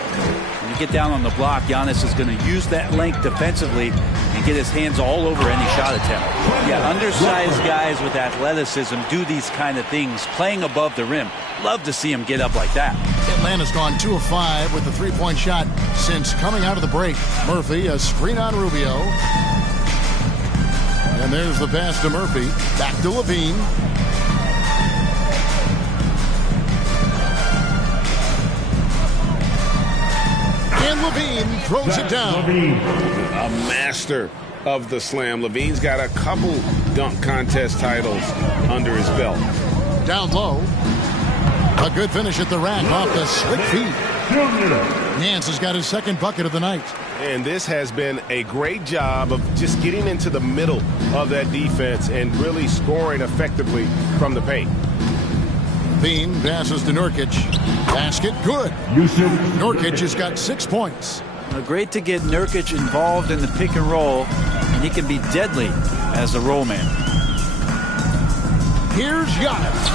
When you get down on the block, Giannis is going to use that length defensively and get his hands all over any shot attempt. Yeah, undersized guys with athleticism do these kind of things, playing above the rim. Love to see him get up like that. Atlanta's gone 2 of 5 with the 3-point shot since coming out of the break. Murphy, a screen on Rubio. And there's the pass to Murphy. Back to LaVine. And LaVine throws it down. A master of the slam. LaVine's got a couple dunk contest titles under his belt. Down low. A good finish at the rack off the slick feet. Nance has got his 2nd bucket of the night. And this has been a great job of just getting into the middle of that defense and really scoring effectively from the paint. Bean passes to Nurkic. Basket good. Nurkic has got 6 points. Great to get Nurkic involved in the pick and roll, and he can be deadly as a roll man. Here's Giannis,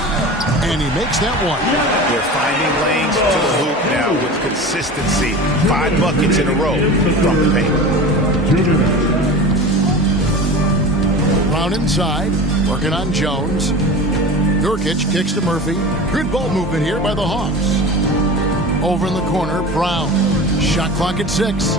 and he makes that one. They're finding lanes to the hoop now with consistency. 5 buckets in a row from the paint. Brown inside, working on Jones. Nurkic kicks to Murphy. Good ball movement here by the Hawks. Over in the corner, Brown. Shot clock at 6.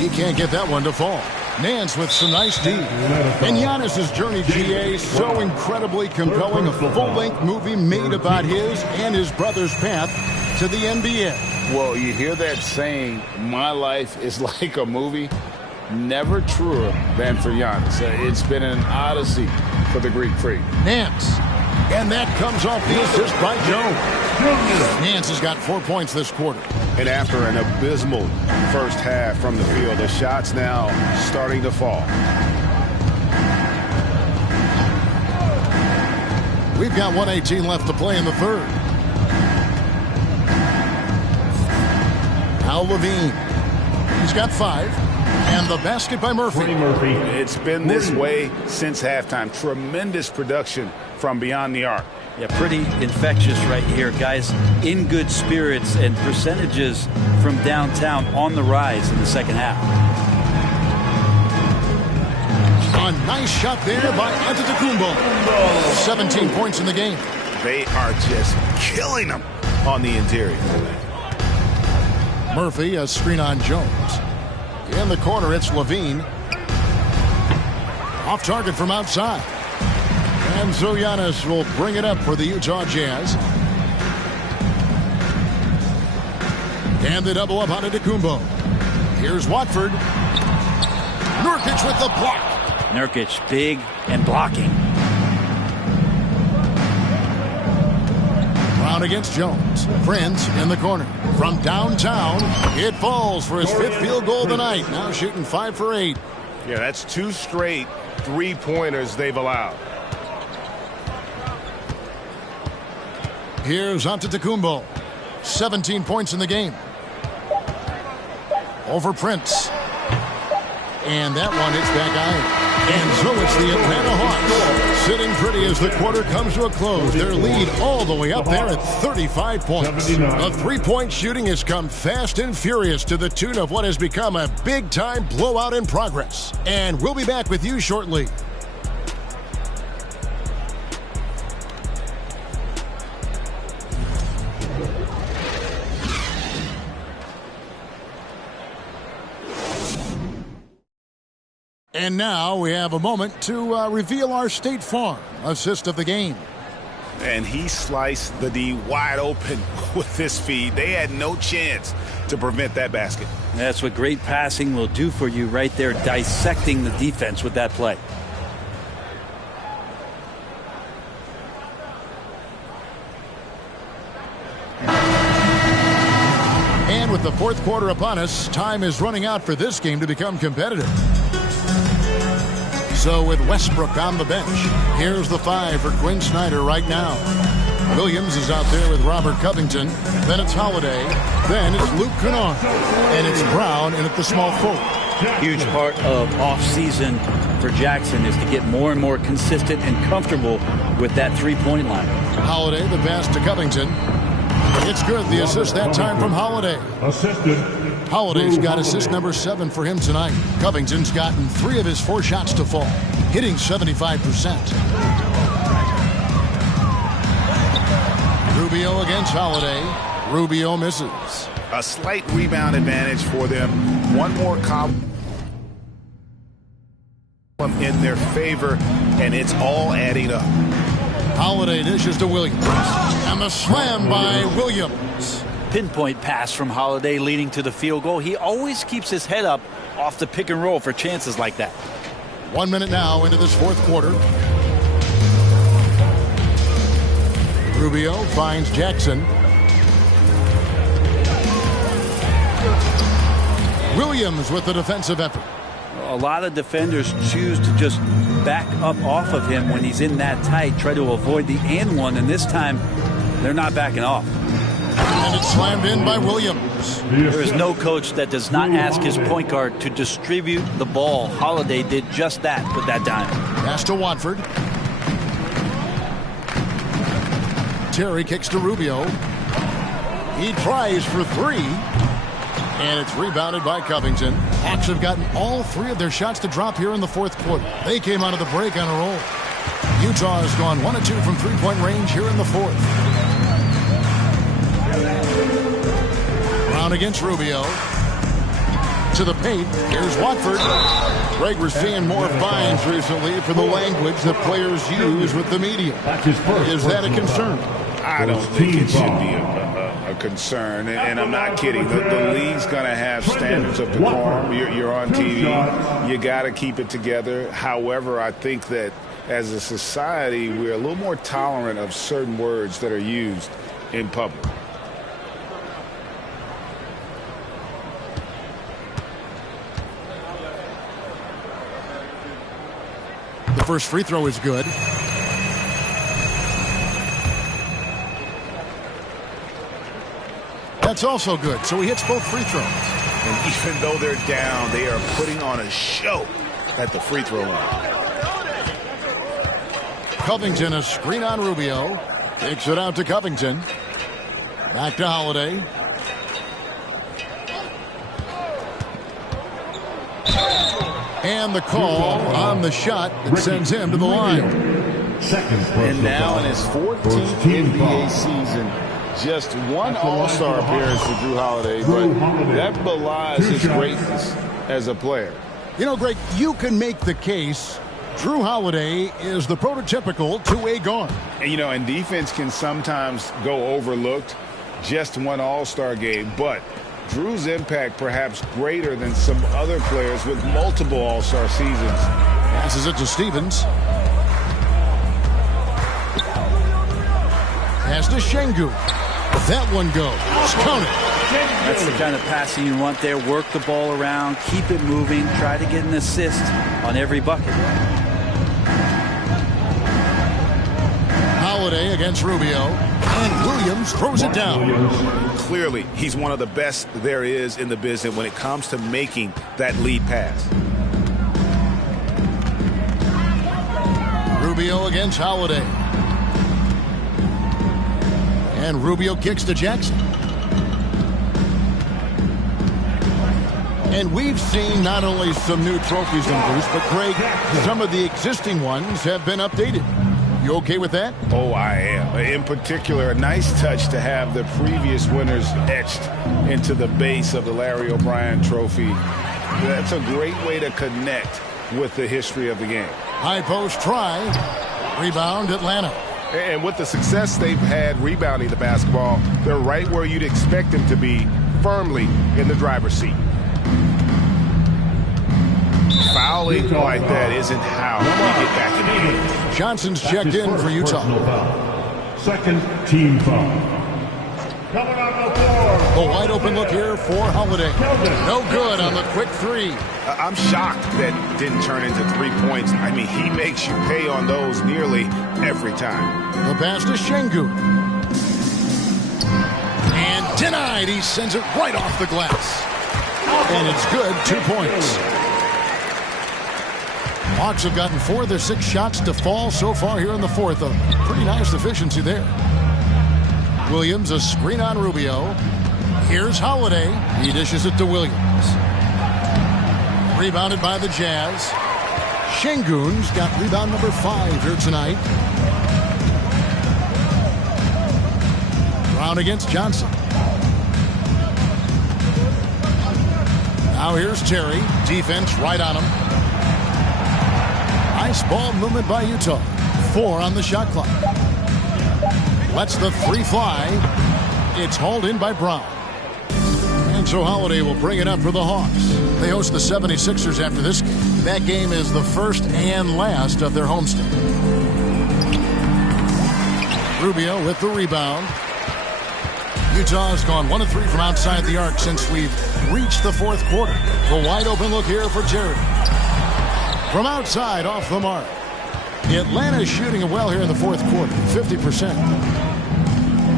He can't get that one to fall. Nance with some nice D. And Giannis' journey, GA, so incredibly compelling. A full-length movie made about his and his brother's path to the NBA. Well, you hear that saying, my life is like a movie. Never truer than for Giannis. It's been an odyssey for the Greek freak. Nance. And that comes off the assist by Jones. Nance has got 4 points this quarter. And after an abysmal first half from the field, the shots now starting to fall. We've got 1:18 left to play in the third. Now LaVine. He's got 5. And the basket by Murphy. It's been this way since halftime. Tremendous production from beyond the arc. Yeah, pretty infectious right here. Guys in good spirits, and percentages from downtown on the rise in the second half. A nice shot there by Antetokounmpo. 17 points in the game. They are just killing them on the interior. Murphy, a screen on Jones. In the corner, it's Levine. Off target from outside. And Giannis will bring it up for the Utah Jazz. And the double up on Antetokounmpo. Here's Watford. Nurkic with the block. Nurkic, big and blocking. Brown against Jones. Prince in the corner. From downtown, it falls for his 5th field goal of the night. Now shooting 5 for 8. Yeah, that's 2 straight 3-pointers they've allowed. Here's Antetokounmpo. 17 points in the game. Over Prince. And that one hits back iron. And so it's the Atlanta Hawks sitting pretty as the quarter comes to a close. Their lead all the way up there at 35 points. The three-point shooting has come fast and furious to the tune of what has become a big-time blowout in progress. And we'll be back with you shortly. And now we have a moment to reveal our State Farm assist of the game. And he sliced the D wide open with his feed. They had no chance to prevent that basket. That's what great passing will do for you right there, dissecting the defense with that play. And with the 4th quarter upon us, time is running out for this game to become competitive. So with Westbrook on the bench, here's the 5 for Quinn Snyder right now. Williams is out there with Robert Covington. Then it's Holiday. Then it's Luke Kennard. And it's Brown in at the small forward. Huge part of offseason for Jackson is to get more and more consistent and comfortable with that three-point line. Holiday, the pass to Covington. It's good. The assist that time from Holiday. Holiday's got assist number 7 for him tonight. Covington's gotten 3 of his 4 shots to fall, hitting 75%. Rubio against Holiday. Rubio misses. A slight rebound advantage for them. One more column in their favor, and it's all adding up. Holiday dishes to Williams. And the slam by Williams. Pinpoint pass from Holiday leading to the field goal. He always keeps his head up off the pick and roll for chances like that. 1 minute now into this 4th quarter. Rubio finds Jackson. Williams with the defensive effort. A lot of defenders choose to just back up off of him when he's in that tight, try to avoid the and one, and this time they're not backing off. And it's slammed in by Williams. There is no coach that does not ask his point guard to distribute the ball. Holiday did just that with that dime. Pass to Watford. Terry kicks to Rubio. He tries for 3. And it's rebounded by Covington. Hawks have gotten all 3 of their shots to drop here in the 4th quarter. They came out of the break on a roll. Utah has gone 1 of 2 from 3-point range here in the 4th. Brown against Rubio. To the paint. Here's Watford. Greg, we're seeing more fines recently for the language that players use with the media. Is that a concern? I don't think it should be a concern, and I'm not kidding. The league's going to have standards of decorum. You're on TV. You got to keep it together. However, I think that as a society, we're a little more tolerant of certain words that are used in public. The first free throw is good. That's also good. So he hits both free throws. And even though they're down, they are putting on a show at the free throw line. Covington, a screen on Rubio. Takes it out to Covington. Back to Holiday. And the call on the shot that sends him to the line. And now in his 14th NBA season, just one All-Star appearance for Drew Holiday, but that belies his greatness as a player. You know, Greg, you can make the case Drew Holiday is the prototypical two-way guard. And, you know, and defense can sometimes go overlooked. Just one All-Star game, but Drew's impact perhaps greater than some other players with multiple All-Star seasons. Passes it to Stevens. Pass to Şengün. That one goes. Count it. That's the kind of passing you want there. Work the ball around, keep it moving, try to get an assist on every bucket. Holiday against Rubio, and Williams throws it down. Clearly, he's one of the best there is in the business when it comes to making that lead pass. Rubio against Holiday. And Rubio kicks to Jackson. And we've seen not only some new trophies in Bruce, but Greg, some of the existing ones have been updated. You okay with that? Oh, I am. In particular, a nice touch to have the previous winners etched into the base of the Larry O'Brien trophy. That's a great way to connect with the history of the game. High post try. Rebound Atlanta. And with the success they've had rebounding the basketball, they're right where you'd expect them to be, firmly in the driver's seat. Fouling like that isn't how we get back in the game. Johnson's checked in for Utah. Second team foul. Coming on the floor. A wide open look here for Holiday. No good on the quick three. I'm shocked that didn't turn into 3 points. I mean, he makes you pay on those nearly every time. The pass to Şengün. And denied. He sends it right off the glass. And it's good. 2 points. Hawks have gotten 4 of their 6 shots to fall so far here in the fourth. A pretty nice efficiency there. Williams, a screen on Rubio. Here's Holiday. He dishes it to Williams. Rebounded by the Jazz. Şengün's got rebound number 5 here tonight. Brown against Johnson. Now here's Terry. Defense right on him. Nice ball movement by Utah. 4 on the shot clock. Lets the 3 fly. It's hauled in by Brown. And so Holiday will bring it up for the Hawks. They host the 76ers after this game. That game is the first and last of their homestand. Rubio with the rebound. Utah has gone 1 of 3 from outside the arc since we've reached the fourth quarter. A wide open look here for Terry. From outside, off the mark. Atlanta is shooting well here in the fourth quarter, 50%.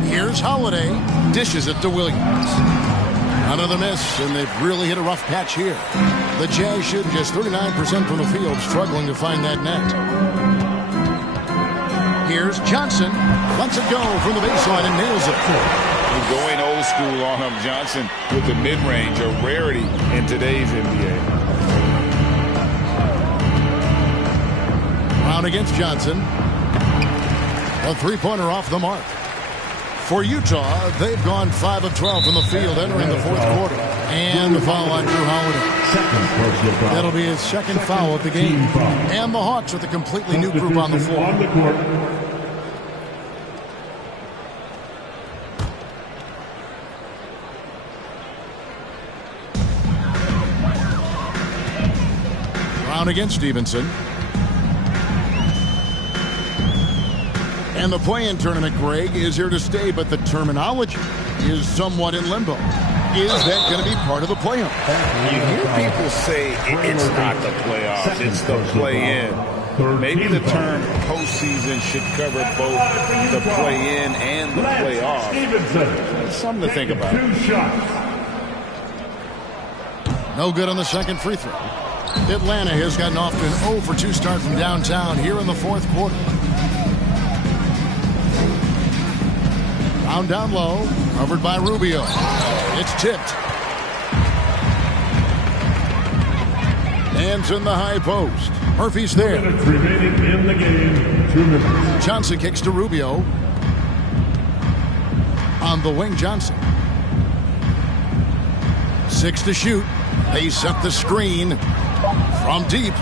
Here's Holiday, dishes it to Williams. Another miss, and they've really hit a rough patch here. The Jazz shooting just 39% from the field, struggling to find that net. Here's Johnson, lets it go from the baseline and nails it. Going old school on him, Johnson, with the mid-range, a rarity in today's NBA. Brown against Johnson. A three-pointer off the mark. For Utah, they've gone 5 of 12 from the field entering the fourth quarter. And the foul on Drew Holiday. That'll be his second foul of the game. And the Hawks with a completely new group on the floor. Brown against Stevenson. And the play-in tournament, Greg, is here to stay, but the terminology is somewhat in limbo. Is that going to be part of the playoff? You hear people say it's not the playoffs, it's the play-in. Maybe the term postseason should cover both the play-in and the playoff. Something to think about. No good on the second free throw. Atlanta has gotten off to an 0 for 2 start from downtown here in the fourth quarter. Brown down low, covered by Rubio. It's tipped. Hands in the high post. Murphy's there. Remaining in the game, 2 minutes. Johnson kicks to Rubio. On the wing, Johnson. 6 to shoot. They set the screen from deep.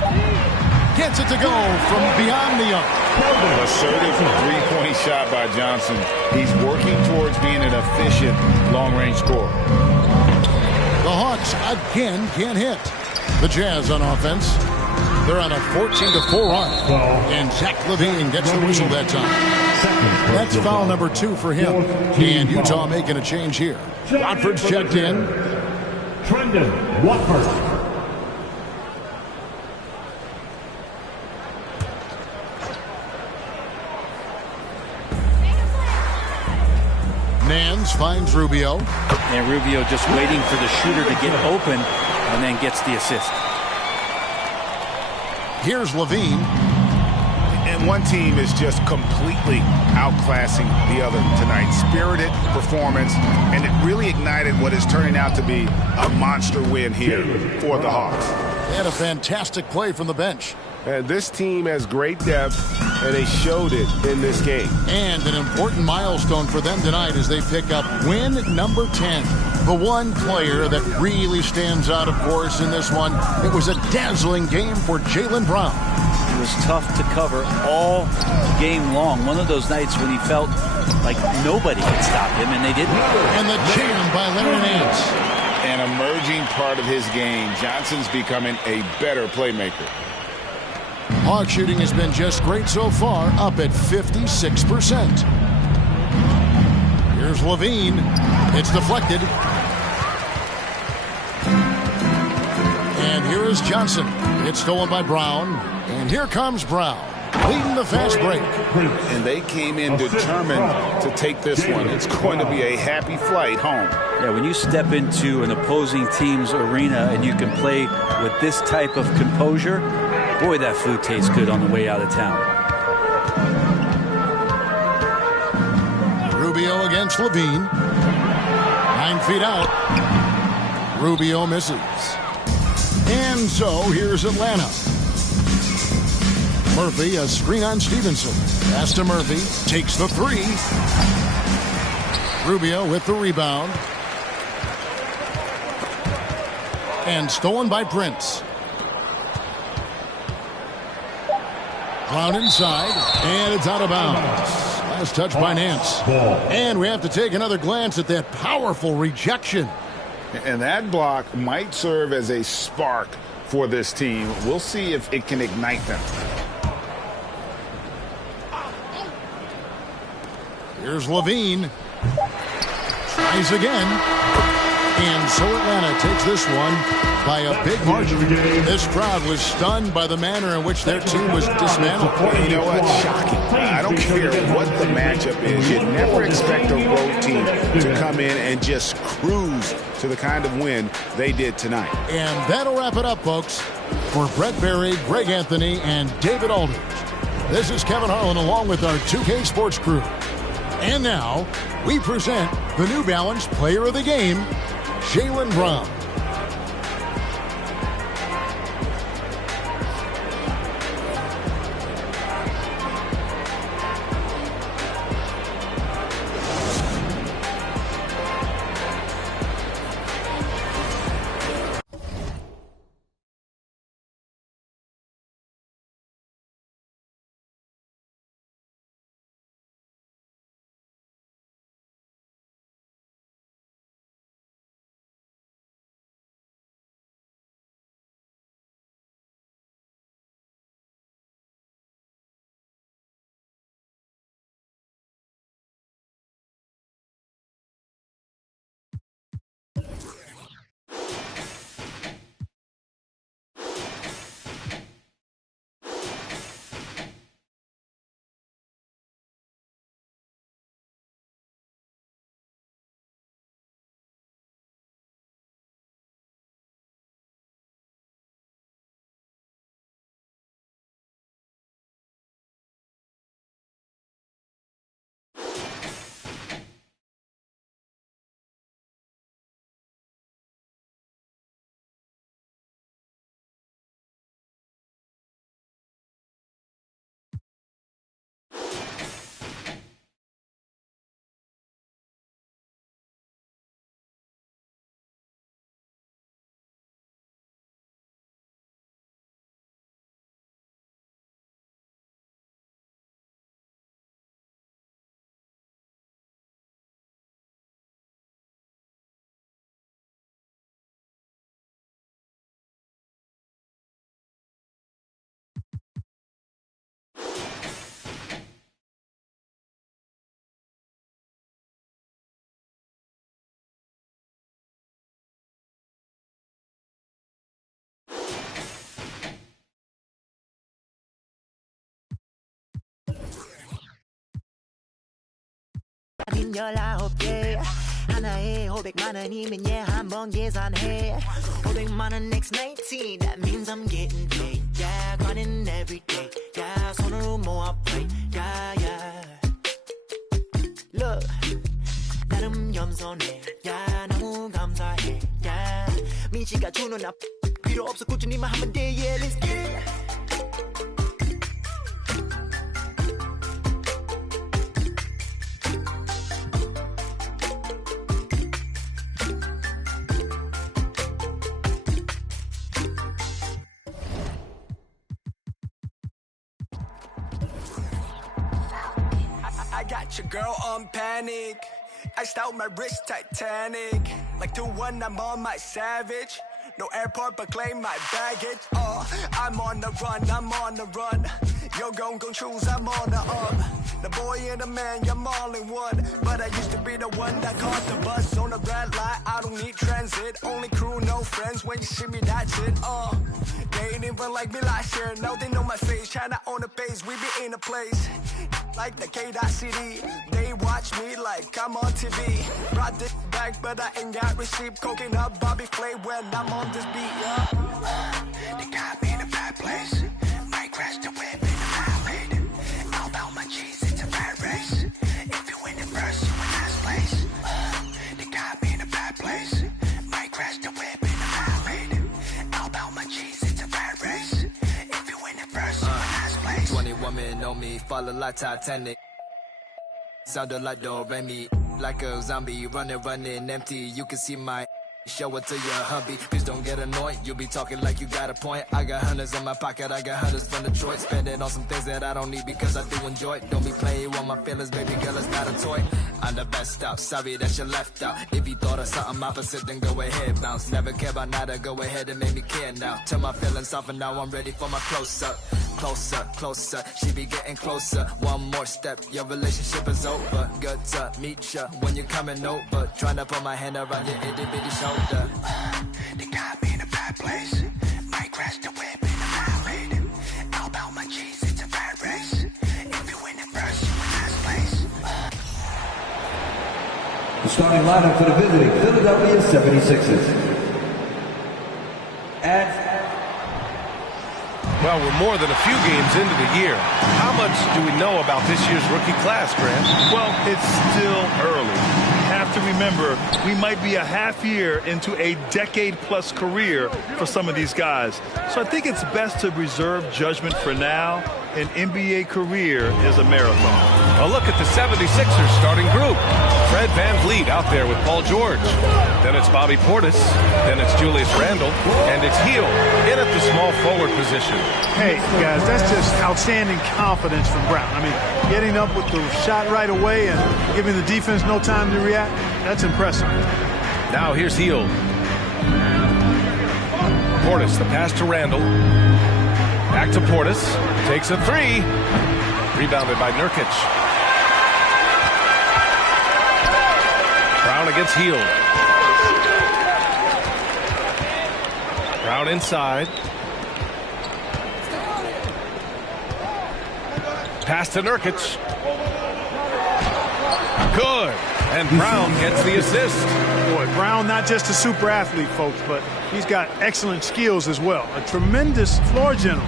Gets it to go from beyond the arc. Assertive three-point shot by Johnson. He's working towards being an efficient long-range scorer. The Hawks again can't hit. The Jazz on offense. They're on a 14-4 run. And Zach LaVine gets the whistle that time. That's foul number 2 for him. And Utah making a change here. Watford's checked in. Trendon Watford. Nance finds Rubio. And Rubio just waiting for the shooter to get open and then gets the assist. Here's LaVine. And one team is just completely outclassing the other tonight. Spirited performance, and it really ignited what is turning out to be a monster win here for the Hawks. They had a fantastic play from the bench. And this team has great depth, and they showed it in this game. And an important milestone for them tonight as they pick up win number 10. The one player that really stands out, of course, in this one. It was a dazzling game for Jaylen Brown. It was tough to cover all game long. One of those nights when he felt like nobody could stop him, and they didn't. And the jam by Larry Nance. An emerging part of his game. Johnson's becoming a better playmaker. Hawk shooting has been just great so far, up at 56%. Here's LaVine. It's deflected. And here is Johnson. It's stolen by Brown. And here comes Brown, leading the fast break. And they came in determined to take this one. It's going to be a happy flight home. Yeah, when you step into an opposing team's arena and you can play with this type of composure, boy, that food tastes good on the way out of town. Rubio against LaVine. 9 feet out. Rubio misses. And so here's Atlanta. Murphy, a screen on Stevenson. Pass to Murphy. Takes the 3. Rubio with the rebound. And stolen by Prince. Brown inside, and it's out of bounds. Last touch by Nance. And we have to take another glance at that powerful rejection. And that block might serve as a spark for this team. We'll see if it can ignite them. Here's LaVine. Tries again. And so Atlanta takes this one by a big margin. This crowd was stunned by the manner in which their team was dismantled. You know what? Shocking. I don't care what the matchup is. You never expect a road team to come in and just cruise to the kind of win they did tonight. And that'll wrap it up, folks. For Brett Berry, Greg Anthony, and David Aldridge, this is Kevin Harlan along with our 2K Sports crew. And now, we present the New Balance Player of the Game, Jaylen Brown. 19개 하나에 500만 원이면 한번 계산해 500만 원 next 19 that means I'm getting paid yeah grinding every day yeah 손으로 모아 play yeah yeah look 나름 겸손해 yeah 너무 감사해 yeah 민씨가 주는 나 필요 없어 꾸준히만 하면 돼 yeah let's get it I got your girl on panic. Iced out my wrist Titanic. Like 2-1, I'm on my savage. No airport, but claim my baggage. I'm on the run. You're gon' choose, I'm on the up. The boy and the man, you're all in one. But I used to be the one that caught the bus on the red light. I don't need transit, only crew, no friends. When you see me, that's it. They ain't even like me last year. Now they know my face, China on the base, we be in a place. Like the K.City, they watch me like I'm on TV. Brought this back, but I ain't got receipt. Coking up Bobby Flay when I'm on this beat, yeah. They got me in a bad place. Might crash the whip in the highway. All about my cheese, it's a bad race. If you win it first, you in last place. They got me in a bad place. Might crash the whip in the highway. All about my cheese, it's a bad race. If you win it first, you in last place. 20 women on me, falling like Titanic. Sounded like Do Re Mi, like a zombie, running empty. You can see my show it to your hubby. Please don't get annoyed, you be talking like you got a point. I got hundreds in my pocket, I got hundreds from Detroit. Spend it on some things that I don't need because I do enjoy it. Don't be playing with my feelings, baby girl, it's not a toy. I'm the best out, sorry that you left out. If you thought of something opposite, then go ahead, bounce. Never care about nada, go ahead and make me care now. Turn my feelings off and now I'm ready for my close-up. Closer, she be getting closer. One more step, your relationship is over. Good to meet ya when you're coming over. Trying to put my hand around your itty-bitty shoulder. They got me in a bad place. Might crash the whip in the highway. All about my cheese, it's a bad race. If you win it first, you in last place. The starting lineup for the visiting Philadelphia 76ers. Well, we're more than a few games into the year. How much do we know about this year's rookie class, Grant? Well, it's still early. You have to remember, we might be a half year into a decade-plus career for some of these guys. So I think it's best to reserve judgment for now. An NBA career is a marathon. A look at the 76ers starting group. Fred VanVleet out there with Paul George. Then it's Bobby Portis. Then it's Julius Randle. And it's Hield in at the small forward position. Hey, guys, that's just outstanding confidence from Brown. I mean, getting up with the shot right away and giving the defense no time to react, that's impressive. Now here's Hield. Portis, the pass to Randle. Back to Portis. Takes a three. Rebounded by Nurkic. Brown against Hield. Brown inside. Pass to Nurkic. Good. And Brown gets the assist. Boy, Brown not just a super athlete, folks, but he's got excellent skills as well. A tremendous floor general.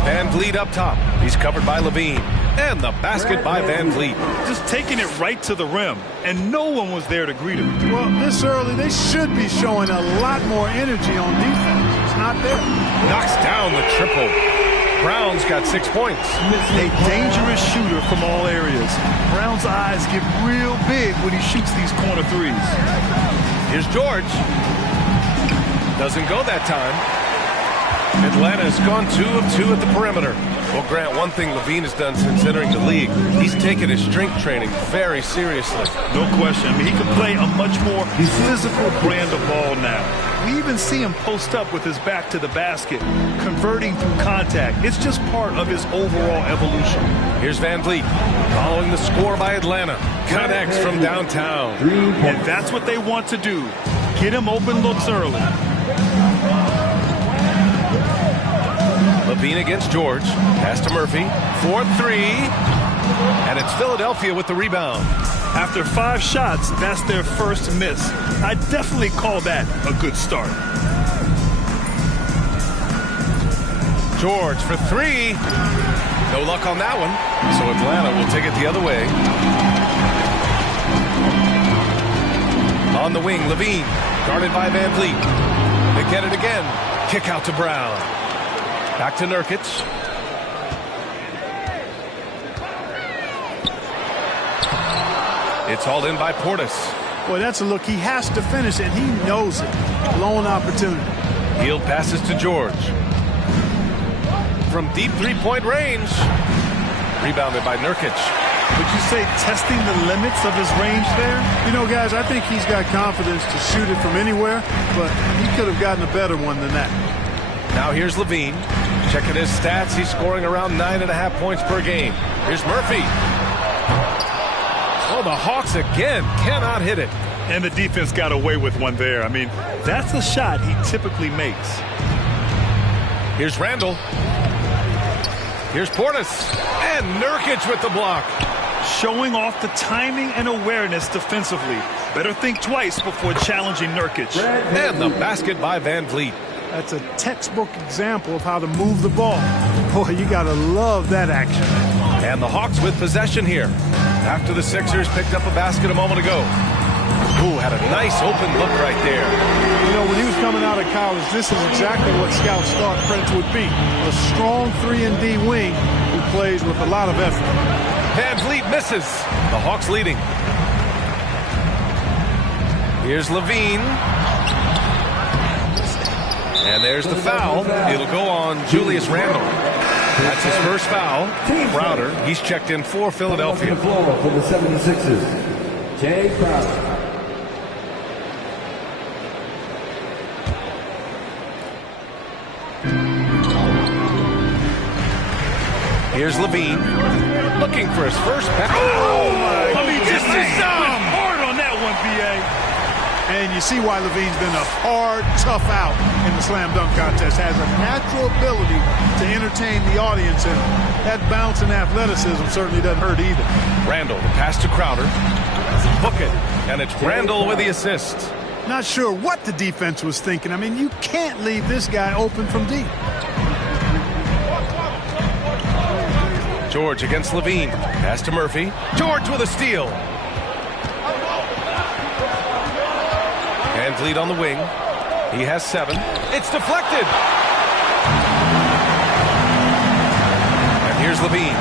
VanVleet up top. He's covered by Levine. And the basket by VanVleet. Just taking it right to the rim, and no one was there to greet him. Well, this early, they should be showing a lot more energy on defense. It's not there. Knocks down the triple. Brown's got 6 points. A dangerous shooter from all areas. Brown's eyes get real big when he shoots these corner threes. Here's George. Doesn't go that time. Atlanta's gone 2 of 2 at the perimeter. Well, Grant, one thing Levine has done since entering the league, he's taken his strength training very seriously. No question. I mean, he can play a much more physical brand of ball now. We even see him post up with his back to the basket, converting through contact. It's just part of his overall evolution. Here's VanVleet, following the score by Atlanta. Connects from downtown. And that's what they want to do. Get him open looks early. Levine against George. Pass to Murphy. 4-3. And it's Philadelphia with the rebound. After 5 shots, that's their first miss. I definitely call that a good start. George for 3. No luck on that one. So Atlanta will take it the other way. On the wing, Levine. Guarded by Van Vliet. They get it again. Kick out to Brown. Back to Nurkic. It's hauled in by Portis. Boy, that's a look. He has to finish it. He knows it. Lone opportunity. Hield passes to George. From deep three-point range. Rebounded by Nurkic. Would you say testing the limits of his range there? You know, guys, I think he's got confidence to shoot it from anywhere, but he could have gotten a better one than that. Now here's Levine. Checking his stats. He's scoring around 9.5 points per game. Here's Murphy. Oh, the Hawks again cannot hit it. And the defense got away with one there. I mean, that's a shot he typically makes. Here's Randall. Here's Portis. And Nurkic with the block. Showing off the timing and awareness defensively. Better think twice before challenging Nurkic. And the basket by Van Vliet. That's a textbook example of how to move the ball. Boy, you got to love that action. And the Hawks with possession here. After the Sixers picked up a basket a moment ago. Ooh, had a nice open look right there. You know, when he was coming out of college, this is exactly what scouts thought Prince would be. A strong 3-and-D wing who plays with a lot of effort. Van Vliet misses. The Hawks leading. Here's Levine. And there's the foul. It'll go on Julius Randle. That's his first foul. Crowder, he's checked in for Philadelphia. For the 76ers, Jay Crowder. Here's Levine, looking for his first pass. Oh, my! I mean, just hard on that one, B.A. And you see why Levine's been a hard, tough out in the slam dunk contest. Has a natural ability to entertain the audience, and that bounce and athleticism certainly doesn't hurt either. Randall, the pass to Crowder. Book it, and it's Randall with the assist. Not sure what the defense was thinking. I mean, you can't leave this guy open from deep. George against Levine. Pass to Murphy. George with a steal. Van Vliet on the wing. He has 7. It's deflected. And here's Levine.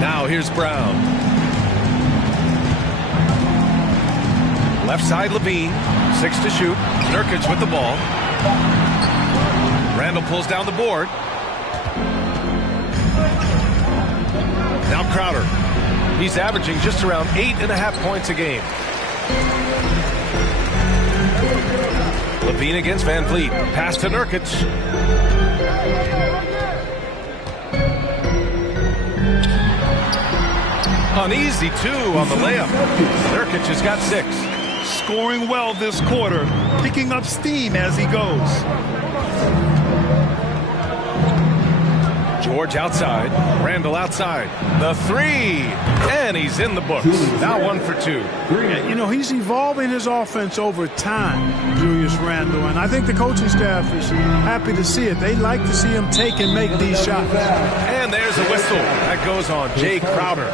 Now here's Brown. Left side Levine. 6 to shoot. Nurkic with the ball. Randall pulls down the board. Now Crowder. He's averaging just around 8.5 points a game. Levine against Van Vliet. Pass to Nurkic. An easy 2 on the layup. Nurkic has got 6. Scoring well this quarter, picking up steam as he goes. George outside. Randall outside. The 3. And he's in the books. Now 1 for 2. You know, he's evolving his offense over time, Julius Randall. And I think the coaching staff is happy to see it. They like to see him take and make these shots. And there's a whistle. That goes on Jay Crowder.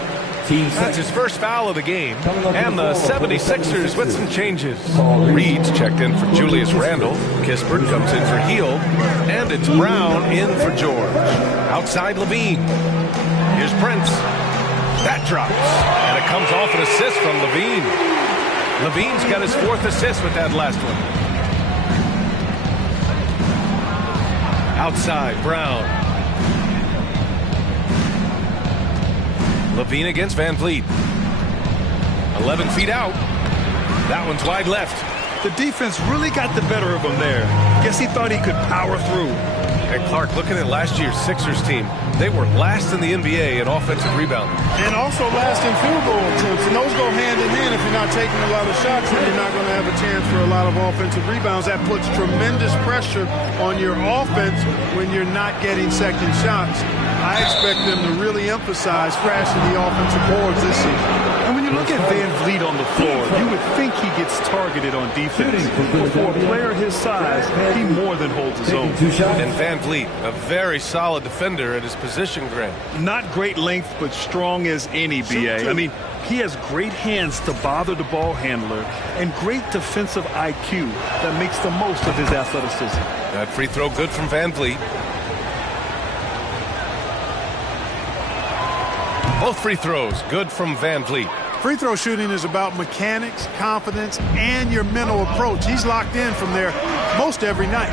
That's his first foul of the game. And the 76ers with some changes. Reed's checked in for Julius Randall. Kispert comes in for Hield. And it's Brown in for George. Outside Levine. Here's Prince. That drops. And it comes off an assist from Levine. Levine's got his 4th assist with that last one. Outside, Brown. Levine against Van Vliet. 11 feet out. That one's wide left. The defense really got the better of him there. Guess he thought he could power through. And Clark, looking at last year's Sixers team, they were last in the NBA in offensive rebounding. And also last in field goal attempts. And those go hand in hand. If you're not taking a lot of shots, then you're not going to have a chance for a lot of offensive rebounds. That puts tremendous pressure on your offense when you're not getting second shots. I expect them to really emphasize crashing the offensive boards this season. And when you look at Van Vliet on the floor, you would think he gets targeted on defense. But for a player his size, he more than holds his own. And Van Vliet, a very solid defender at his position, Grant. Not great length, but strong as any, BA. I mean, he has great hands to bother the ball handler and great defensive IQ that makes the most of his athleticism. That free throw good from Van Vliet. Both free throws good from Van Vliet. Free throw shooting is about mechanics, confidence, and your mental approach. He's locked in from there most every night.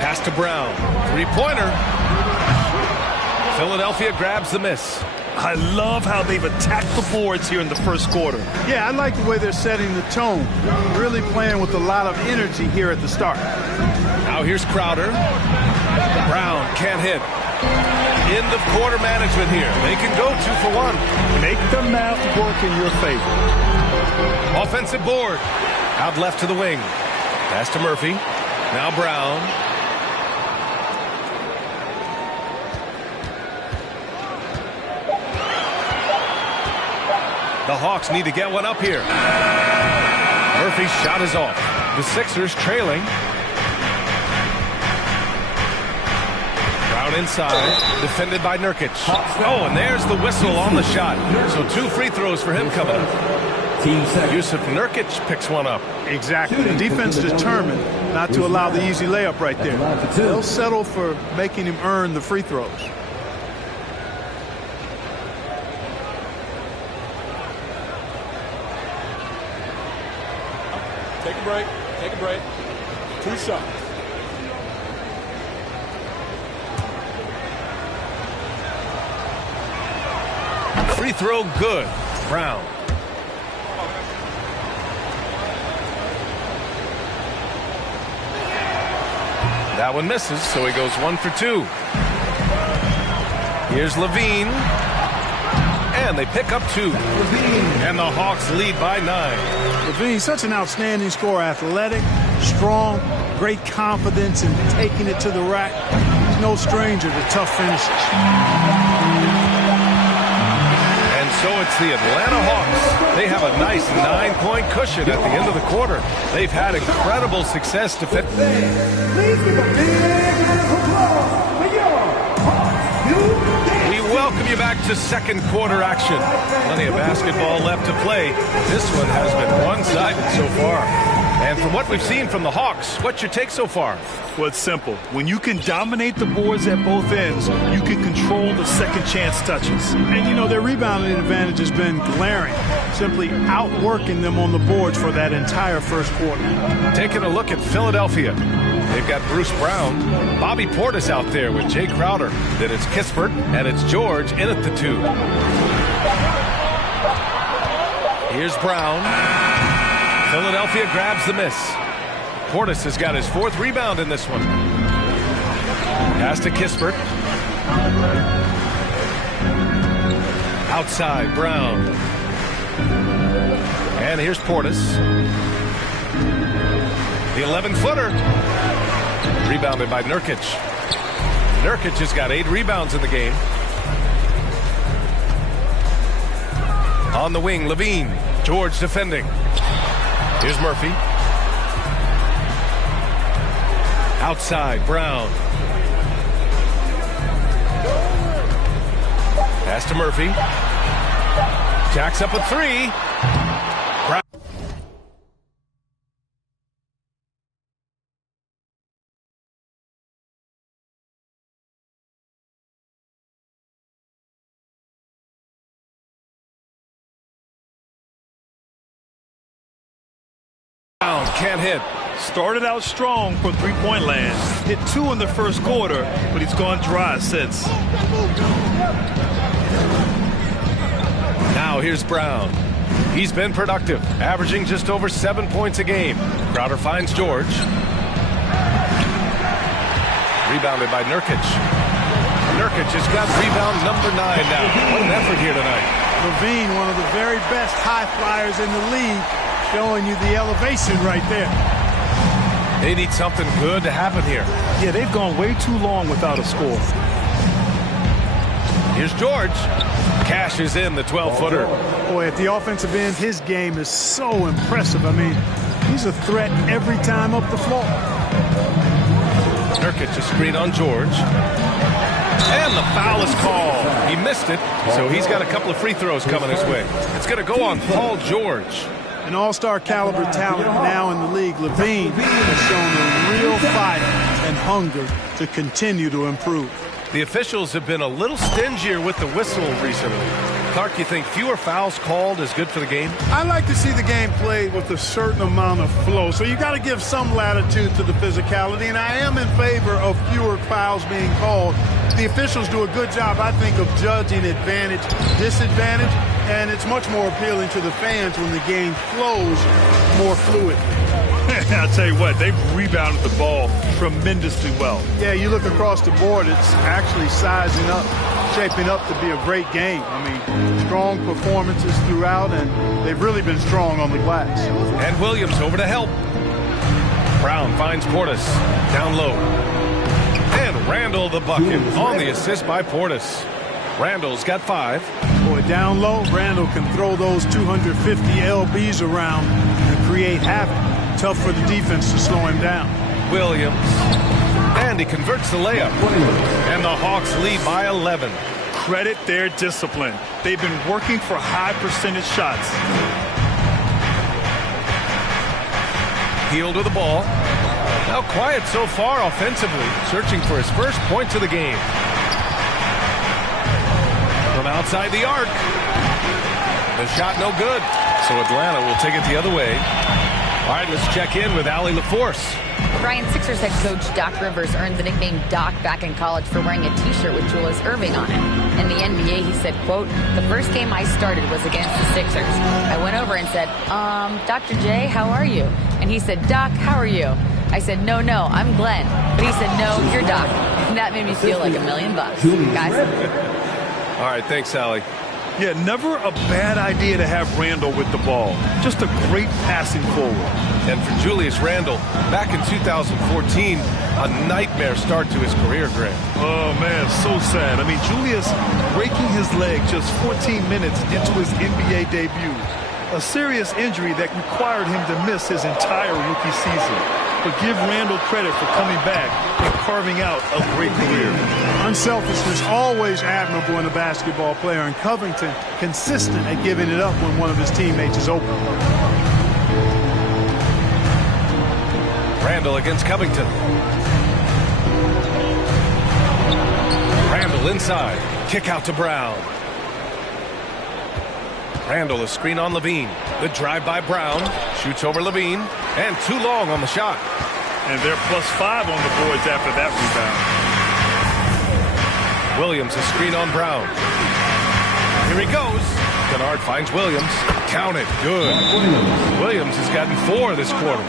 Pass to Brown. Three-pointer. Philadelphia grabs the miss. I love how they've attacked the boards here in the first quarter. Yeah, I like the way they're setting the tone. Really playing with a lot of energy here at the start. Now here's Crowder. Brown can't hit. End of quarter management here. They can go 2 for 1. Make the math work in your favor. Offensive board. Out left to the wing. Pass to Murphy. Now Brown. The Hawks need to get one up here. Murphy's shot is off. The Sixers trailing. Brown inside, defended by Nurkic. Oh, and there's the whistle on the shot. So 2 free throws for him coming up. Yusuf Nurkic picks one up. Exactly. The defense determined not to allow the easy layup right there. They'll settle for making him earn the free throws. Take a break. Take a break. 2 shots. Free throw good. Brown. That one misses, so he goes 1 for 2. Here's Levine. And they pick up 2. And the Hawks lead by 9. Levine, such an outstanding scorer. Athletic, strong, great confidence in taking it to the rack. He's no stranger to tough finishes. And so it's the Atlanta Hawks. They have a nice 9-point cushion at the end of the quarter. They've had incredible success defending. Please give a big round of applause for your Hawks. We welcome you back to second quarter action. Plenty of basketball left to play. This one has been one-sided so far. And from what we've seen from the Hawks, what's your take so far? Well, it's simple. When you can dominate the boards at both ends, you can control the second chance touches. And, you know, their rebounding advantage has been glaring, simply outworking them on the boards for that entire first quarter. Taking a look at Philadelphia. They've got Bruce Brown, Bobby Portis out there with Jay Crowder. Then it's Kispert, and it's George in at the 2. Here's Brown. Philadelphia grabs the miss. Portis has got his 4th rebound in this one. Pass to Kispert. Outside, Brown. And here's Portis. The 11-footer. Rebounded by Nurkic. Nurkic has got 8 rebounds in the game. On the wing, Levine. George defending. Here's Murphy. Outside, Brown. Pass to Murphy. Jacks up a 3. Brown can't hit. Started out strong from three-point land. Hit 2 in the first quarter, but he's gone dry since. Now here's Brown. He's been productive, averaging just over 7 points a game. Crowder finds George. Rebounded by Nurkic. Nurkic has got rebound number 9 now. What an effort here tonight. Levine, one of the very best high flyers in the league, showing you the elevation right there. They need something good to happen here. Yeah, they've gone way too long without a score. Here's George. Cashes in the 12-footer. Boy, at the offensive end, his game is so impressive. I mean, he's a threat every time up the floor. Nurkic a screen on George. And the foul is called. He missed it, so he's got a couple of free throws coming his way. It's going to go on Paul George. An all-star caliber talent now in the league. Levine has shown a real fire and hunger to continue to improve. The officials have been a little stingier with the whistle recently. Clark, you think fewer fouls called is good for the game? I like to see the game played with a certain amount of flow, so you got to give some latitude to the physicality, and I am in favor of fewer fouls being called. The officials do a good job, I think, of judging advantage, disadvantage, and it's much more appealing to the fans when the game flows more fluid. I'll tell you what, they've rebounded the ball tremendously well. Yeah, you look across the board, it's actually sizing up, shaping up to be a great game. I mean, strong performances throughout, and they've really been strong on the glass. And Williams over to help. Brown finds Portis down low. And Randall the bucket on the assist by Portis. Randall's got 5. Boy, down low, Randall can throw those 250 LBs around and create havoc. Tough for the defense to slow him down. Williams. And he converts the layup. And the Hawks lead by 11. Credit their discipline. They've been working for high percentage shots. Hield with the ball. Now quiet so far offensively. Searching for his first points of the game. From outside the arc. The shot no good. So Atlanta will take it the other way. All right, let's check in with Allie LaForce. Brian, Sixers head coach Doc Rivers earned the nickname Doc back in college for wearing a T-shirt with Julius Erving on it. In the NBA, he said, quote, "The first game I started was against the Sixers. I went over and said, Dr. J, how are you?" And he said, "Doc, how are you?" I said, no, I'm Glenn." But he said, "No, you're Doc." And that made me feel like $1 million. Guys? All right, thanks, Allie. Yeah, never a bad idea to have Randall with the ball. Just a great passing forward. And for Julius Randle, back in 2014, a nightmare start to his career, Grant. Oh, man, so sad. I mean, Julius breaking his leg just 14 minutes into his NBA debut. A serious injury that required him to miss his entire rookie season. But give Randall credit for coming back and carving out a great career. Unselfishness always admirable in a basketball player, and Covington consistent at giving it up when one of his teammates is open. Randall against Covington. Randall inside. Kick out to Brown. Randall a screen on Levine. The drive by Brown. Shoots over Levine. And too long on the shot. And they're +5 on the boards after that rebound. Williams a screen on Brown. Here he goes. Kennard finds Williams. Count it. Good. Williams has gotten 4 this quarter.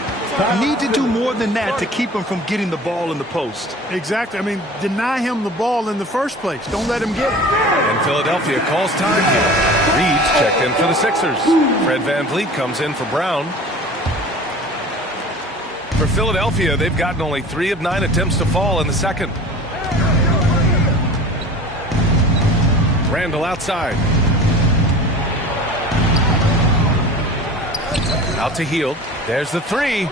Need to do more than that to keep him from getting the ball in the post. Exactly. I mean, deny him the ball in the first place. Don't let him get it. And Philadelphia calls time here. Reed's checked in for the Sixers. Fred VanVleet comes in for Brown. For Philadelphia, they've gotten only 3 of 9 attempts to fall in the second. Randall outside. Out to Hield. There's the 3.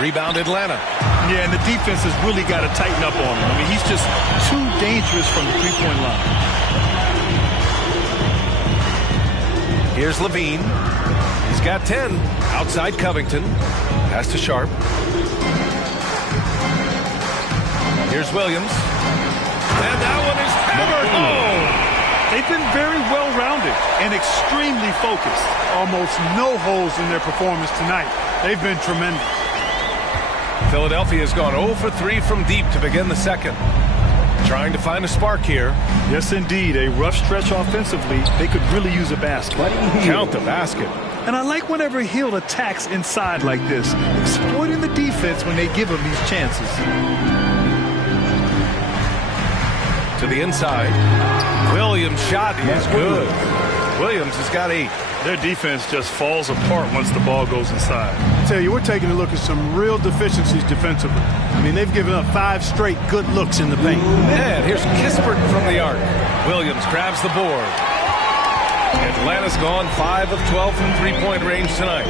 Rebound Atlanta. Yeah, and the defense has really got to tighten up on him. I mean, he's just too dangerous from the three-point line. Here's Levine. He's got 10. Outside Covington. Pass to Sharp. Here's Williams. And that one is hammered home. They've been very well-rounded and extremely focused. Almost no holes in their performance tonight. They've been tremendous. Philadelphia has gone 0 for 3 from deep to begin the second. Trying to find a spark here. Yes, indeed. A rough stretch offensively. They could really use a basket. Count the basket. And I like whenever Hill attacks inside like this, exploiting the defense when they give him these chances. To the inside. Williams' shot is good. Williams has got 8. Their defense just falls apart once the ball goes inside. I tell you, we're taking a look at some real deficiencies defensively. I mean, they've given up 5 straight good looks in the paint. And here's Kispert from the arc. Williams grabs the board. Atlanta's gone 5 of 12 from three-point range tonight.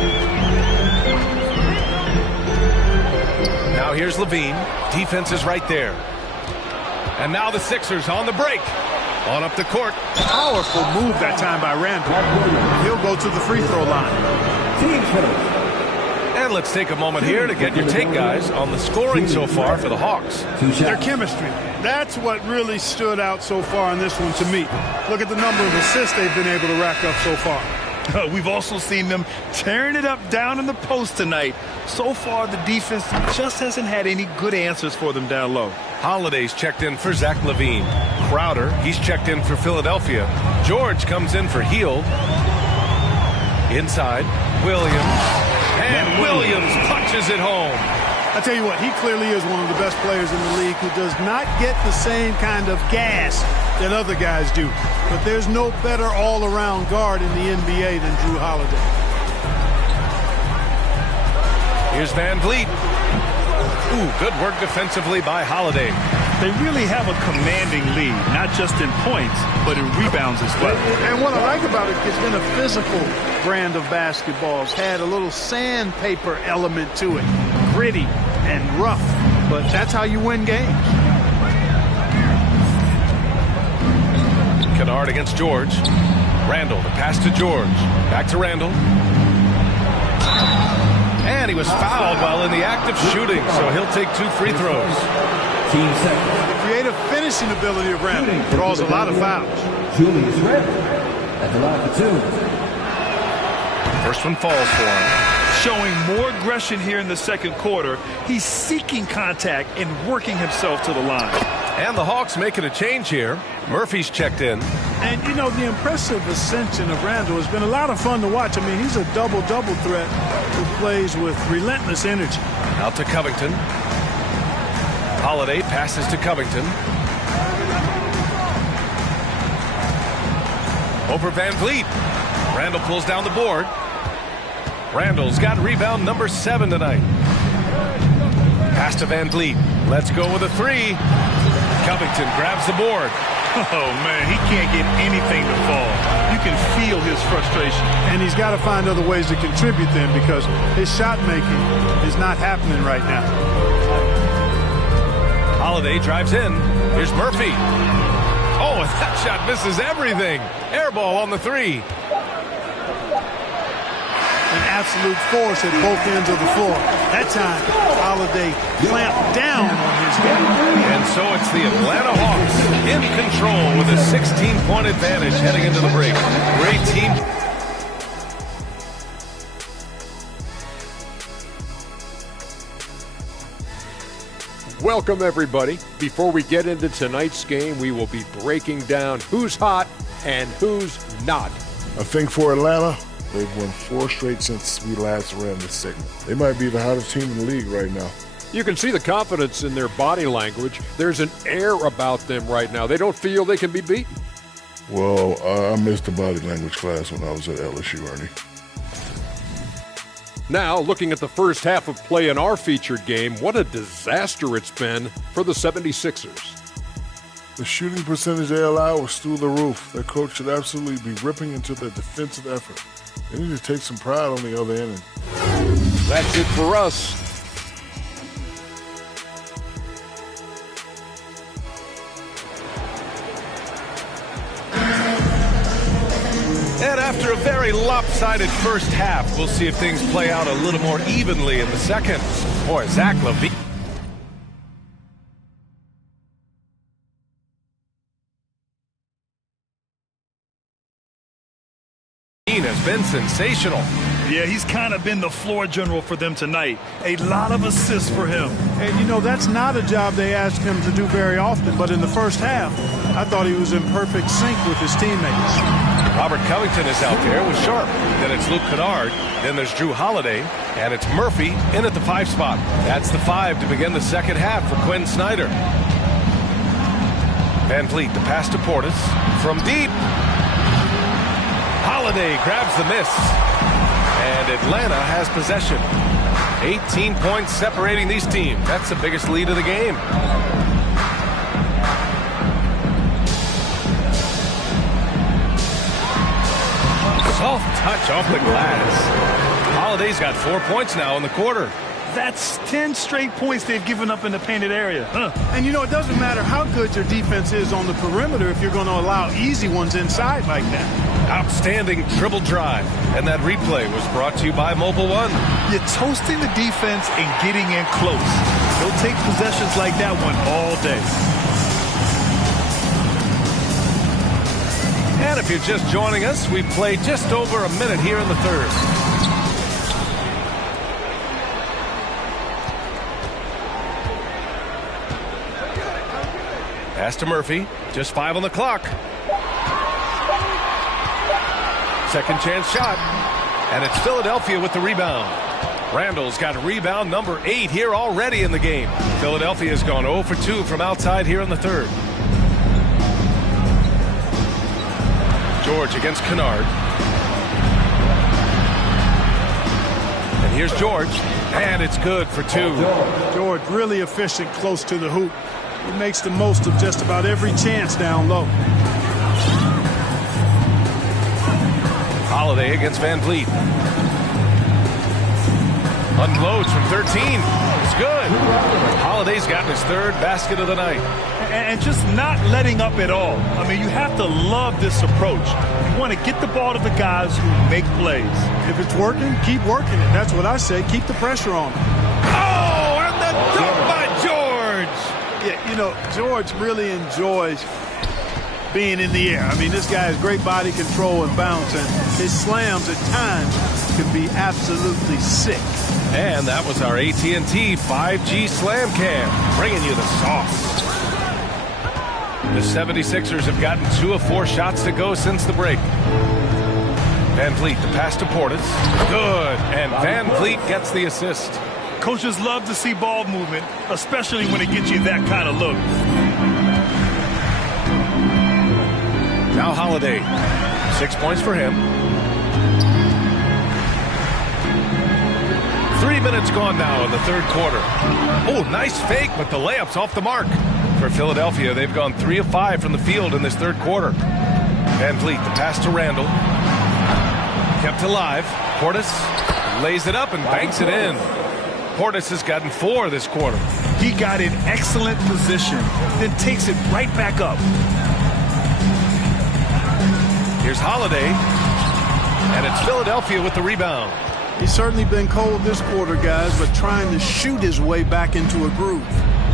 Now here's Levine. Defense is right there. And now the Sixers on the break. On up the court. Powerful move that time by Randall. He'll go to the free throw line. And let's take a moment here to get your take, guys, on the scoring so far for the Hawks. Their chemistry. That's what really stood out so far in this one to me. Look at the number of assists they've been able to rack up so far. We've also seen them tearing it up down in the post tonight. So far, the defense just hasn't had any good answers for them down low. Holiday's checked in for Zach LaVine. Crowder, he's checked in for Philadelphia. George comes in for Hield. Inside, Williams. And Williams punches it home. I tell you what, he clearly is one of the best players in the league who does not get the same kind of gas that other guys do. But there's no better all-around guard in the NBA than Drew Holiday. Here's Van Vliet. Ooh, good work defensively by Holiday. They really have a commanding lead, not just in points, but in rebounds as well. And what I like about it, it's been a physical brand of basketball. It's had a little sandpaper element to it. Gritty and rough, but that's how you win games. Kennard against George. Randall, the pass to George. Back to Randall. And he was fouled while in the act of shooting, so he'll take 2 free throws. The creative finishing ability of Randall draws a lot of fouls. Julius Randall at the line for 2. First one falls for him. Showing more aggression here in the second quarter. He's seeking contact and working himself to the line. And the Hawks making a change here. Murphy's checked in. And, you know, the impressive ascension of Randall has been a lot of fun to watch. I mean, he's a double-double threat who plays with relentless energy. Out to Covington. Holiday passes to Covington. Over Van Vliet. Randall pulls down the board. Randall's got rebound number 7 tonight. Pass to Van Vliet. Let's go with a 3. Covington grabs the board. Oh, man, he can't get anything to fall. You can feel his frustration. And he's got to find other ways to contribute then, because his shot making is not happening right now. Holiday drives in. Here's Murphy. Oh, that shot misses everything. Air ball on the 3. An absolute force at both ends of the floor. That time, Holiday clamped down on his game. And so it's the Atlanta Hawks in control with a 16-point advantage heading into the break. Great team. Welcome, everybody. Before we get into tonight's game, we will be breaking down who's hot and who's not. I think for Atlanta, they've won 4 straight since we last ran this segment. They might be the hottest team in the league right now. You can see the confidence in their body language. There's an air about them right now. They don't feel they can be beaten. Well, I missed the body language class when I was at LSU, Ernie. Now, looking at the first half of play in our featured game, what a disaster it's been for the 76ers. The shooting percentage they allowed was through the roof. Their coach should absolutely be ripping into their defensive effort. They need to take some pride on the other end. That's it for us. And after a very lopsided first half, we'll see if things play out a little more evenly in the second. Boy, Zach LaVine has been sensational. Yeah, he's kind of been the floor general for them tonight. A lot of assists for him. And, you know, that's not a job they ask him to do very often. But in the first half, I thought he was in perfect sync with his teammates. Robert Covington is out there with Sharp. Then it's Luke Kennard. Then there's Drew Holiday. And it's Murphy in at the 5 spot. That's the 5 to begin the second half for Quinn Snyder. Van Vliet, the pass to Portis. From deep. Holiday grabs the miss. And Atlanta has possession. 18 points separating these teams. That's the biggest lead of the game. Soft touch off the glass. Holiday's got 4 points now in the quarter. That's 10 straight points they've given up in the painted area. And, you know, it doesn't matter how good your defense is on the perimeter if you're going to allow easy ones inside like that. Outstanding dribble drive. And that replay was brought to you by Mobile One. You're toasting the defense and getting in close. They'll take possessions like that one all day. And if you're just joining us, we've played just over a minute here in the third. Pass to Murphy. Just 5 on the clock. Second chance shot. And it's Philadelphia with the rebound. Randall's got rebound number 8 here already in the game. Philadelphia's gone 0 for 2 from outside here in the third. George against Kennard. And here's George. And it's good for 2. George really efficient close to the hoop. He makes the most of just about every chance down low. Holiday against Van Vliet. Unloads from 13. It's good. Holiday's gotten his 3rd basket of the night. And just not letting up at all. I mean, you have to love this approach. You want to get the ball to the guys who make plays. If it's working, keep working it. That's what I say. Keep the pressure on. Oh, and the dunk by George. Yeah, you know, George really enjoys being in the air. I mean, this guy has great body control and bounce, and his slams at times can be absolutely sick. And that was our AT&T 5G Slam Cam, bringing you the sauce. The 76ers have gotten 2 of 4 shots to go since the break. Van Vliet, the pass to Portis. Good, and Van Vliet gets the assist. Coaches love to see ball movement, especially when it gets you that kind of look. Now Holiday. 6 points for him. 3 minutes gone now in the third quarter. Oh, nice fake, but the layup's off the mark. For Philadelphia, they've gone 3 of 5 from the field in this third quarter. Van Vliet, the pass to Randall. Kept alive. Portis lays it up and banks it in. Portis has gotten 4 this quarter. He got in excellent position, then takes it right back up. Here's Holiday, and it's Philadelphia with the rebound. He's certainly been cold this quarter, guys, but trying to shoot his way back into a groove.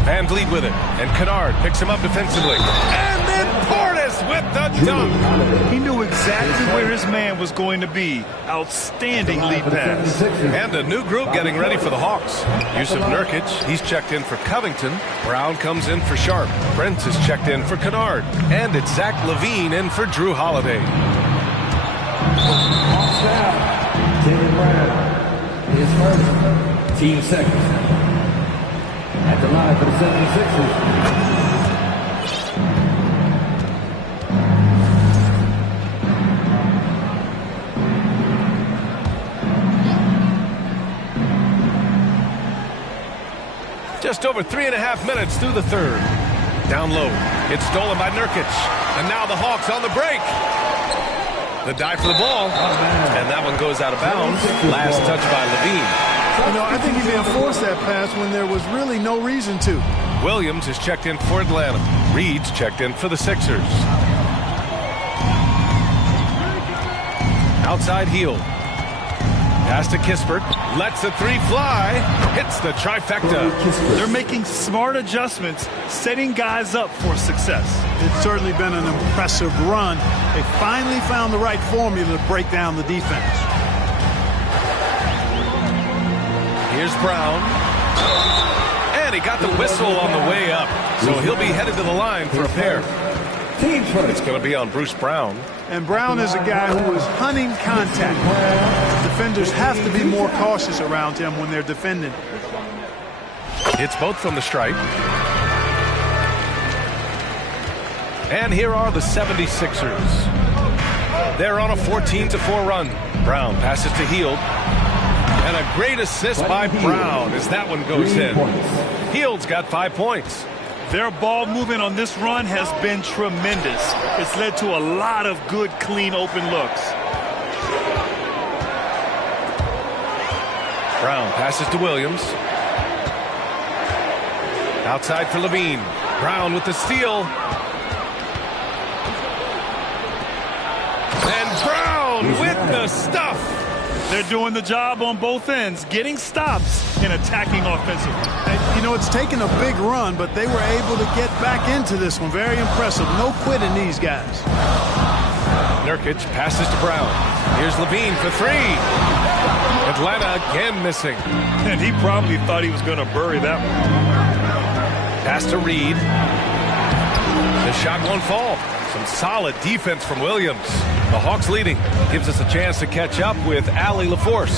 Van Vliet with it, and Kennard picks him up defensively. And then Portis with the dunk. He knew exactly where his man was going to be. Outstanding lead pass. And a new group getting ready for the Hawks. Yusuf Nurkic, he's checked in for Covington. Brown comes in for Sharp. Brent is checked in for Kennard. And it's Zach LaVine in for Drew Holiday. Jalen Brown, his first, team second. At the line for the 76ers. Just over 3.5 minutes through the third. Down low. It's stolen by Nurkic. And now the Hawks on the break. The dive for the ball. And that one goes out of bounds. Last touch by LaVine. You know, I think he may have forced that pass when there was really no reason to. Williams is checked in for Atlanta. Reed's checked in for the Sixers. Outside heel. Pass to Kispert. Lets the 3 fly. Hits the trifecta. They're making smart adjustments, setting guys up for success. It's certainly been an impressive run. They finally found the right formula to break down the defense. Here's Brown. And he got the whistle on the way up. So he'll be headed to the line for a pair. It's going to be on Bruce Brown. And Brown is a guy who is hunting contact. Defenders have to be more cautious around him when they're defending. It's both from the stripe. And here are the 76ers. They're on a 14-4 run. Brown passes to Hield. And a great assist by Brown as that one goes in. Hield's got 5 points. Their ball movement on this run has been tremendous. It's led to a lot of good, clean, open looks. Brown passes to Williams. Outside for Levine. Brown with the steal. And Brown with the stuff. They're doing the job on both ends, getting stops and attacking offensively. And, you know, it's taken a big run, but they were able to get back into this one. Very impressive. No quitting these guys. Nurkic passes to Brown. Here's Levine for 3. Atlanta again missing. And he probably thought he was going to bury that one. Pass to Reed. The shot won't fall. Some solid defense from Williams. The Hawks leading. Gives us a chance to catch up with Allie LaForce.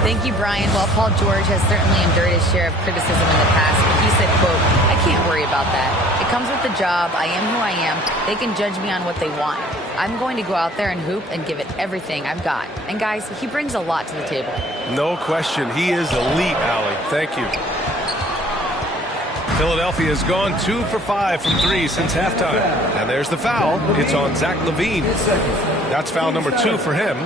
Thank you, Brian. While Paul George has certainly endured his share of criticism in the past, he said, quote, "I can't worry about that. It comes with the job. I am who I am. They can judge me on what they want. I'm going to go out there and hoop and give it everything I've got." And guys, he brings a lot to the table. No question. He is elite, Allie. Thank you. Philadelphia has gone 2 for 5 from 3 since halftime. And there's the foul. It's on Zach LaVine. That's foul number 2 for him.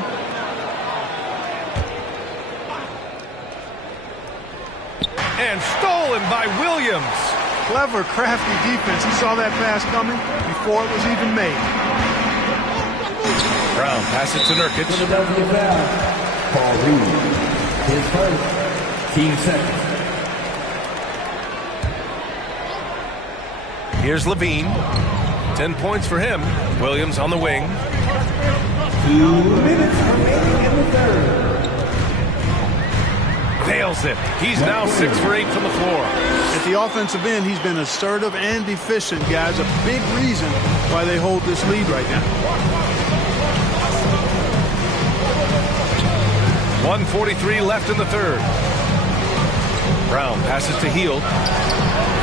And stolen by Williams. Clever, crafty defense. He saw that pass coming before it was even made. Brown passes to Nurkic. Paul Reed, his first, team second. Here's Levine. 10 points for him. Williams on the wing. 2 minutes remaining in the third. Nails it. He's now 6 for 8 from the floor. At the offensive end, he's been assertive and efficient, guys. A big reason why they hold this lead right now. 1:43 left in the third. Brown passes to Hield.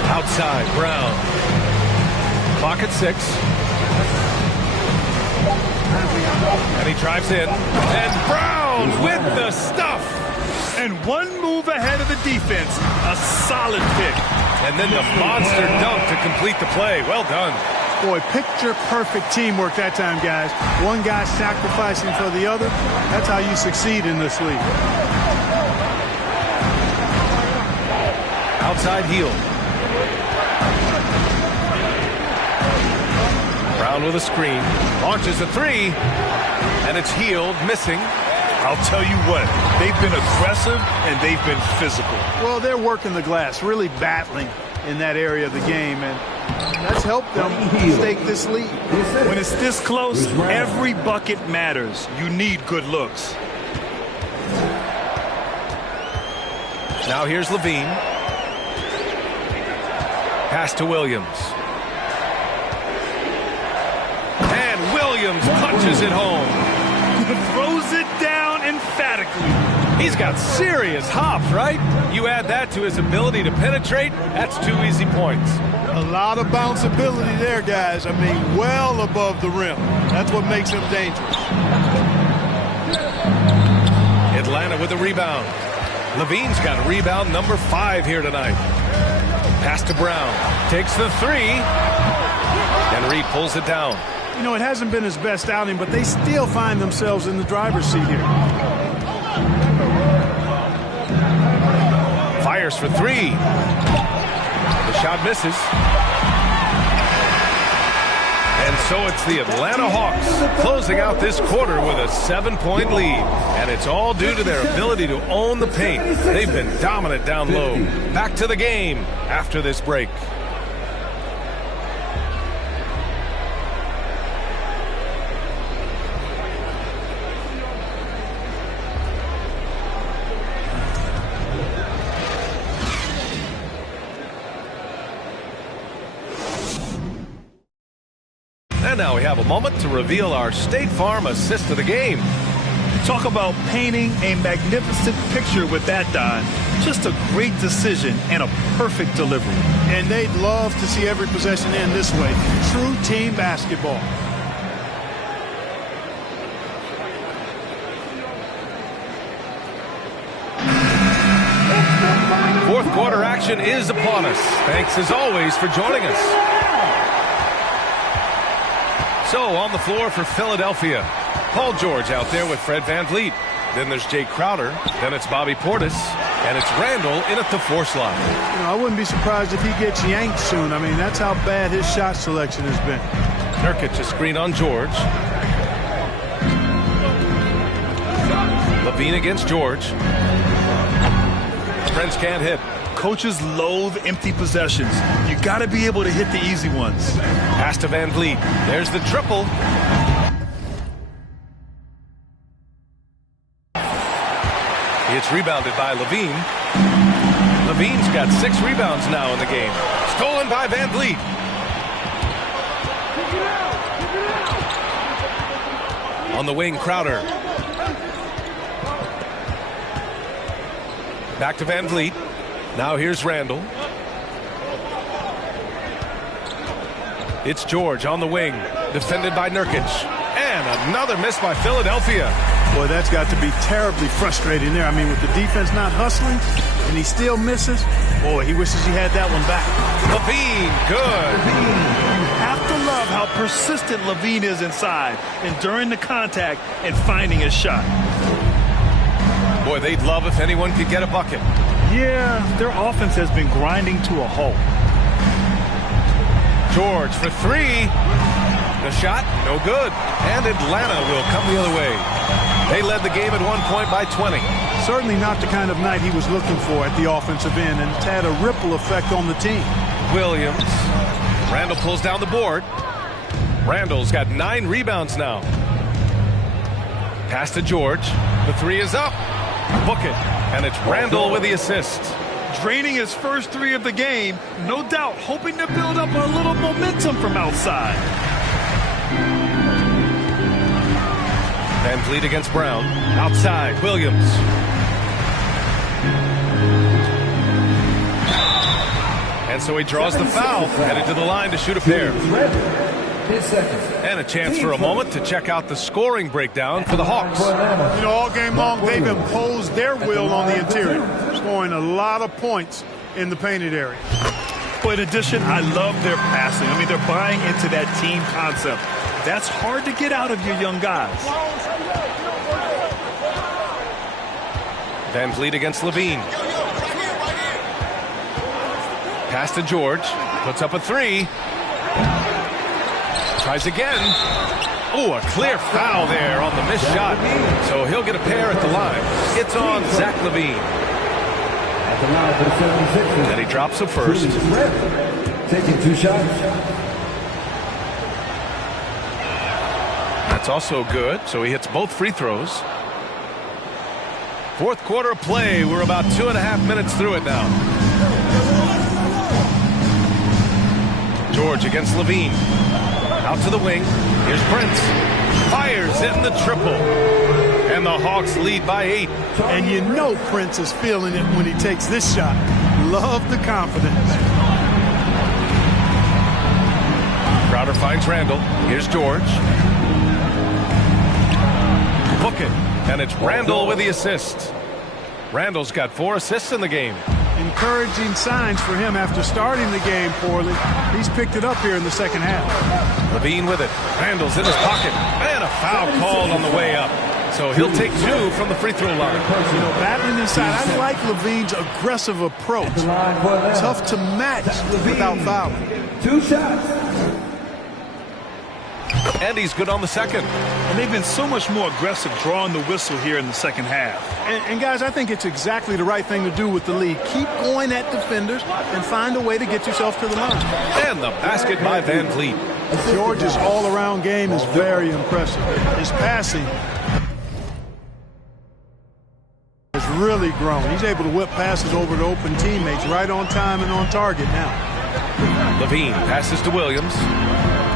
Outside, Brown. Clock at 6. And he drives in. And Brown with the stuff. And one move ahead of the defense. A solid pick. And then the monster dunk to complete the play. Well done. Boy, picture-perfect teamwork that time, guys. One guy sacrificing for the other. That's how you succeed in this league. Outside Hield. Brown with a screen. Launches a 3. And it's Hield missing. I'll tell you what, they've been aggressive and they've been physical. Well, they're working the glass, really battling in that area of the game, and that's helped them stake this lead. When it's this close, every bucket matters. You need good looks. Now here's Levine. Pass to Williams. And Williams punches it home. Throws it down emphatically. He's got serious hops, right? You add that to his ability to penetrate, that's 2 easy points. A lot of bounceability there, guys. I mean, well above the rim. That's what makes him dangerous. Atlanta with a rebound. Levine's got rebound number 5 here tonight. Pass to Brown. Takes the 3. And Reed pulls it down. You know, it hasn't been his best outing, but they still find themselves in the driver's seat here. Fires for 3. The shot misses. And so it's the Atlanta Hawks closing out this quarter with a 7-point lead. And it's all due to their ability to own the paint. They've been dominant down low. Back to the game after this break. And now we have a moment to reveal our State Farm assist of the game. Talk about painting a magnificent picture with that, Don. Just a great decision and a perfect delivery. And they'd love to see every possession end this way. True team basketball. Fourth quarter action is upon us. Thanks as always for joining us. So on the floor for Philadelphia, Paul George out there with Fred VanVleet. Then there's Jay Crowder. Then it's Bobby Portis. And it's Randall in at the 4 slot. You know, I wouldn't be surprised if he gets yanked soon. I mean, that's how bad his shot selection has been. Nurkic a screen on George. Levine against George. Prince can't hit. Coaches loathe empty possessions. You got to be able to hit the easy ones. Pass to VanVleet. There's the triple. It's rebounded by Levine. Levine's got 6 rebounds now in the game. Stolen by VanVleet. On the wing, Crowder. Back to VanVleet. Now here's Randall. It's George on the wing, defended by Nurkic. And another miss by Philadelphia. Boy, that's got to be terribly frustrating there. I mean, with the defense not hustling and he still misses, boy, he wishes he had that one back. Levine, good. You have to love how persistent Levine is inside, enduring the contact and finding his shot. Boy, they'd love if anyone could get a bucket. Yeah, their offense has been grinding to a halt. George for 3. The shot, no good. And Atlanta will come the other way. They led the game at one point by 20. Certainly not the kind of night he was looking for at the offensive end, and it's had a ripple effect on the team. Williams. Randall pulls down the board. Randall's got 9 rebounds now. Pass to George. The 3 is up. Book it. And it's Randall with the assist. Draining his first 3 of the game, no doubt hoping to build up a little momentum from outside. VanVleet against Brown. Outside, Williams. And so he draws the foul, headed to the line to shoot a pair. And a chance for a moment to check out the scoring breakdown for the Hawks. You know, all game long, they've imposed their will on the interior, scoring a lot of points in the painted area. But in addition, I love their passing. I mean, they're buying into that team concept. That's hard to get out of your young guys. VanVleet against Levine. Pass to George. Puts up a 3. Tries again. Oh, a clear foul there on the missed shot. So he'll get a pair at the line. It's on Zach Levine. And he drops the first. Taking 2 shots. That's also good. So he hits both free throws. Fourth quarter of play. We're about 2.5 minutes through it now. George against Levine. Out to the wing. Here's Prince. Fires in the triple. And the Hawks lead by 8. And you know Prince is feeling it when he takes this shot. Love the confidence. Crowder finds Randall. Here's George. Book it. And it's Randall with the assist. Randall's got 4 assists in the game. Encouraging signs for him after starting the game poorly. He's picked it up here in the second half. Levine with it. Randall's in his pocket. And a foul called on the way up. So he'll take 2 from the free throw line. You know, battling inside, I like Levine's aggressive approach. Tough to match without fouling. 2 shots. And he's good on the second. And they've been so much more aggressive drawing the whistle here in the second half. And guys, I think it's exactly the right thing to do with the lead. Keep going at defenders and find a way to get yourself to the line. And the basket by VanVleet. George's all-around game is very impressive. His passing has really grown. He's able to whip passes over to open teammates right on time and on target now. Levine passes to Williams.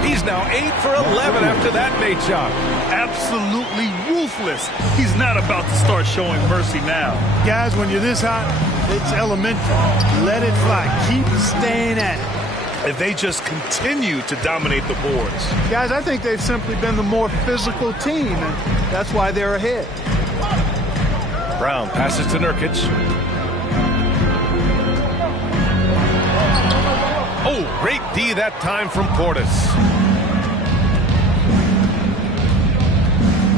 He's now 8 for 11 after that made shot. Absolutely ruthless. He's not about to start showing mercy now. Guys, when you're this hot, it's elementary. Let it fly. Keep staying at it. And they just continue to dominate the boards. Guys, I think they've simply been the more physical team, and that's why they're ahead. Brown passes to Nurkic. Oh, great D that time from Portis.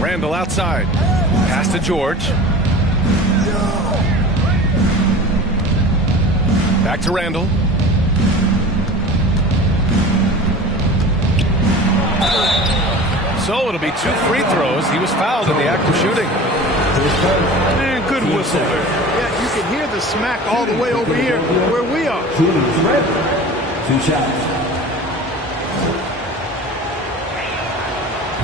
Randall outside. Pass to George. Back to Randall. So it'll be 2 free throws. He was fouled in the act of shooting. Man, good whistle there. Yeah, you can hear the smack all the way over here where we are. 2 shots.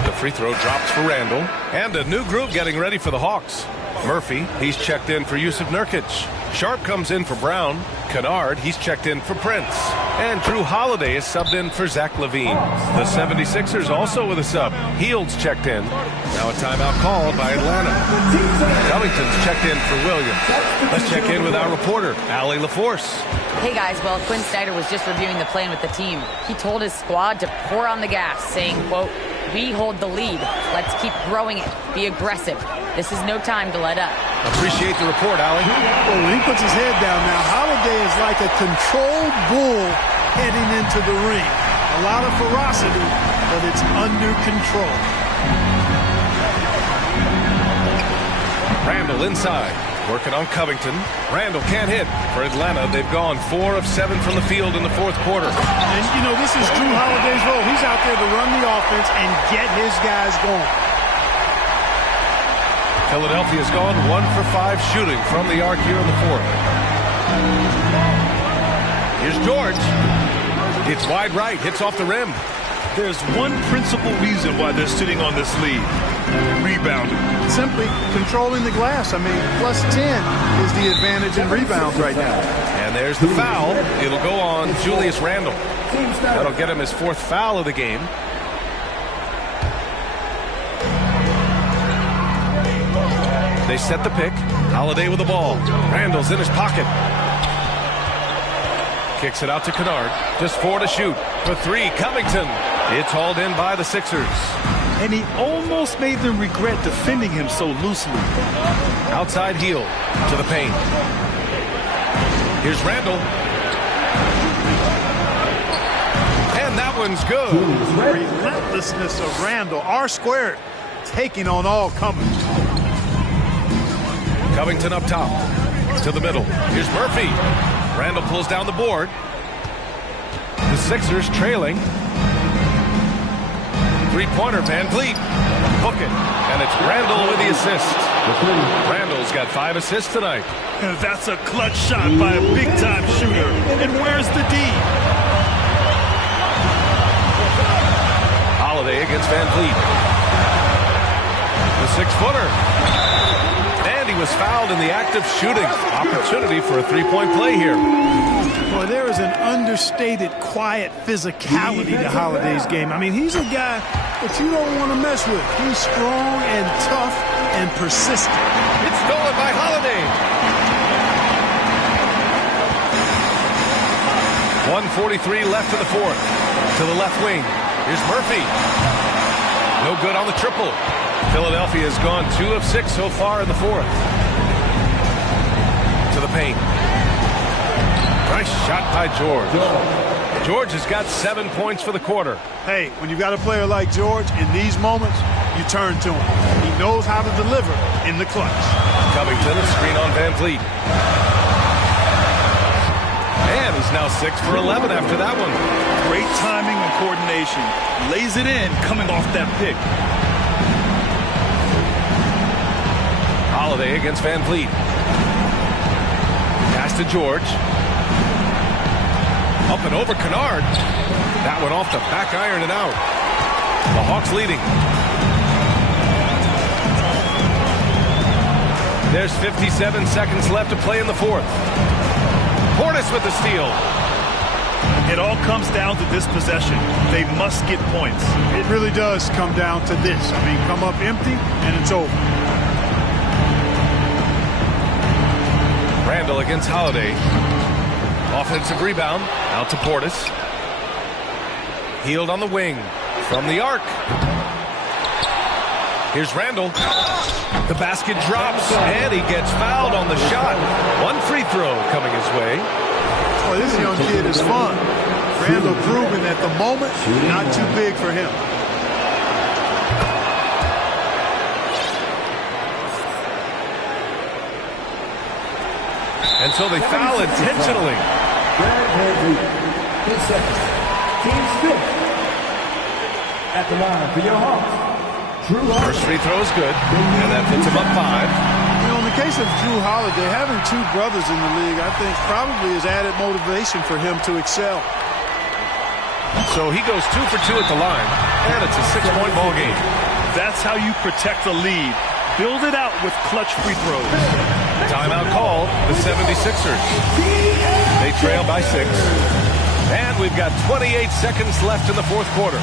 The free throw drops for Randall. And a new group getting ready for the Hawks. Murphy, he's checked in for Yusuf Nurkic. Sharp comes in for Brown. Kennard, he's checked in for Prince. And Drew Holiday is subbed in for Zach LaVine. The 76ers also with a sub. Heald's checked in. Now a timeout called by Atlanta. Covington's checked in for Williams. Let's check in with our reporter, Allie LaForce. Hey guys, well, Quinn Snyder was just reviewing the plan with the team. He told his squad to pour on the gas, saying, quote, "We hold the lead. Let's keep growing it. Be aggressive. This is no time to let up." Appreciate the report, Allie. Well, when he puts his head down now, Holiday is like a controlled bull heading into the ring. A lot of ferocity, but it's under control. Randall inside, working on Covington. Randall can't hit. For Atlanta, they've gone 4 of 7 from the field in the fourth quarter. And, you know, this is Drew Holiday's role. He's out there to run the offense and get his guys going. Philadelphia's gone 1 for 5 shooting from the arc here in the fourth. Here's George. It's wide right, hits off the rim. There's one principal reason why they're sitting on this lead. Rebounding. Simply controlling the glass. I mean, plus 10 is the advantage in rebounds right now. And there's the foul. It'll go on Julius Randle. That'll get him his 4th foul of the game. They set the pick. Holiday with the ball. Randall's in his pocket. Kicks it out to Kennard. Just 4 to shoot. For 3, Covington. It's hauled in by the Sixers. And he almost made them regret defending him so loosely. Outside heel to the paint. Here's Randall. And that one's good. Relentlessness of Randall. R² taking on all comers. Covington up top. To the middle. Here's Murphy. Randall pulls down the board. The Sixers trailing. 3-pointer, Van Vliet. Hook it. And it's Randall with the assist. Randall's got 5 assists tonight. And that's a clutch shot by a big-time shooter. And where's the D? Holiday against Van Vliet. The 6-footer. And he was fouled in the act of shooting. Opportunity for a 3-point play here. Boy, there is an understated, quiet physicality to Holiday's game. I mean, he's a guy that you don't want to mess with. He's strong and tough and persistent. It's stolen by Holiday. 1:43 left in the fourth. To the left wing. Here's Murphy. No good on the triple. Philadelphia has gone 2 of 6 so far in the fourth. To the paint. Nice shot by George. George has got 7 points for the quarter. Hey, when you got a player like George, in these moments, you turn to him. He knows how to deliver in the clutch. Covington, a screen on Van Vliet. And he's now 6 for 11 after that one. Great timing and coordination. Lays it in coming off that pick. Holiday against Van Vliet. Pass to George. Up and over Kennard. That one off the back iron and out. The Hawks leading. There's 57 seconds left to play in the fourth. Portis with the steal. It all comes down to this possession. They must get points. It really does come down to this. I mean, come up empty, and it's over. Randall against Holiday. Offensive rebound. Out to Portis. Healed on the wing. From the arc. Here's Randall. The basket drops, and he gets fouled on the shot. One free throw coming his way. Oh, this young kid is fun. Randall proving at the moment, not too big for him. And so they foul intentionally. 10 seconds. Team Smith at the line for your Hawks. First free throw is good, and that puts him up 5. You know, in the case of Drew Holiday, having two brothers in the league, I think probably is added motivation for him to excel. So he goes 2 for 2 at the line, and it's a 6-point ball game. That's how you protect the lead. Build it out with clutch free throws. Timeout called, the 76ers. They trail by 6. And we've got 28 seconds left in the fourth quarter.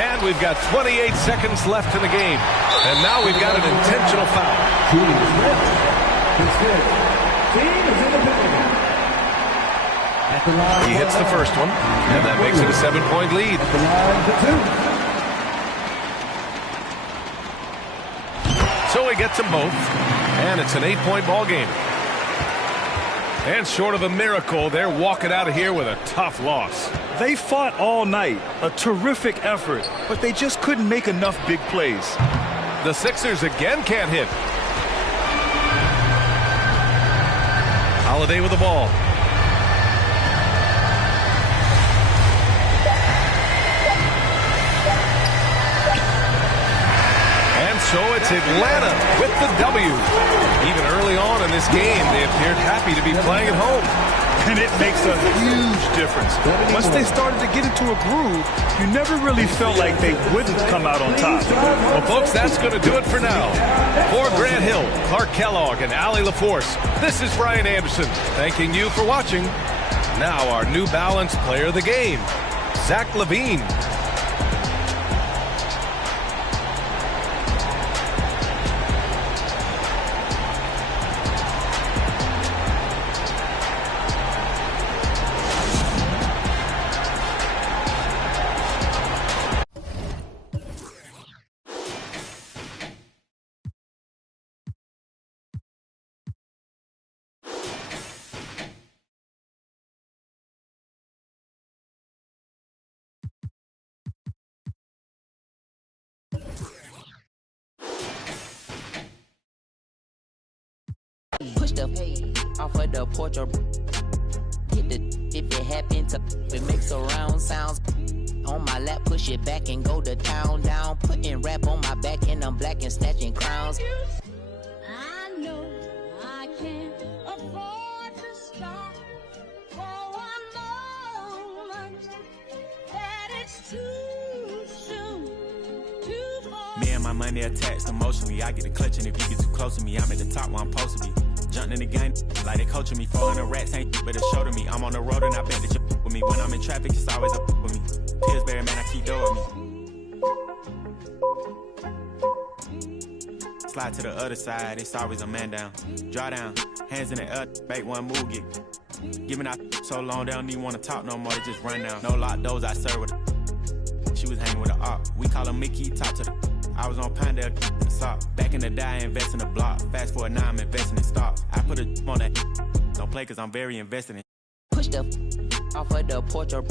And we've got 28 seconds left in the game. And now we've got an intentional foul. He hits the first one, and that makes it a 7-point lead. So he gets them both, and it's an 8-point ball game. And short of a miracle, they're walking out of here with a tough loss. They fought all night, a terrific effort, but they just couldn't make enough big plays. The Sixers again can't hit. Holiday with the ball. And so it's Atlanta with the W. Even early on in this game, they appeared happy to be playing at home. And it makes a huge difference. Once they started to get into a groove, you never really felt like they wouldn't come out on top. Well, folks, that's going to do it for now. For Grant Hill, Clark Kellogg, and Allie LaForce, this is Brian Anderson, thanking you for watching. Now our New Balance player of the game, Zach Levine. Push the off of the porch or hit the if it happen to it makes a round sounds on my lap, push it back and go to town down, putting rap on my back and I'm black and snatching crowns. I know I can't afford to stop for one moment, that it's too soon, too far. Me and my money attached emotionally. I get the clutch, and if you get too close to me, I'm at the top where I'm supposed to be. Jumping in the game like they coaching me. 400 rats ain't but a show to me. I'm on the road and I bet that you with me. When I'm in traffic, it's always up with me. Pillsbury, man, I keep doing me. Slide to the other side, it's always a man down. Draw down, hands in the air, make one move, get giving out so long they don't even want to talk no more, they just run down. No lock doors, I serve with her. She was hanging with her op. We call her Mickey, talk to the I was on Pinedale, sock. Back Back in the day, I invest in the block. Fast forward, now I'm investing in stocks. I put a on that. Don't play cause I'm very invested in. Push the off of the porch or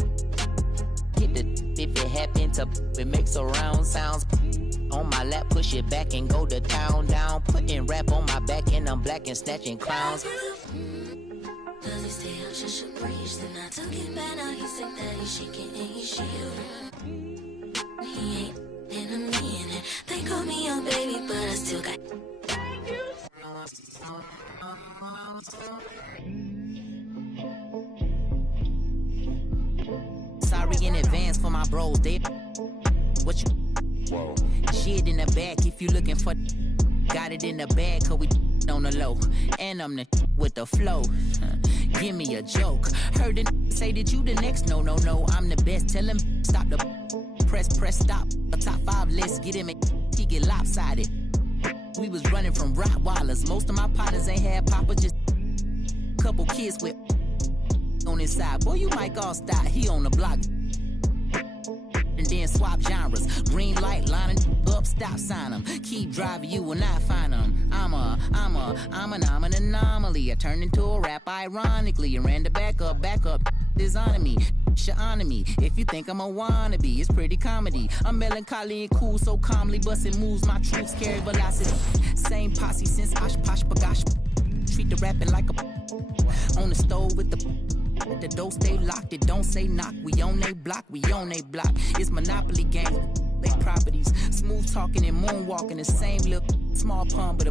hit the if it happen to it makes surround sounds. On my lap, push it back and go to town down. Putting rap on my back and I'm black and snatching clowns. Does he stay up just to preach? Then I took it back, now he said that he's shaking and he's shivering. He ain't in a minute. They call me a baby, but I still got. Sorry in advance for my bros, they what you Whoa. Shit in the back if you looking for got it in the bag cause we on the low and I'm the with the flow. Give me a joke. Heard it say that you the next. No, I'm the best. Tell him stop the press stop. A top 5 list, get him he get lopsided. We was running from Rottweilers. Most of my partners ain't had papa, just couple kids with on his side. Boy, you might all stop. He on the block. And then swap genres. Green light, lining up, stop sign them. Keep driving, you will not find them. I'm an anomaly. I turned into a rap ironically. And ran the back up, is on me. On me. If you think I'm a wannabe, it's pretty comedy. I'm melancholy and cool, so calmly busting moves. My troops carry velocity. Same posse since Osh Posh Bagosh. Treat the rapping like a on the stove with the door stay locked, it don't say knock. We on they block, It's Monopoly game, they properties. Smooth talking and moonwalking, the same look. Small pun, but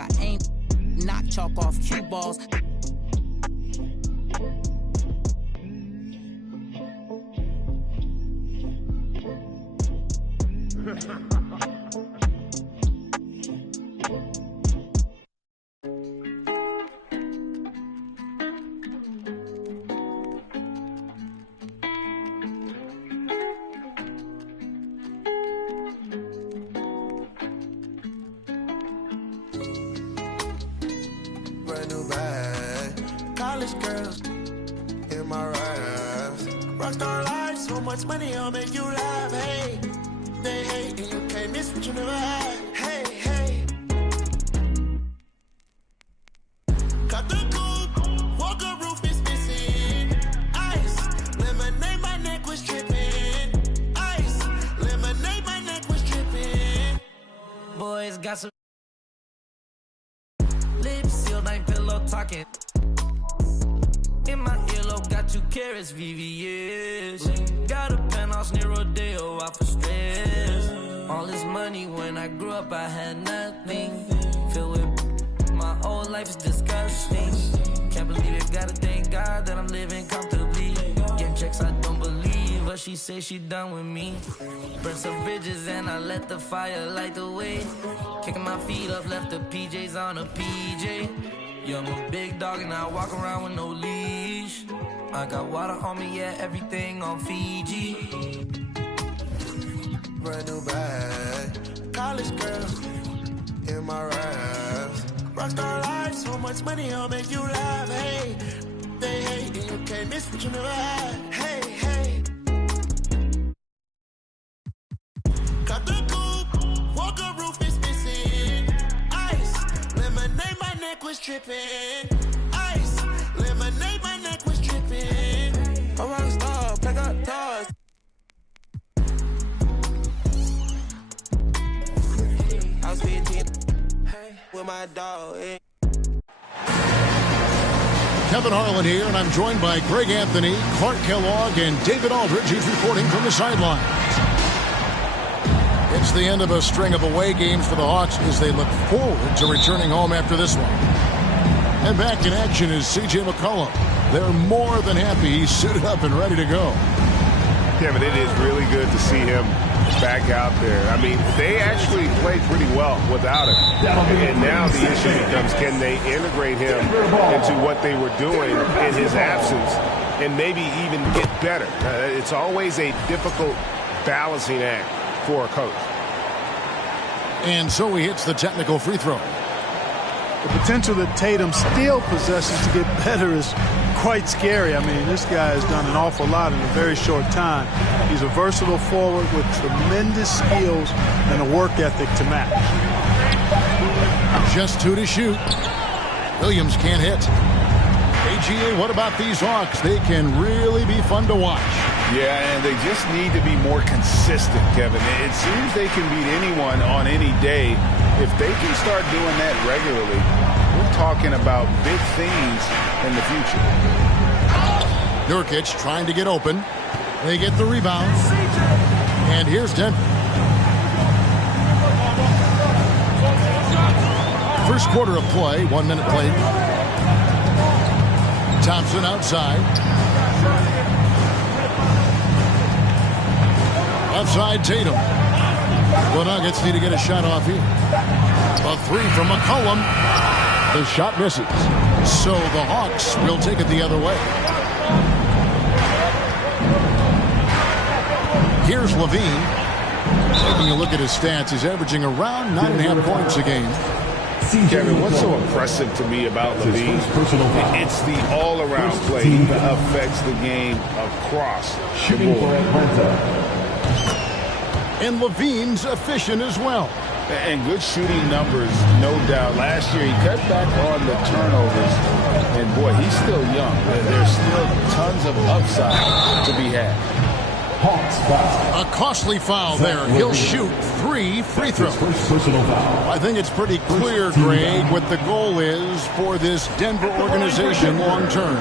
I ain't knock chalk off cue balls. Brand new bag, college girls in my raps. Rockstar life, so much money, I'll make you laugh. Hey, they hate and you can't miss what you never had. Hey, got the coupe, walker roof is missing. Ice, lemonade, my neck was tripping. Ice, lemonade, my neck was tripping. Boys got some lips sealed, ain't pillow talking. In my earlobe, got 2 carats, VVS. Got a penthouse near Rodeo, out for stress. All this money, when I grew up, I had nothing. Filled with my whole life is disgusting. Can't believe it, gotta thank God that I'm living comfortably. Get checks, I don't believe, but she say she done with me. Burn some bridges and I let the fire light the way. Kicking my feet up, left the PJs on a PJ. Yeah, I'm a big dog and I walk around with no leash. I got water on me, yeah, everything on Fiji. Brand new bag, college girls in my raps. Rockstar life, so much money, I'll make you laugh. Hey, they hate and you can't miss what you never had. Hey, got the coupe, walker roof is missing. Ice, lemonade, my neck was tripping. Ice, lemonade, my neck was tripping. A rockstar, pack up toys. I was 15 with my dog. Kevin Harlan here, and I'm joined by Greg Anthony, Clark Kellogg, and David Aldridge, who's reporting from the sidelines. It's the end of a string of away games for the Hawks as they look forward to returning home after this one. And back in action is C.J. McCollum. They're more than happy he's suited up and ready to go. Kevin, it is really good to see him back out there. I mean, they actually played pretty well without him. And now the issue becomes, can they integrate him into what they were doing in his absence and maybe even get better? It's always a difficult balancing act for a coach. And so he hits the technical free throw. The potential that Tatum still possesses to get better is quite scary. I mean, this guy has done an awful lot in a very short time. He's a versatile forward with tremendous skills and a work ethic to match. Just 2 to shoot. Williams can't hit. AGA, what about these Hawks? They can really be fun to watch. Yeah, and they just need to be more consistent, Kevin. It seems they can beat anyone on any day. If they can start doing that regularly, we're talking about big things in the future. Nurkic trying to get open. They get the rebound. And here's Denver. First quarter of play, 1 minute played. Thompson outside. Outside Tatum. The Nuggets need to get a shot off here. A 3 from McCollum. The shot misses. So the Hawks will take it the other way. Here's Levine. Taking a look at his stats, he's averaging around 9.5 points a game. Kevin, what's so impressive to me about Levine? It's the all-around play. He affects the game across the board. And Levine's efficient as well. And good shooting numbers, no doubt. Last year, he cut back on the turnovers. And, boy, he's still young. There's still tons of upside to be had. A costly foul there. He'll shoot 3 free throws. I think it's pretty clear, Greg, what the goal is for this Denver organization long term.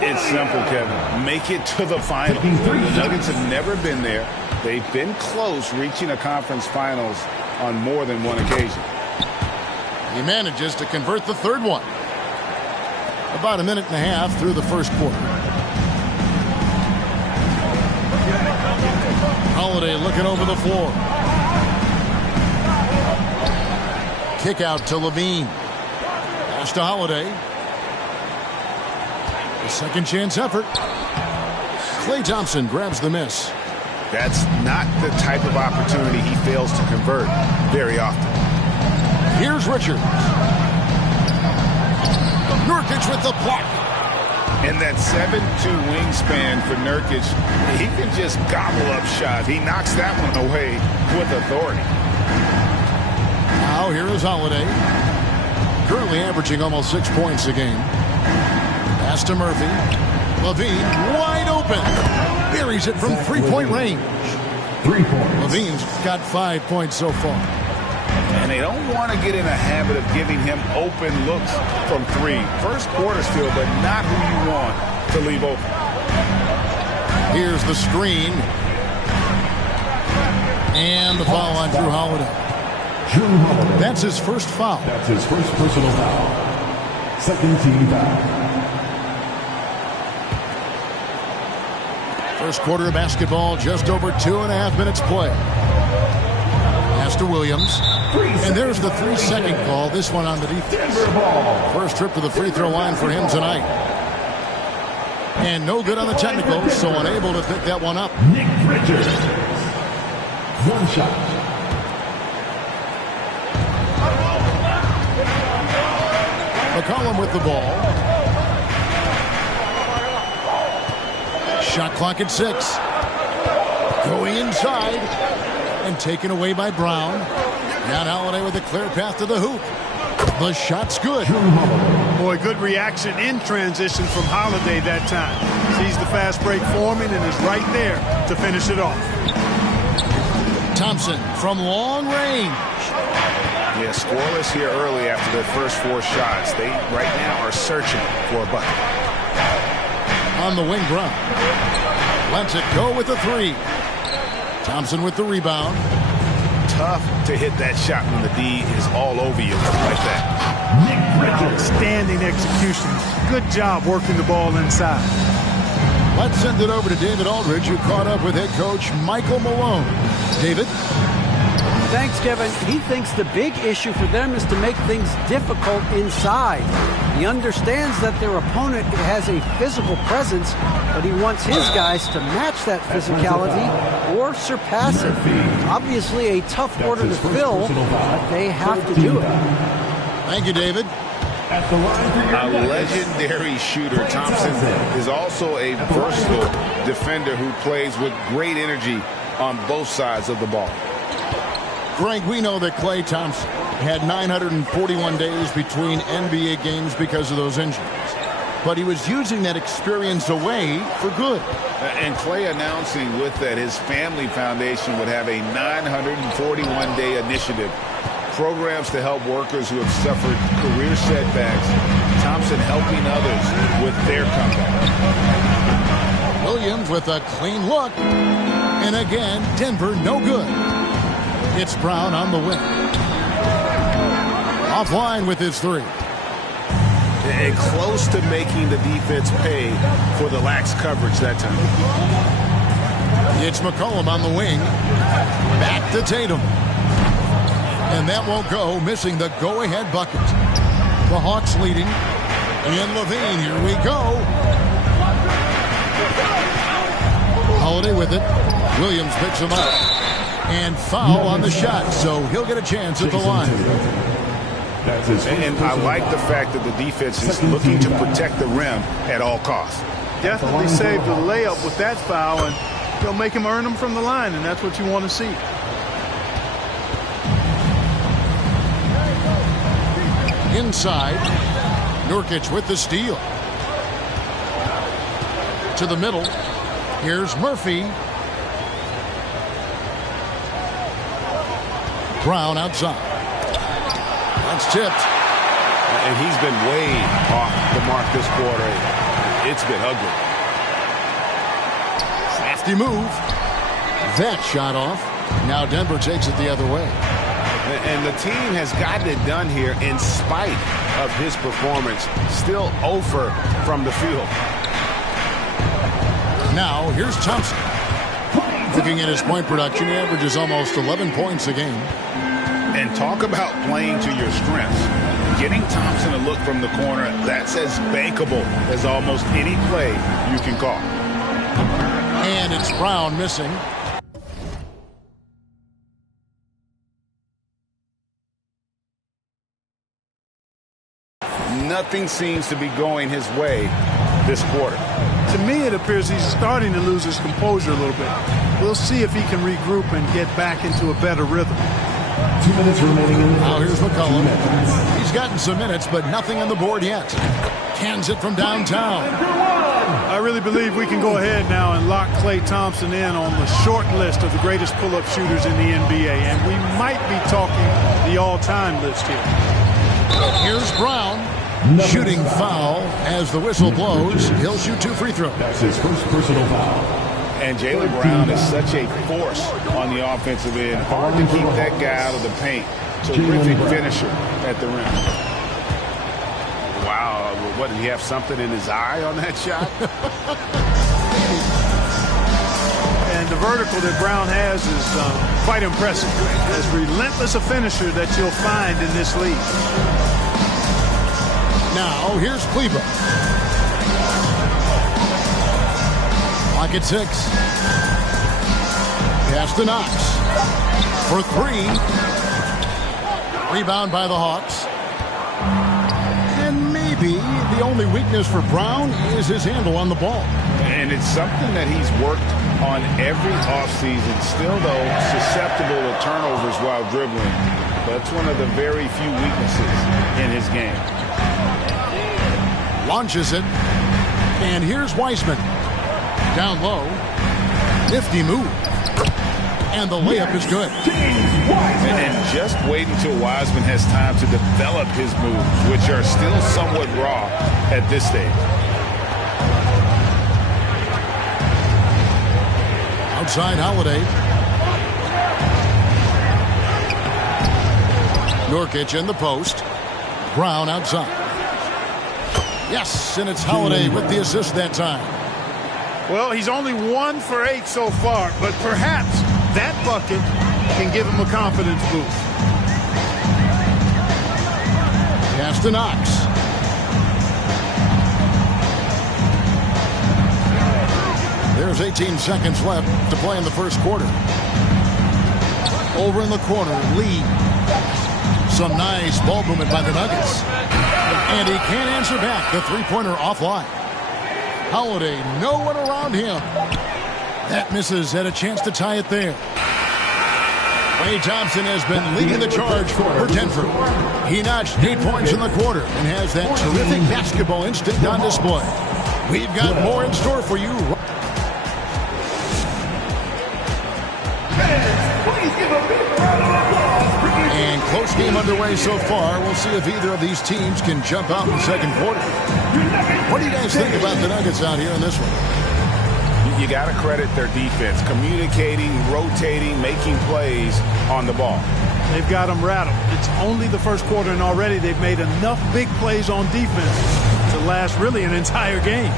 It's simple, Kevin. Make it to the final. The Nuggets have never been there. They've been close reaching a conference finals on more than one occasion. He manages to convert the third one. About 1.5 minutes through the first quarter. Holiday looking over the floor. Kick out to Levine. Pass to Holiday. A second chance effort. Klay Thompson grabs the miss. That's not the type of opportunity he fails to convert very often. Here's Richards. Nurkic with the block. And that 7'2" wingspan for Nurkic, he can just gobble up shots. He knocks that one away with authority. Now here is Holiday. Currently averaging almost 6 points a game. Pass to Murphy. Levine wide open. Buries it from three-point range. 3 points. Levine's got 5 points so far. And they don't want to get in a habit of giving him open looks from 3. First quarter still, but not who you want to leave open. Here's the screen. And the foul on Drew Holiday. That's his first foul. That's his first personal foul. Second team foul. First quarter of basketball, just over 2.5 minutes play. Pass to Williams. And there's the 3-second call. This one on the defense. First trip to the free throw line for him tonight. And no good on the technical, so unable to pick that one up. Nick Richards. One shot. McCollum with the ball. Shot clock at 6. Going inside. And taken away by Brown. Now Holiday with a clear path to the hoop. The shot's good. Boy, good reaction in transition from Holiday that time. Sees the fast break forming and is right there to finish it off. Thompson from long range. Yeah, scoreless here early after their first 4 shots. They right now are searching for a bucket. On the wing, Brown. Lets it go with the 3. Thompson with the rebound. Tough to hit that shot when the D is all over you like that. Outstanding execution. Good job working the ball inside. Let's send it over to David Aldridge, who caught up with head coach Michael Malone. David? Thanks, Kevin. He thinks the big issue for them is to make things difficult inside. He understands that their opponent has a physical presence, but he wants his guys to match that physicality or surpass it. Obviously a tough order to fill, but they have to do it. Thank you, David. A legendary shooter, Thompson is also a versatile defender who plays with great energy on both sides of the ball. Greg, we know that Klay Thompson had 941 days between NBA games because of those injuries. But he was using that experience away for good. And Clay announcing with that his family foundation would have a 941-day initiative. Programs to help workers who have suffered career setbacks. Thompson helping others with their comeback. Williams with a clean look. And again, Denver no good. It's Brown on the wing. Offline with his three. And close to making the defense pay for the lax coverage that time. It's McCollum on the wing. Back to Tatum. And that won't go, missing the go-ahead bucket. The Hawks leading. And Levine, here we go. Holiday with it. Williams picks him up. And foul on the shot, so he'll get a chance at the line. And I like the fact that the defense is looking to protect the rim at all costs. Definitely saved the layup with that foul, and they'll make him earn them from the line, and that's what you want to see. Inside, Nurkic with the steal. To the middle. Here's Murphy. Brown outside. That's tipped. And he's been way off the mark this quarter. It's been ugly. Crafty move. That shot off. Now Denver takes it the other way. And the team has gotten it done here in spite of his performance. Still 0 from the field. Now here's Thompson. Looking at his point production, he averages almost 11 points a game. And talk about playing to your strengths. Getting Thompson a look from the corner, that's as bankable as almost any play you can call. And it's Brown missing. Nothing seems to be going his way this quarter. To me, it appears he's starting to lose his composure a little bit. We'll see if he can regroup and get back into a better rhythm. 2 minutes remaining in the Now here's McCollum. He's gotten some minutes, but nothing on the board yet. Cans it from downtown. I really believe we can go ahead now and lock Klay Thompson in on the short list of the greatest pull-up shooters in the NBA, and we might be talking the all-time list here. Here's Brown. Shooting foul as the whistle blows. He'll shoot 2 free throws. That's his first personal foul. And Jaylen Brown is such a force on the offensive end. Hard to keep that guy out of the paint. Terrific finisher at the rim. Wow. What, did he have something in his eye on that shot? And the vertical that Brown has is quite impressive. As relentless a finisher that you'll find in this league. Now, here's Cleveland. Clock at 6. Pass to Knox. For 3. Rebound by the Hawks. And maybe the only weakness for Brown is his handle on the ball. And it's something that he's worked on every offseason. Still, though, susceptible to turnovers while dribbling. But it's one of the very few weaknesses in his game. Launches it. And here's Wiseman. Down low. Nifty move. And the layup is good. And just wait until Wiseman has time to develop his moves, which are still somewhat raw at this stage. Outside Holiday. Nurkic in the post. Brown outside. Yes, and it's Holiday with the assist that time. Well, he's only 1 for 8 so far, but perhaps that bucket can give him a confidence boost. Pass to Knox. There's 18 seconds left to play in the first quarter. Over in the corner, Lee. Some nice ball movement by the Nuggets. And he can't answer back. The three-pointer offline. Holiday, no one around him. That misses, had a chance to tie it there. Klay Thompson has been leading the charge for Denver. He notched 8 points in the quarter and has that terrific basketball instinct on display. We've got more in store for you. And close game underway so far. We'll see if either of these teams can jump out in the second quarter. What do you guys think about the Nuggets out here in this one? You got to credit their defense, communicating, rotating, making plays on the ball. They've got them rattled. It's only the first quarter, and already they've made enough big plays on defense to last really an entire game.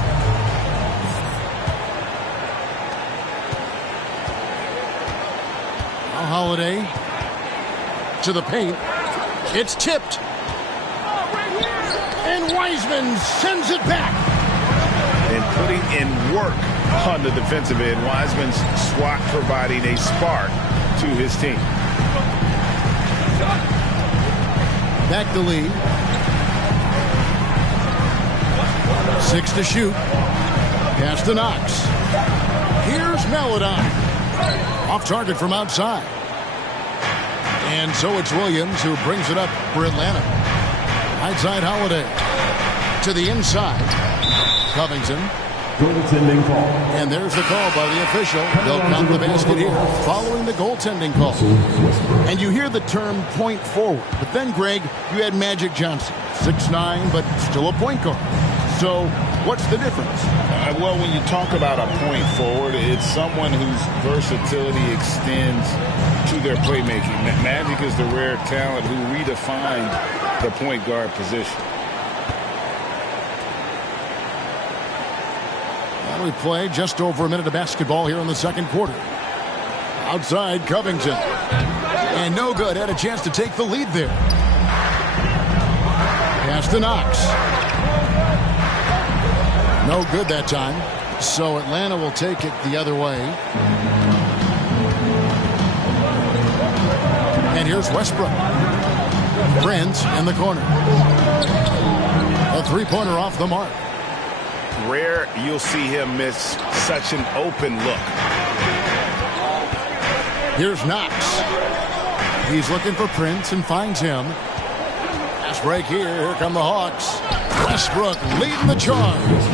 Holiday to the paint. It's tipped. And Wiseman sends it back. And putting in work on the defensive end. Wiseman's swat providing a spark to his team. Back the lead. 6 to shoot. Pass to Knox. Here's Maladon. Off target from outside. And so it's Williams who brings it up for Atlanta. Right side Holiday. To the inside. Covington. Goaltending call. And there's the call by the official. They'll count the basket here following the goaltending call. And you hear the term point forward. But then, Greg, you had Magic Johnson. 6'9", but still a point guard. So what's the difference? Well, when you talk about a point forward, it's someone whose versatility extends to their playmaking. Magic is the rare talent who redefined the point guard position. We play just over a minute of basketball here in the second quarter. Outside, Covington. And no good. Had a chance to take the lead there. Pass to Knox. No good that time. So Atlanta will take it the other way. And here's Westbrook. Prince in the corner. A three-pointer off the mark. Rare you'll see him miss such an open look. Here's Knox. He's looking for Prince and finds him. Pass break here. Here come the Hawks. Westbrook leading the charge.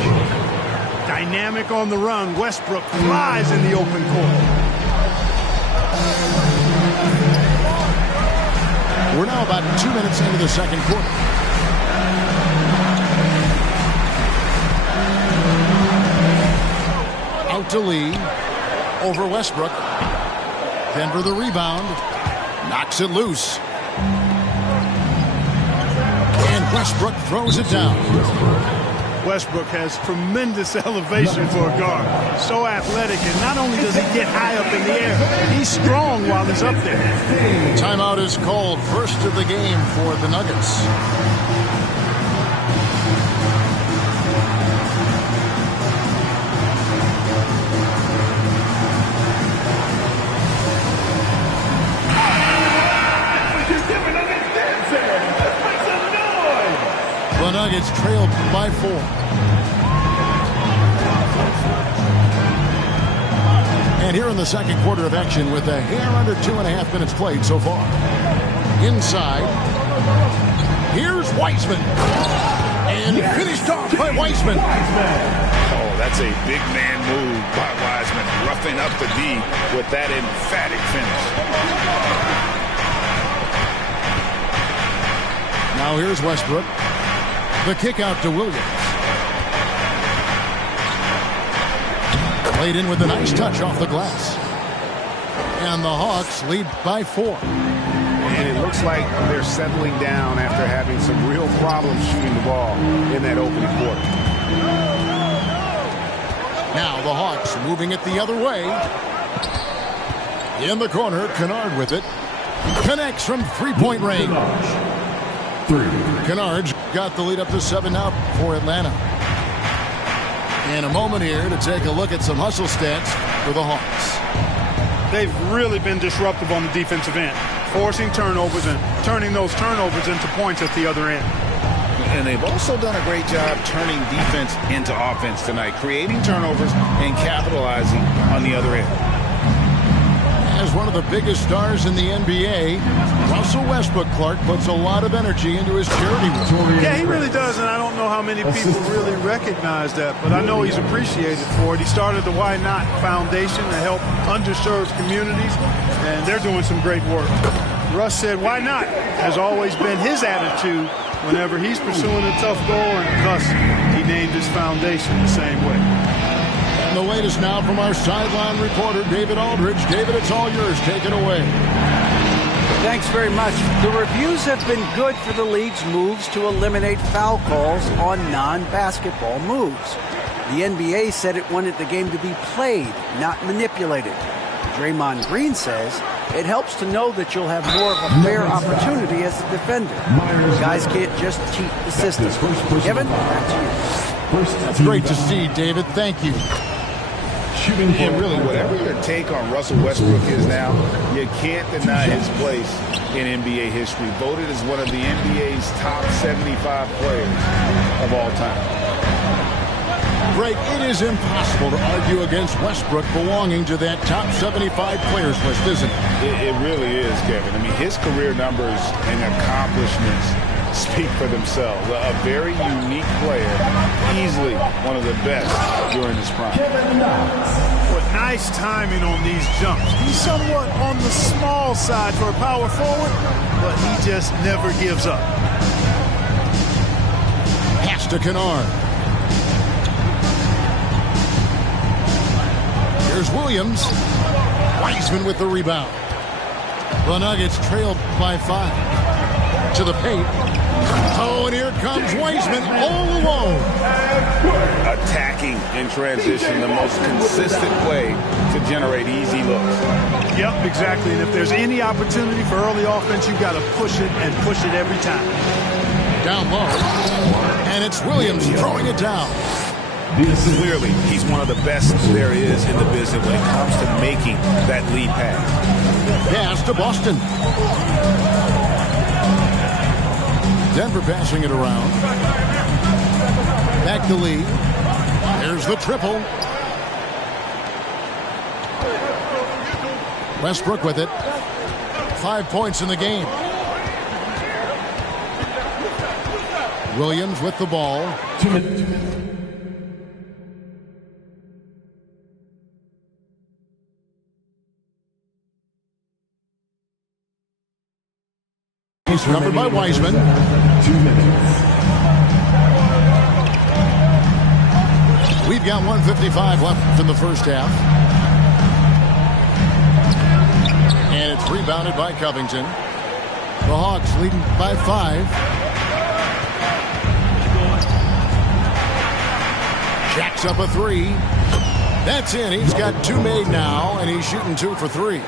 Dynamic on the run. Westbrook flies in the open court. We're now about 2 minutes into the second quarter. Out to Lee. Over Westbrook. Denver the rebound. Knocks it loose. And Westbrook throws it down. Westbrook has tremendous elevation for a guard. So athletic, and not only does he get high up in the air, he's strong while he's up there. Timeout is called. First of the game for the Nuggets. The Nuggets trail by 4. And here in the second quarter of action with a hair under 2.5 minutes played so far. Inside. Here's Wiseman. And finished off by Wiseman. Oh, that's a big man move by Wiseman. Roughing up the D with that emphatic finish. Now here's Westbrook. The kick out to Williams. Played in with a nice touch off the glass. And the Hawks lead by 4. And it looks like they're settling down after having some real problems shooting the ball in that opening quarter. Now the Hawks moving it the other way. In the corner, Kennard with it. Connects from three-point range. Kennard's got the lead up to 7 now for Atlanta. And a moment here to take a look at some hustle stats for the Hawks. They've really been disruptive on the defensive end, forcing turnovers and turning those turnovers into points at the other end. And they've also done a great job turning defense into offense tonight, creating turnovers and capitalizing on the other end. As one of the biggest stars in the NBA, Russell Westbrook, Clark, puts a lot of energy into his charity work. Yeah, he really does, and I don't know how many people really recognize that, but I know he's appreciated for it. He started the Why Not Foundation to help underserved communities, and they're doing some great work. Russ said, why not? Has always been his attitude whenever he's pursuing a tough goal, and thus he named his foundation the same way. And the latest now from our sideline reporter, David Aldridge. David, it's all yours. Take it away. Thanks very much. The reviews have been good for the league's moves to eliminate foul calls on non-basketball moves. The NBA said it wanted the game to be played, not manipulated. Draymond Green says it helps to know that you'll have more of a fair opportunity as a defender. Guys can't just cheat the system. Kevin, back to you. That's great to see, David. Thank you. And really, whatever your take on Russell Westbrook is now, you can't deny his place in NBA history. Voted as one of the NBA's top 75 players of all time. Greg, it is impossible to argue against Westbrook belonging to that top 75 players list, isn't it? It really is, Kevin. I mean, his career numbers and accomplishments speak for themselves. A very unique player, easily one of the best during his prime. With nice timing on these jumps. He's somewhat on the small side for a power forward, but he just never gives up. Pass to Kennard. Here's Williams. Wiseman with the rebound. The Nuggets trailed by 5. To the paint. Oh, and here comes Wiseman all alone. Attacking in transition, the most consistent way to generate easy looks. Yep, exactly. And if there's any opportunity for early offense, you've got to push it and push it every time. Down low. And it's Williams throwing it down. Clearly, he's one of the best there is in the business when it comes to making that lead pass. Pass to Boston. Denver passing it around. Back to Lee. There's the triple. Westbrook with it. 5 points in the game. Williams with the ball. 2 minutes. Covered by Wiseman. 2 minutes. We've got 1:55 left in the first half. And it's rebounded by Covington. The Hawks leading by 5. Jacks up a 3. That's in. He's got 2 made now, and he's shooting 2 for 3.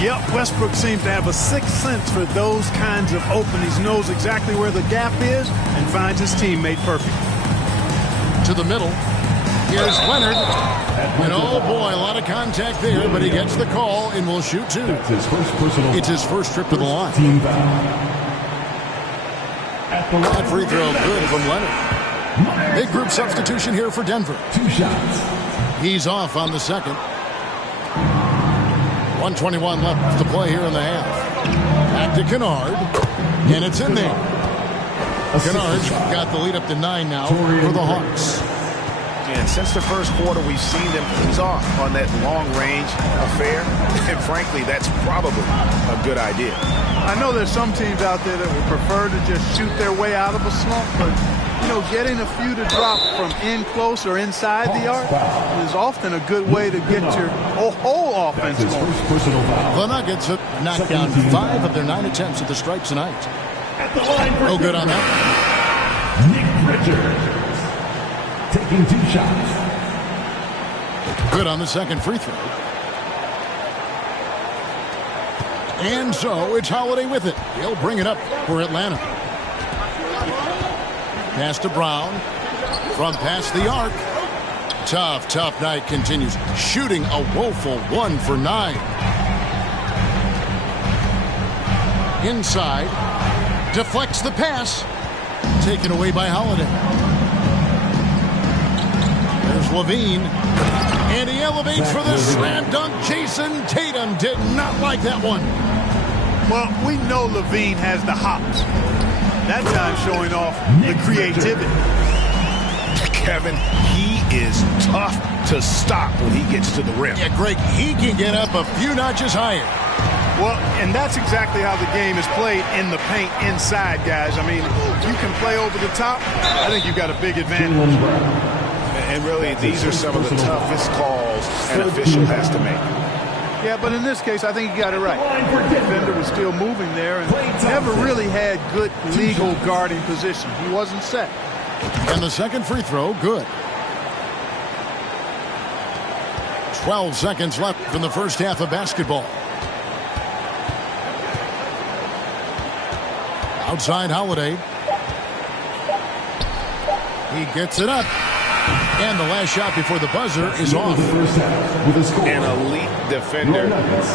Yep, Westbrook seems to have a sixth sense for those kinds of openings. He knows exactly where the gap is and finds his teammate perfect. To the middle. Here's Leonard. And oh boy, a lot of contact there, but he gets the call and will shoot 2. It's his first trip to the line. That free throw good from Leonard. Big group substitution here for Denver. 2 shots. He's off on the second. 1:21 left to play here in the half. Back to Kennard. And it's in there. Kennard's got the lead up to 9 now for the Hawks. And since the first quarter, we've seen them ease off on that long-range affair. And frankly, that's probably a good idea. I know there's some teams out there that would prefer to just shoot their way out of a slump, but you know, getting a few to drop from in close or inside the arc is often a good way to get your whole offense going. The Nuggets have knocked down 5 of their 9 attempts at the stripe tonight. No good on that. Nick Richards taking 2 shots. Good on the second free throw. And so it's Holiday with it. He'll bring it up for Atlanta. Pass to Brown. From past the arc. Tough night continues. Shooting a woeful 1 for 9. Inside. Deflects the pass. Taken away by Holiday. There's Levine. And he elevates for the slam dunk. Jason Tatum did not like that one. Well, we know Levine has the hops. That time showing off the creativity. Kevin, he is tough to stop when he gets to the rim. Yeah, Greg, he can get up a few notches higher. Well, and that's exactly how the game is played in the paint inside, guys. I mean, you can play over the top. I think you've got a big advantage. And really, these are some of the toughest calls an official has to make. Yeah, but in this case, I think you got it right. The defender was still moving there and never really had good legal guarding position. He wasn't set. And the second free throw, good. 12 seconds left in the first half of basketball. Outside Holiday. He gets it up. And the last shot before the buzzer is off. An elite defender.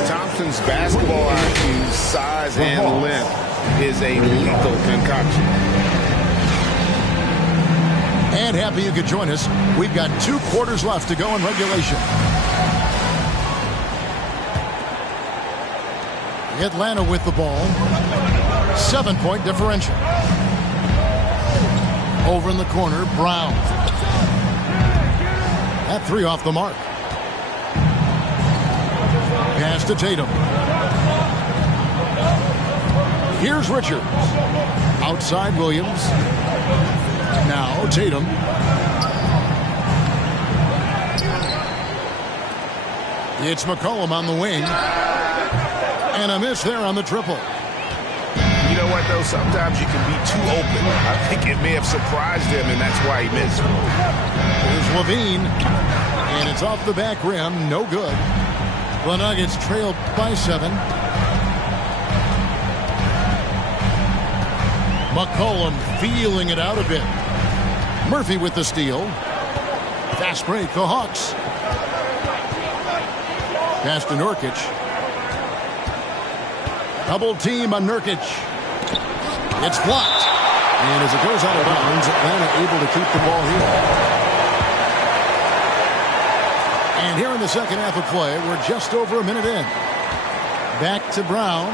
Thompson's basketball IQ, size, and length is a lethal concoction. And happy you could join us. We've got 2 quarters left to go in regulation. Atlanta with the ball. 7-point differential. Over in the corner, Brown. That 3 off the mark. Pass to Tatum. Here's Richards. Outside Williams. Now Tatum. It's McCollum on the wing. And a miss there on the triple. You know what, though? Sometimes you can be too open. I think it may have surprised him, and that's why he missed. Here's Levine. And it's off the back rim. No good. The Nuggets trail by 7. McCollum feeling it out a bit. Murphy with the steal. Fast break, the Hawks. Pass to Nurkic. Double team on Nurkic. It's blocked. And as it goes out of bounds, Atlanta able to keep the ball here. And here in the second half of play, we're just over a minute in. Back to Brown.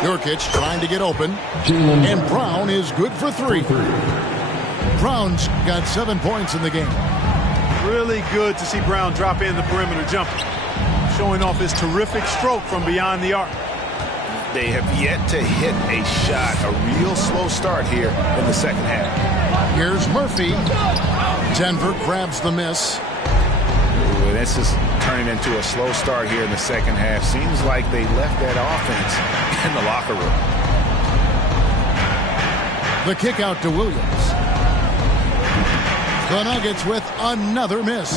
Nurkic trying to get open. And Brown is good for 3. Brown's got 7 points in the game. Really good to see Brown drop in the perimeter jumper, showing off his terrific stroke from beyond the arc. They have yet to hit a shot, a real slow start here in the second half. Here's Murphy. Denver grabs the miss. Ooh, this is turning into a slow start here in the second half. Seems like they left that offense in the locker room. The kick out to Williams. The Nuggets with another miss.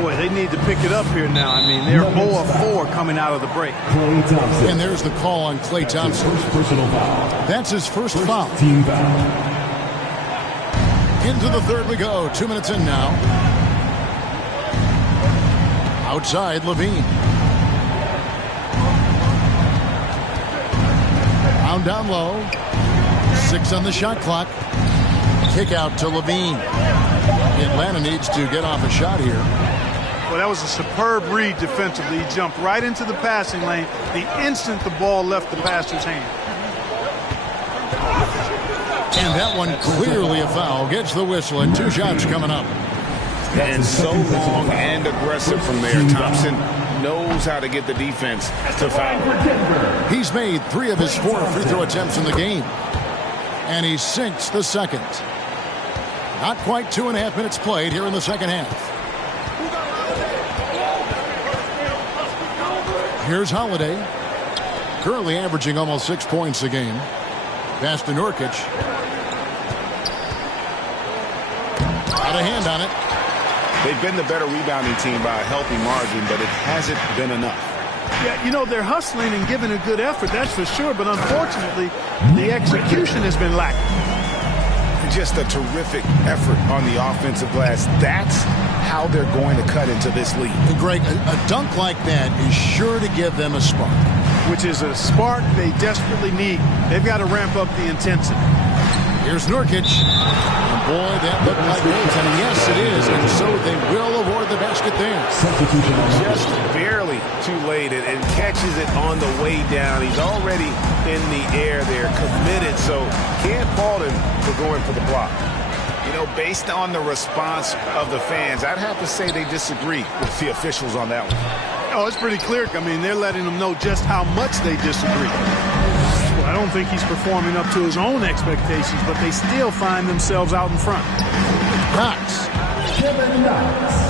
Boy, they need to pick it up here now. I mean, they're 0 of 4 coming out of the break. And there's the call on Klay Thompson. That's his first foul. Into the third we go. 2 minutes in now. Outside, Levine. Brown down low. 6 on the shot clock. Kick out to Levine. Atlanta needs to get off a shot here. Well, that was a superb read defensively. He jumped right into the passing lane the instant the ball left the passer's hand. And that one clearly a foul. Gets the whistle, and 2 shots coming up. And so long and aggressive from there. Thompson knows how to get the defense to foul. He's made 3 of his 4 free throw attempts in the game. And he sinks the second. Not quite 2.5 minutes played here in the second half. Here's Holiday. Currently averaging almost 6 points a game. Pass to Nurkic. Got a hand on it. They've been the better rebounding team by a healthy margin, but it hasn't been enough. Yeah, you know, they're hustling and giving a good effort, that's for sure, but unfortunately, the execution has been lacking. Just a terrific effort on the offensive glass. That's how they're going to cut into this league. And Greg, a dunk like that is sure to give them a spark. Which is a spark they desperately need. They've got to ramp up the intensity. Here's Nurkic. And boy, that looked like goaltending. Yes, it is. And so they will avoid the basket there. Just barely too late and catches it on the way down. He's already in the air there, committed, so can't fault him for going for the block. You know, based on the response of the fans, I'd have to say they disagree with the officials on that one. Oh, it's pretty clear. I mean, they're letting them know just how much they disagree. Well, I don't think he's performing up to his own expectations, but they still find themselves out in front. Knox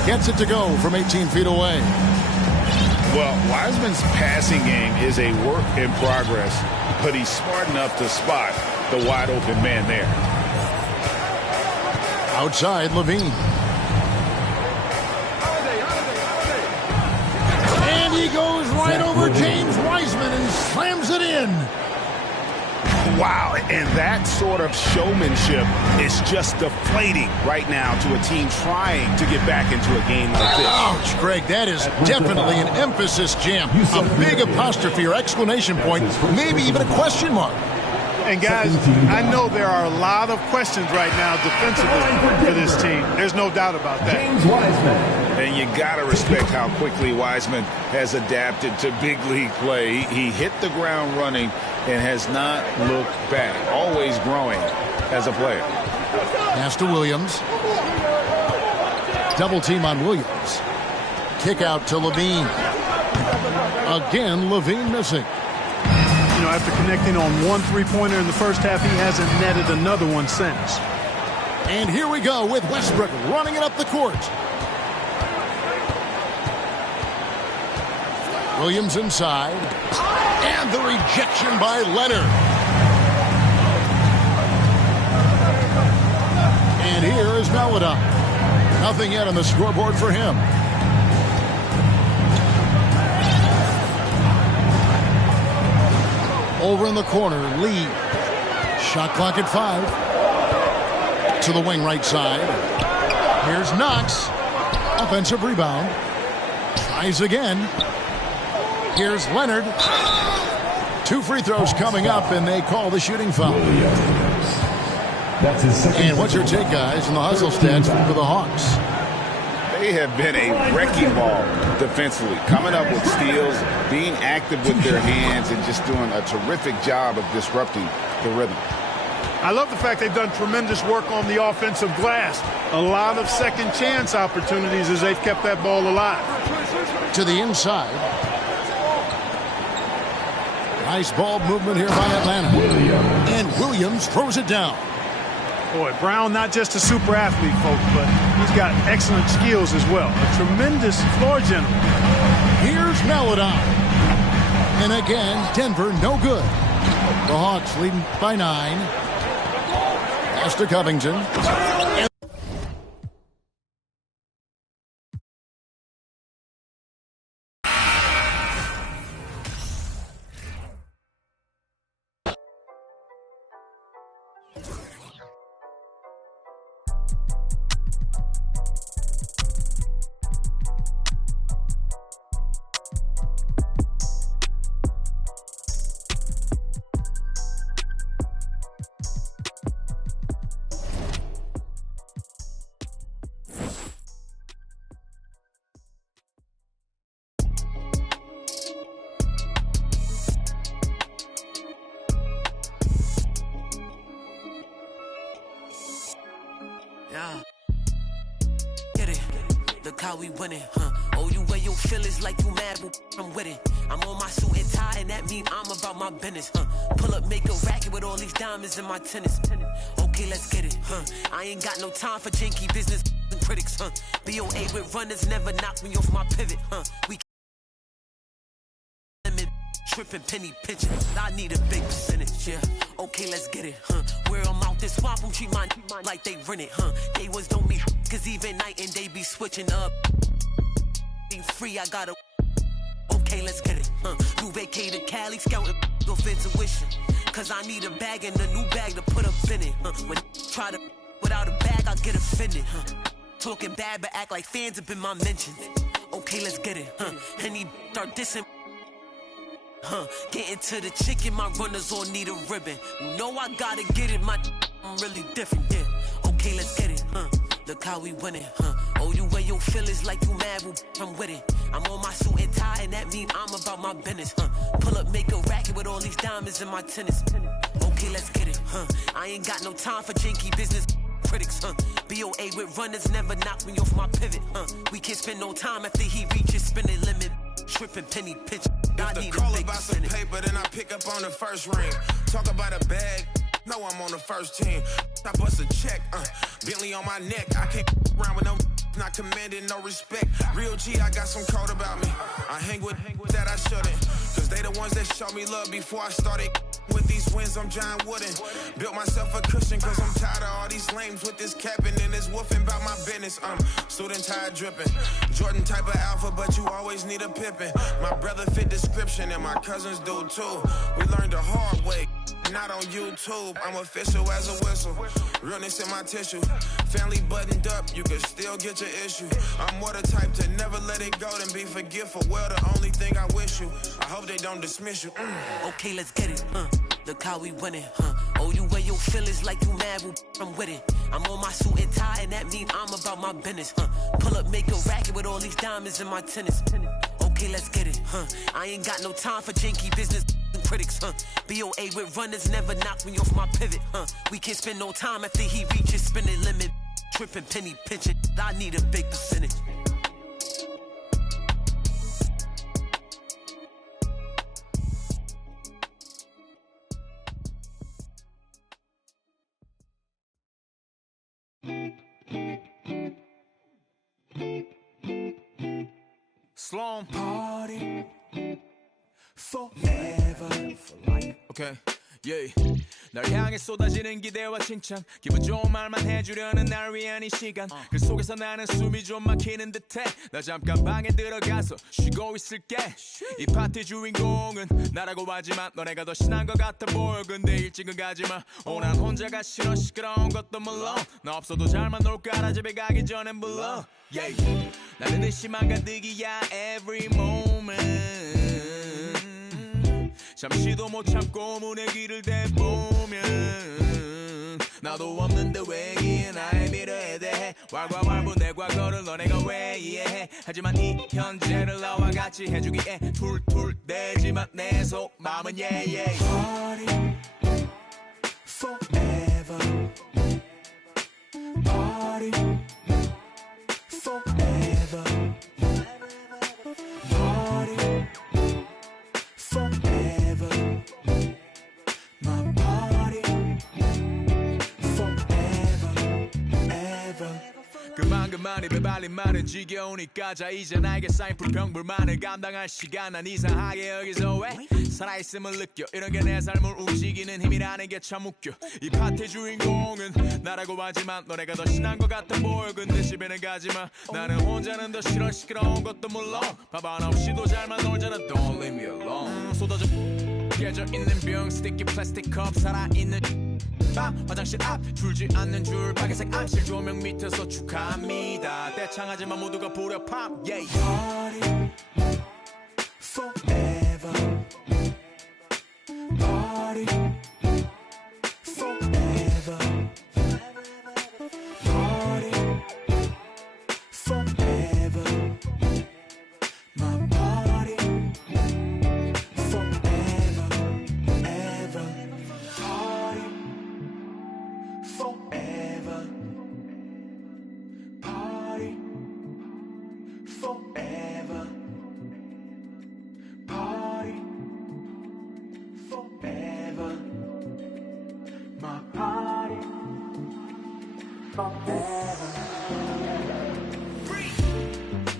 gets it to go from 18 feet away. Well, Wiseman's passing game is a work in progress, but he's smart enough to spot the wide open man there. Outside, Levine. And he goes right over James Wiseman and slams it in. Wow, and that sort of showmanship is just deflating right now to a team trying to get back into a game like this. Ouch, Greg, that is definitely an emphasis jam. A big apostrophe or exclamation point, maybe even a question mark. And guys, I know there are a lot of questions right now defensively for this team. There's no doubt about that. James Wiseman. And you got to respect how quickly Wiseman has adapted to big league play. He hit the ground running and has not looked back. Always growing as a player. Pass to Williams. Double team on Williams. Kick out to Levine. Again, Levine missing. You know, after connecting on one three-pointer in the first half, he hasn't netted another one since. And here we go with Westbrook running it up the court. Williams inside. And the rejection by Leonard. And here is Maladon. Nothing yet on the scoreboard for him. Over in the corner, Lee. Shot clock at 5. To the wing right side. Here's Knox. Offensive rebound. Tries again. Here's Leonard. 2 free throws coming up, and they call the shooting foul. That's his second. And what's your take, guys, in the hustle stats for the Hawks? They have been a wrecking ball defensively, coming up with steals, being active with their hands, and just doing a terrific job of disrupting the rhythm. I love the fact they've done tremendous work on the offensive glass. A lot of second chance opportunities as they've kept that ball alive. To the inside. Nice ball movement here by Atlanta. And Williams throws it down. Boy, Brown not just a super athlete, folks, but he's got excellent skills as well. A tremendous floor general. Here's Maladon. And again, Denver no good. The Hawks leading by 9. Pass to Covington. Yeah. Get it. Look how we winning, huh? Oh, you wear your feelings like you mad, but I'm with it. I'm on my suit and tie, and that mean I'm about my business, huh? Pull up, make a racket with all these diamonds in my tennis. Okay, let's get it, huh? I ain't got no time for janky business and critics, huh? BOA with runners never knock me off my pivot, huh? We tripping penny pinching. I need a big percentage, yeah. Okay, let's get it, huh? Where I'm out this swamp, I'm treat mine like they rent it, huh? They ones don't meet, cause even night and day be switching up. Being free, I gotta. Okay, let's get it, huh? New vacated Cali, scouting off intuition. Cause I need a bag and a new bag to put up in it, huh? When try to without a bag, I get offended, huh? Talking bad, but act like fans have been my mentions. Okay, let's get it, huh? And he start dissing. Getting to the chicken, my runners all need a ribbon. You know I gotta get it, my I'm really different, yeah. Okay, let's get it, Look how we winning, Oh, you wear your feelings like you mad, well, I'm with it. I'm on my suit and tie, and that mean I'm about my business, Pull up, make a racket with all these diamonds in my tennis. Okay, let's get it, I ain't got no time for janky business critics, BOA with runners never knock me off my pivot, We can't spend no time after he reaches spending limit. Tripping penny pitch. If the call about some paper, then I pick up on the first ring. Talk about a bag. No, I'm on the first team. I bust a check, Bentley on my neck. I can't around with no not commanding no respect. Real G, I got some code about me. I hang with that I shouldn't. Cause they the ones that showed me love before I started. With these wins, I'm John Wooden. Built myself a cushion cause I'm tired of all these lames with this capping and this woofing about my business. Student tide dripping. Jordan type of alpha, but you always need a pippin'. My brother fit description and my cousins do too. We learned the hard way. Not on YouTube, I'm official as a whistle. Realness in my tissue. Family buttoned up, you can still get your issue. I'm more the type to never let it go than be forgetful. Well, the only thing I wish you, I hope they don't dismiss you. Okay, let's get it, Look how we winning, Oh, you wear your feelings like you mad, well, I'm with it. I'm on my suit and tie, and that mean I'm about my business, Pull up, make a racket with all these diamonds in my tennis. Okay, let's get it, I ain't got no time for janky business critics, BOA with runners never knock me off my pivot, We can't spend no time after he reaches spending limit. Tripping penny pinching, I need a big percentage. Sloan party forever for life. Okay, yeah. 날 향해 쏟아지는 기대와 칭찬 기분 좋은 말만 해주려는 날 위한 이 시간 그 속에서 나는 숨이 좀 막히는 듯해 나 잠깐 방에 들어가서 쉬고 있을게 이 파티 주인공은 나라고 하지만 너네가 더 신난 것 같아 보여 근데 일찍은 가지마 난 혼자가 싫어 시끄러운 것도 물론 나 없어도 잘만 놀 거라 집에 가기 전엔 불러 yeah. 나는 의심만 가득이야 every moment 잠시도 못 참고 문의 길을 대보면 나도 없는데 왜 이해 나의 미래에 대해 왈가왈부 내 과거를 너네가 왜 이해해 하지만 이 현재를 나와 같이 해주기에 툴툴대지만 내 속마음은 yeah Party forever Party forever Party forever My party forever ever 그만 입에 발린 말은 지겨우니까 자 이제 나에게 쌓인 불평불만을 감당할 시간 난 이상하게 여기서 왜 살아있음을 느껴 이런 게 내 삶을 움직이는 힘이라는 게 참 웃겨 이 파티 주인공은 나라고 하지만 너네가 더 신난 것 같아 보여 근데 집에는 가지마 나는 혼자는 더 싫어 시끄러운 것도 물론 밥 하나 없이도 잘만 놀잖아 Don't leave me alone 쏟아져 깨져 있는 병 스티키 플라스틱 컵 살아있는 밤 화장실 앞 줄지 않는 줄 빨간색 암실 조명 밑에서 축하합니다 떼창하지만 모두가 불협합 yeah. Party forever Party forever Party forever My party forever ever Party forever Party forever Party forever My party forever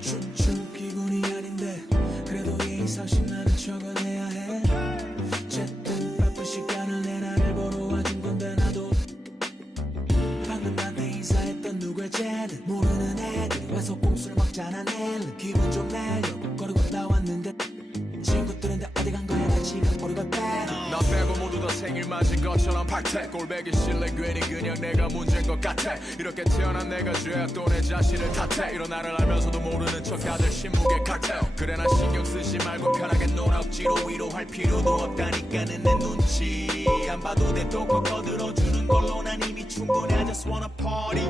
춤춘 기분이 아닌데 그래도 예의상식 나는 적어내야 해 쨌든 바쁜 시간을 내 나를 보러 와준 건데 나도 방금 나한테 인사했던 누구의 쟤는 모르는 애들이 와서 꼼수를 먹잖아 내일은 기분 좀 내려고 거리고 나왔는데 친구들인데 어디 간 거야 나 지금 모르고 나 빼고 모두 다 생일 맞은 것처럼 박태 꼴배기 싫래 괜히 그냥 내가 문제인 것 같아 이렇게 태어난 내가 죄야 또 내 자신을 탓해 이런 나를 알면서도 모르는 척 다들 신무게 칵테일 그래 나 신경 쓰지 말고 편하게 놀아 억지로 위로할 필요도 없다니까는 내 눈치 안 봐도 돼 또 꼭 거들어주는 걸로 난 이미 충분해, I just wanna party.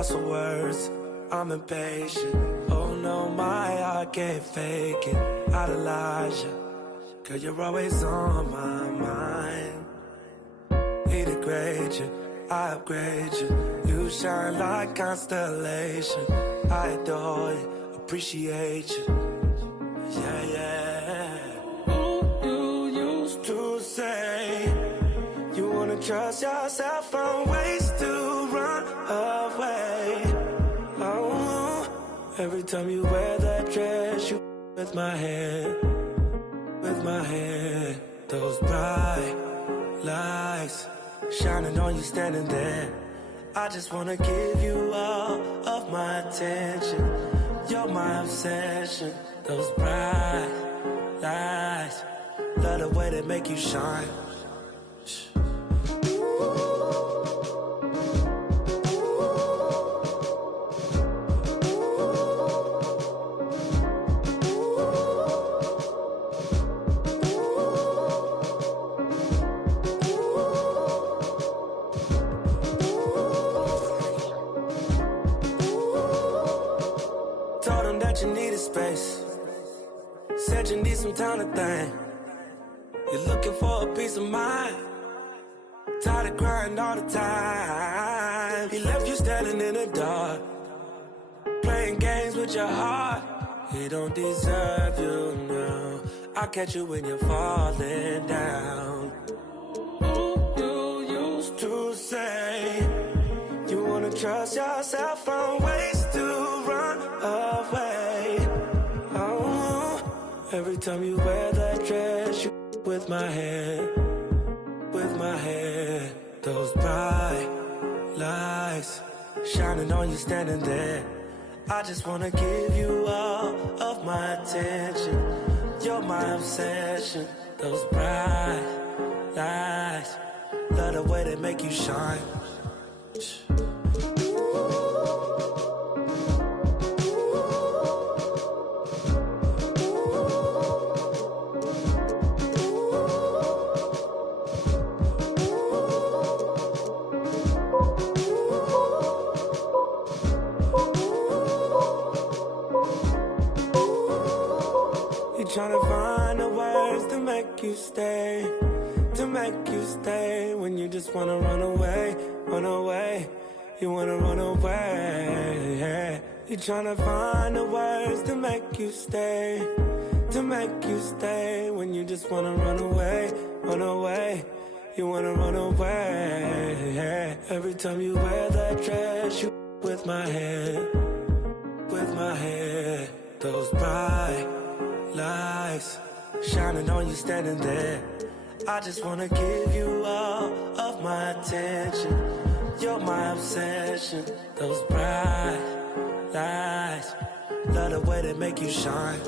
lost for words, I'm impatient. Oh no, I can't fake it. Idolize you, cause you're always on my mind. He degrade you, I upgrade you. You shine like constellation. I adore you, appreciate you. Yeah, yeah. Ooh, you used to say you wanna trust yourself, find ways to run away. Oh, Every time you wear that dress, you with my hair. Those bright lights shining on you standing there. I just wanna give you all of my attention. You're my obsession. Those bright lights, love the way they make you shine. Told them that you needed space. Said you need some time to think. You're looking for a peace of mind. Tired of crying all the time. He left you standing in the dark, playing games with your heart. He don't deserve you now. I'll catch you when you're falling down. You used to say you wanna trust yourself from ways to run away. Oh, every time you wear that dress, you with my hair. Those bright lights shining on you standing there. I just wanna give you all of my attention. You're my obsession. Those bright lights, love the way they make you shine. Trying to find the words to make you stay, when you just wanna run away, you wanna run away. You're trying to find the words to make you stay, when you just wanna run away, you wanna run away. Every time you wear that dress, you with my hair, those bright lights shining on you standing there. I just wanna give you all of my attention. You're my obsession. Those bright lights, love the way they make you shine.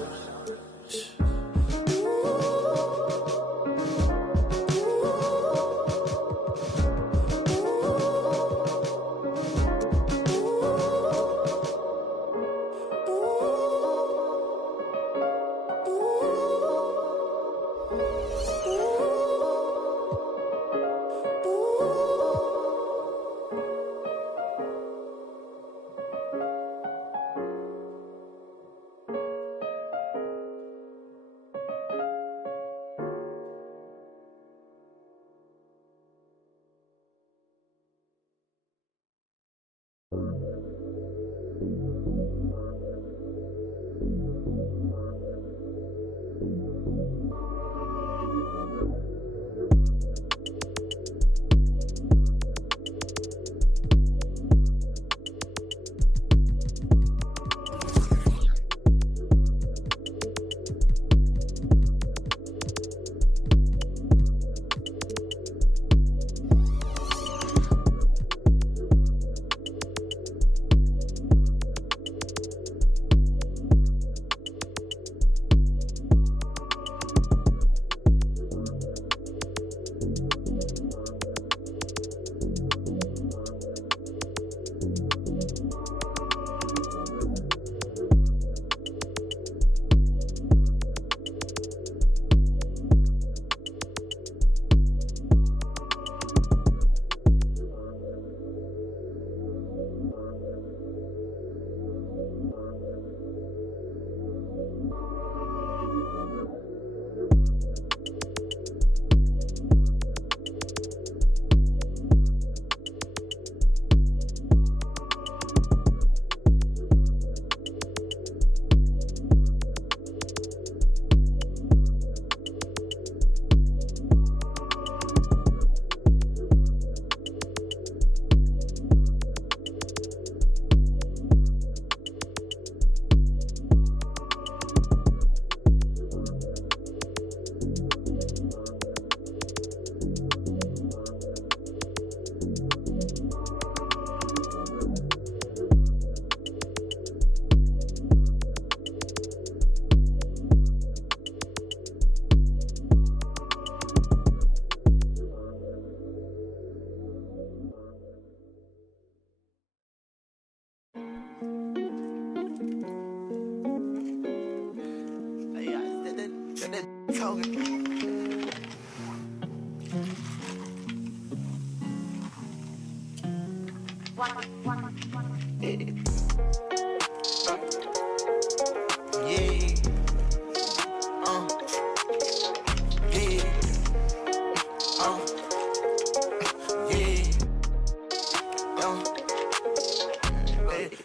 talking.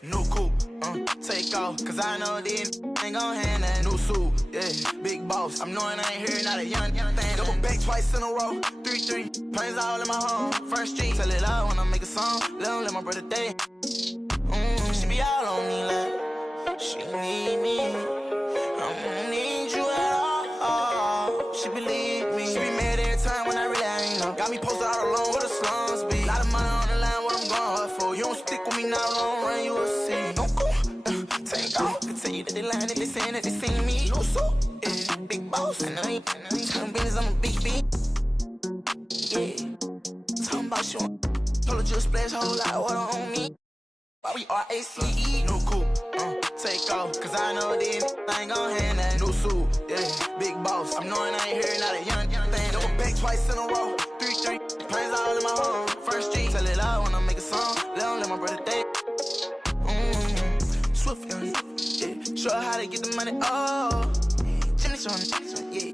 New coupe, take off, cause I know these ain't gon' hand that new suit, yeah, big boss, I'm knowing I ain't here, not a young thing, double back twice in a row, 3-3, planes all in my home, First Street, tell it out when I make a song, let my brother day, she be all on me like, she need me, I don't need you at all, she believe me, she be mad every time when I really ain't know, got me posted out alone where the slums be, lot of money on the line, what I'm going hard for, you don't stick with me now, long run, you will see, don't go, take off, I tell you that they lying, that they saying that they seen me, no so, yeah, big boss, I know you talking business, I'm a big B, yeah, talking about you, told her just splash whole lot of water on me, why we R-A-C-E, no coupe, take off, cause I know these ain't gon' hand that new suit, yeah, big boss, I'm knowing I ain't here, not a young thing, double back twice in a row, 3-3, planes all in my home, First Street, tell it out when I make a song, let my brother day, Swift, yeah, show her how to get the money, oh, Jimmy Sean, yeah,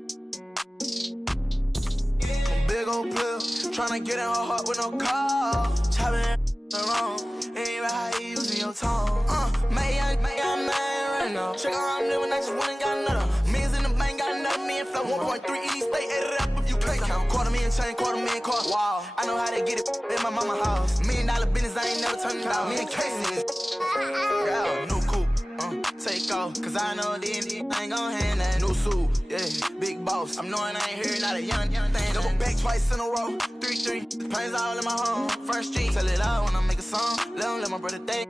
big old pill, tryna get in her heart with no call, chopping wrong, ain't right how you using your tone, may I man right now, check out I'm living, I just went and got another, millions in the bank, got another million flow, 1.3 in each state, add it up if you can't count, $250,000 chain, $250,000 wow, I know how to get it in my mama house, $1 million business, I ain't never turning down, me and Casey, yeah, new coupe, take off, cause I know these ain't gon' hand that new suit, yeah, big boss, I'm knowing I ain't here, not a young thing, double back twice in a row, 3-3, planes all in my home, First Street, tell it out when I make a song, let my brother day,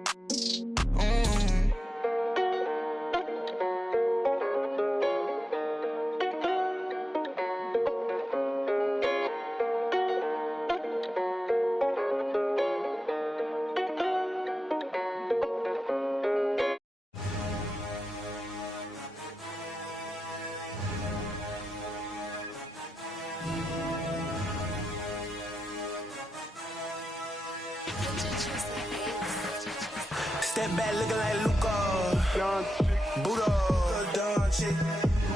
Step back looking like Luca, Buddha, Don chick,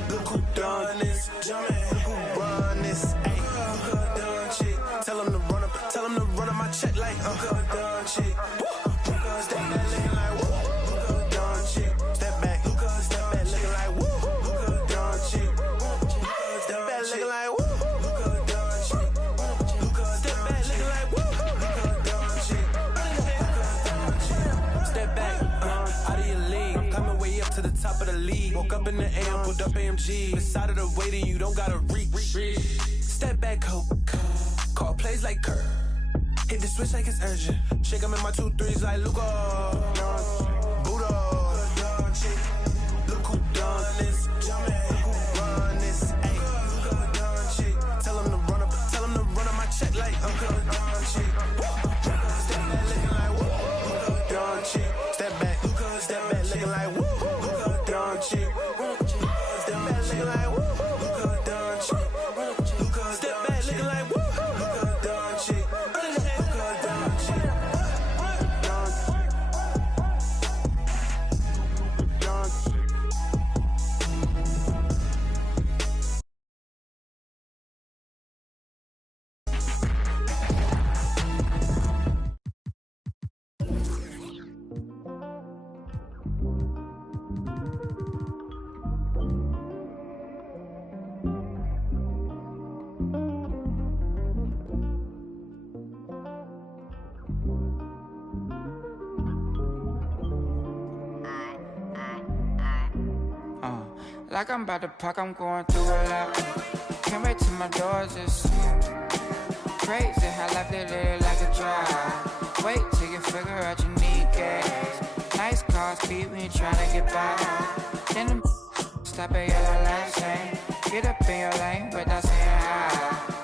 look who done this, look who run this, ayy, Luca Don chick, tell him to run up my check like Luca Don chick, step back looking like woo, Luca Don chick, step back looking like woo, Luca Don chick, step back looking like woo, Luca Don chick, step back looking like woo, Luca Don chick, step back, out of your league, I'm coming way up to the top of the league, woke up in the AM, pulled up AMG, beside of the waiting, you don't gotta reach, step back, call plays like Kurt, hit the switch like it's urgent, shake 'em in my 2-3s like Luca, Buddha, look who done this, look who run this, ayy, Luca Don chick, tell him to run up my check like Luca Don chick, step back looking like woo, Luca Don chick, step back looking like woo, Luca Don chick, step back looking like woo, Luca Don chick, step back looking like woo, Luca Don chick, Luca Don chick, Like I'm about to park, I'm going through a lot. Came right to my doors, it's crazy how life they live like a drive. Wait till you figure out you need gas. Nice car, speed, we ain't tryna get by. Then them stop at yellow light saying, get up in your lane without saying hi.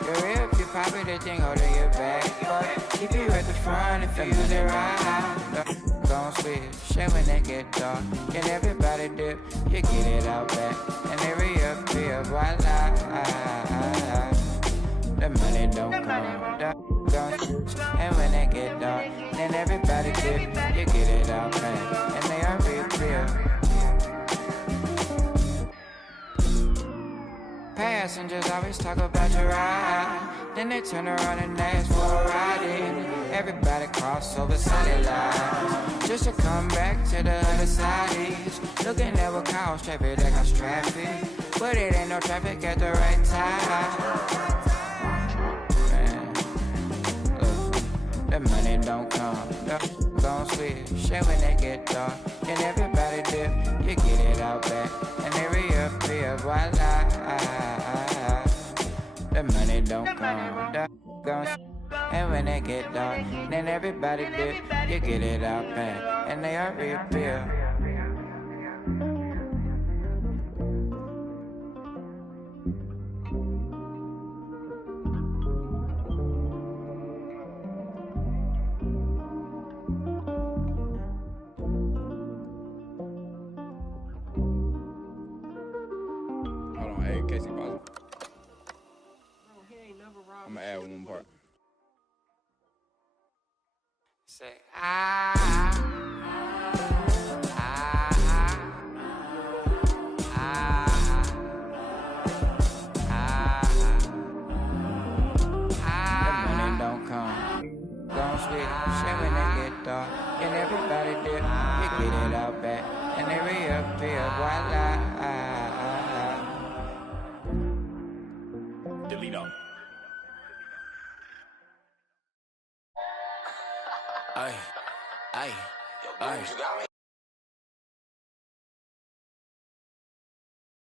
You're real if you pop it, they think hold your back. But keep you at the front if you use it right. gon' switch. And when they get dark, and everybody dip, you get it out back. And they reappear, voila. The money don't come, gon' switch. And when they get dark, then everybody dip, you get it out back. And they are reappear. Passengers always talk about your ride, then they turn around and ask for a ride in. Everybody cross over city lines just to come back to the other side. Is looking at what cause traffic that cause traffic, but it ain't no traffic at the right time. Man, look, the money don't come, gon' switch. And when they get dark, then everybody dip, you get it out back, and they reappear, voila. The money don't come, gon' switch. And when they get dark, then everybody dip, you get it out back, and they are reappear. Hold on, hey, Casey, pause. I'm gonna add one part. Say, the money don't come, gon' switch. And when they get dark, and everybody dip, you get it out back, and they reappear, voila. Delete all. Ay, ay, ay.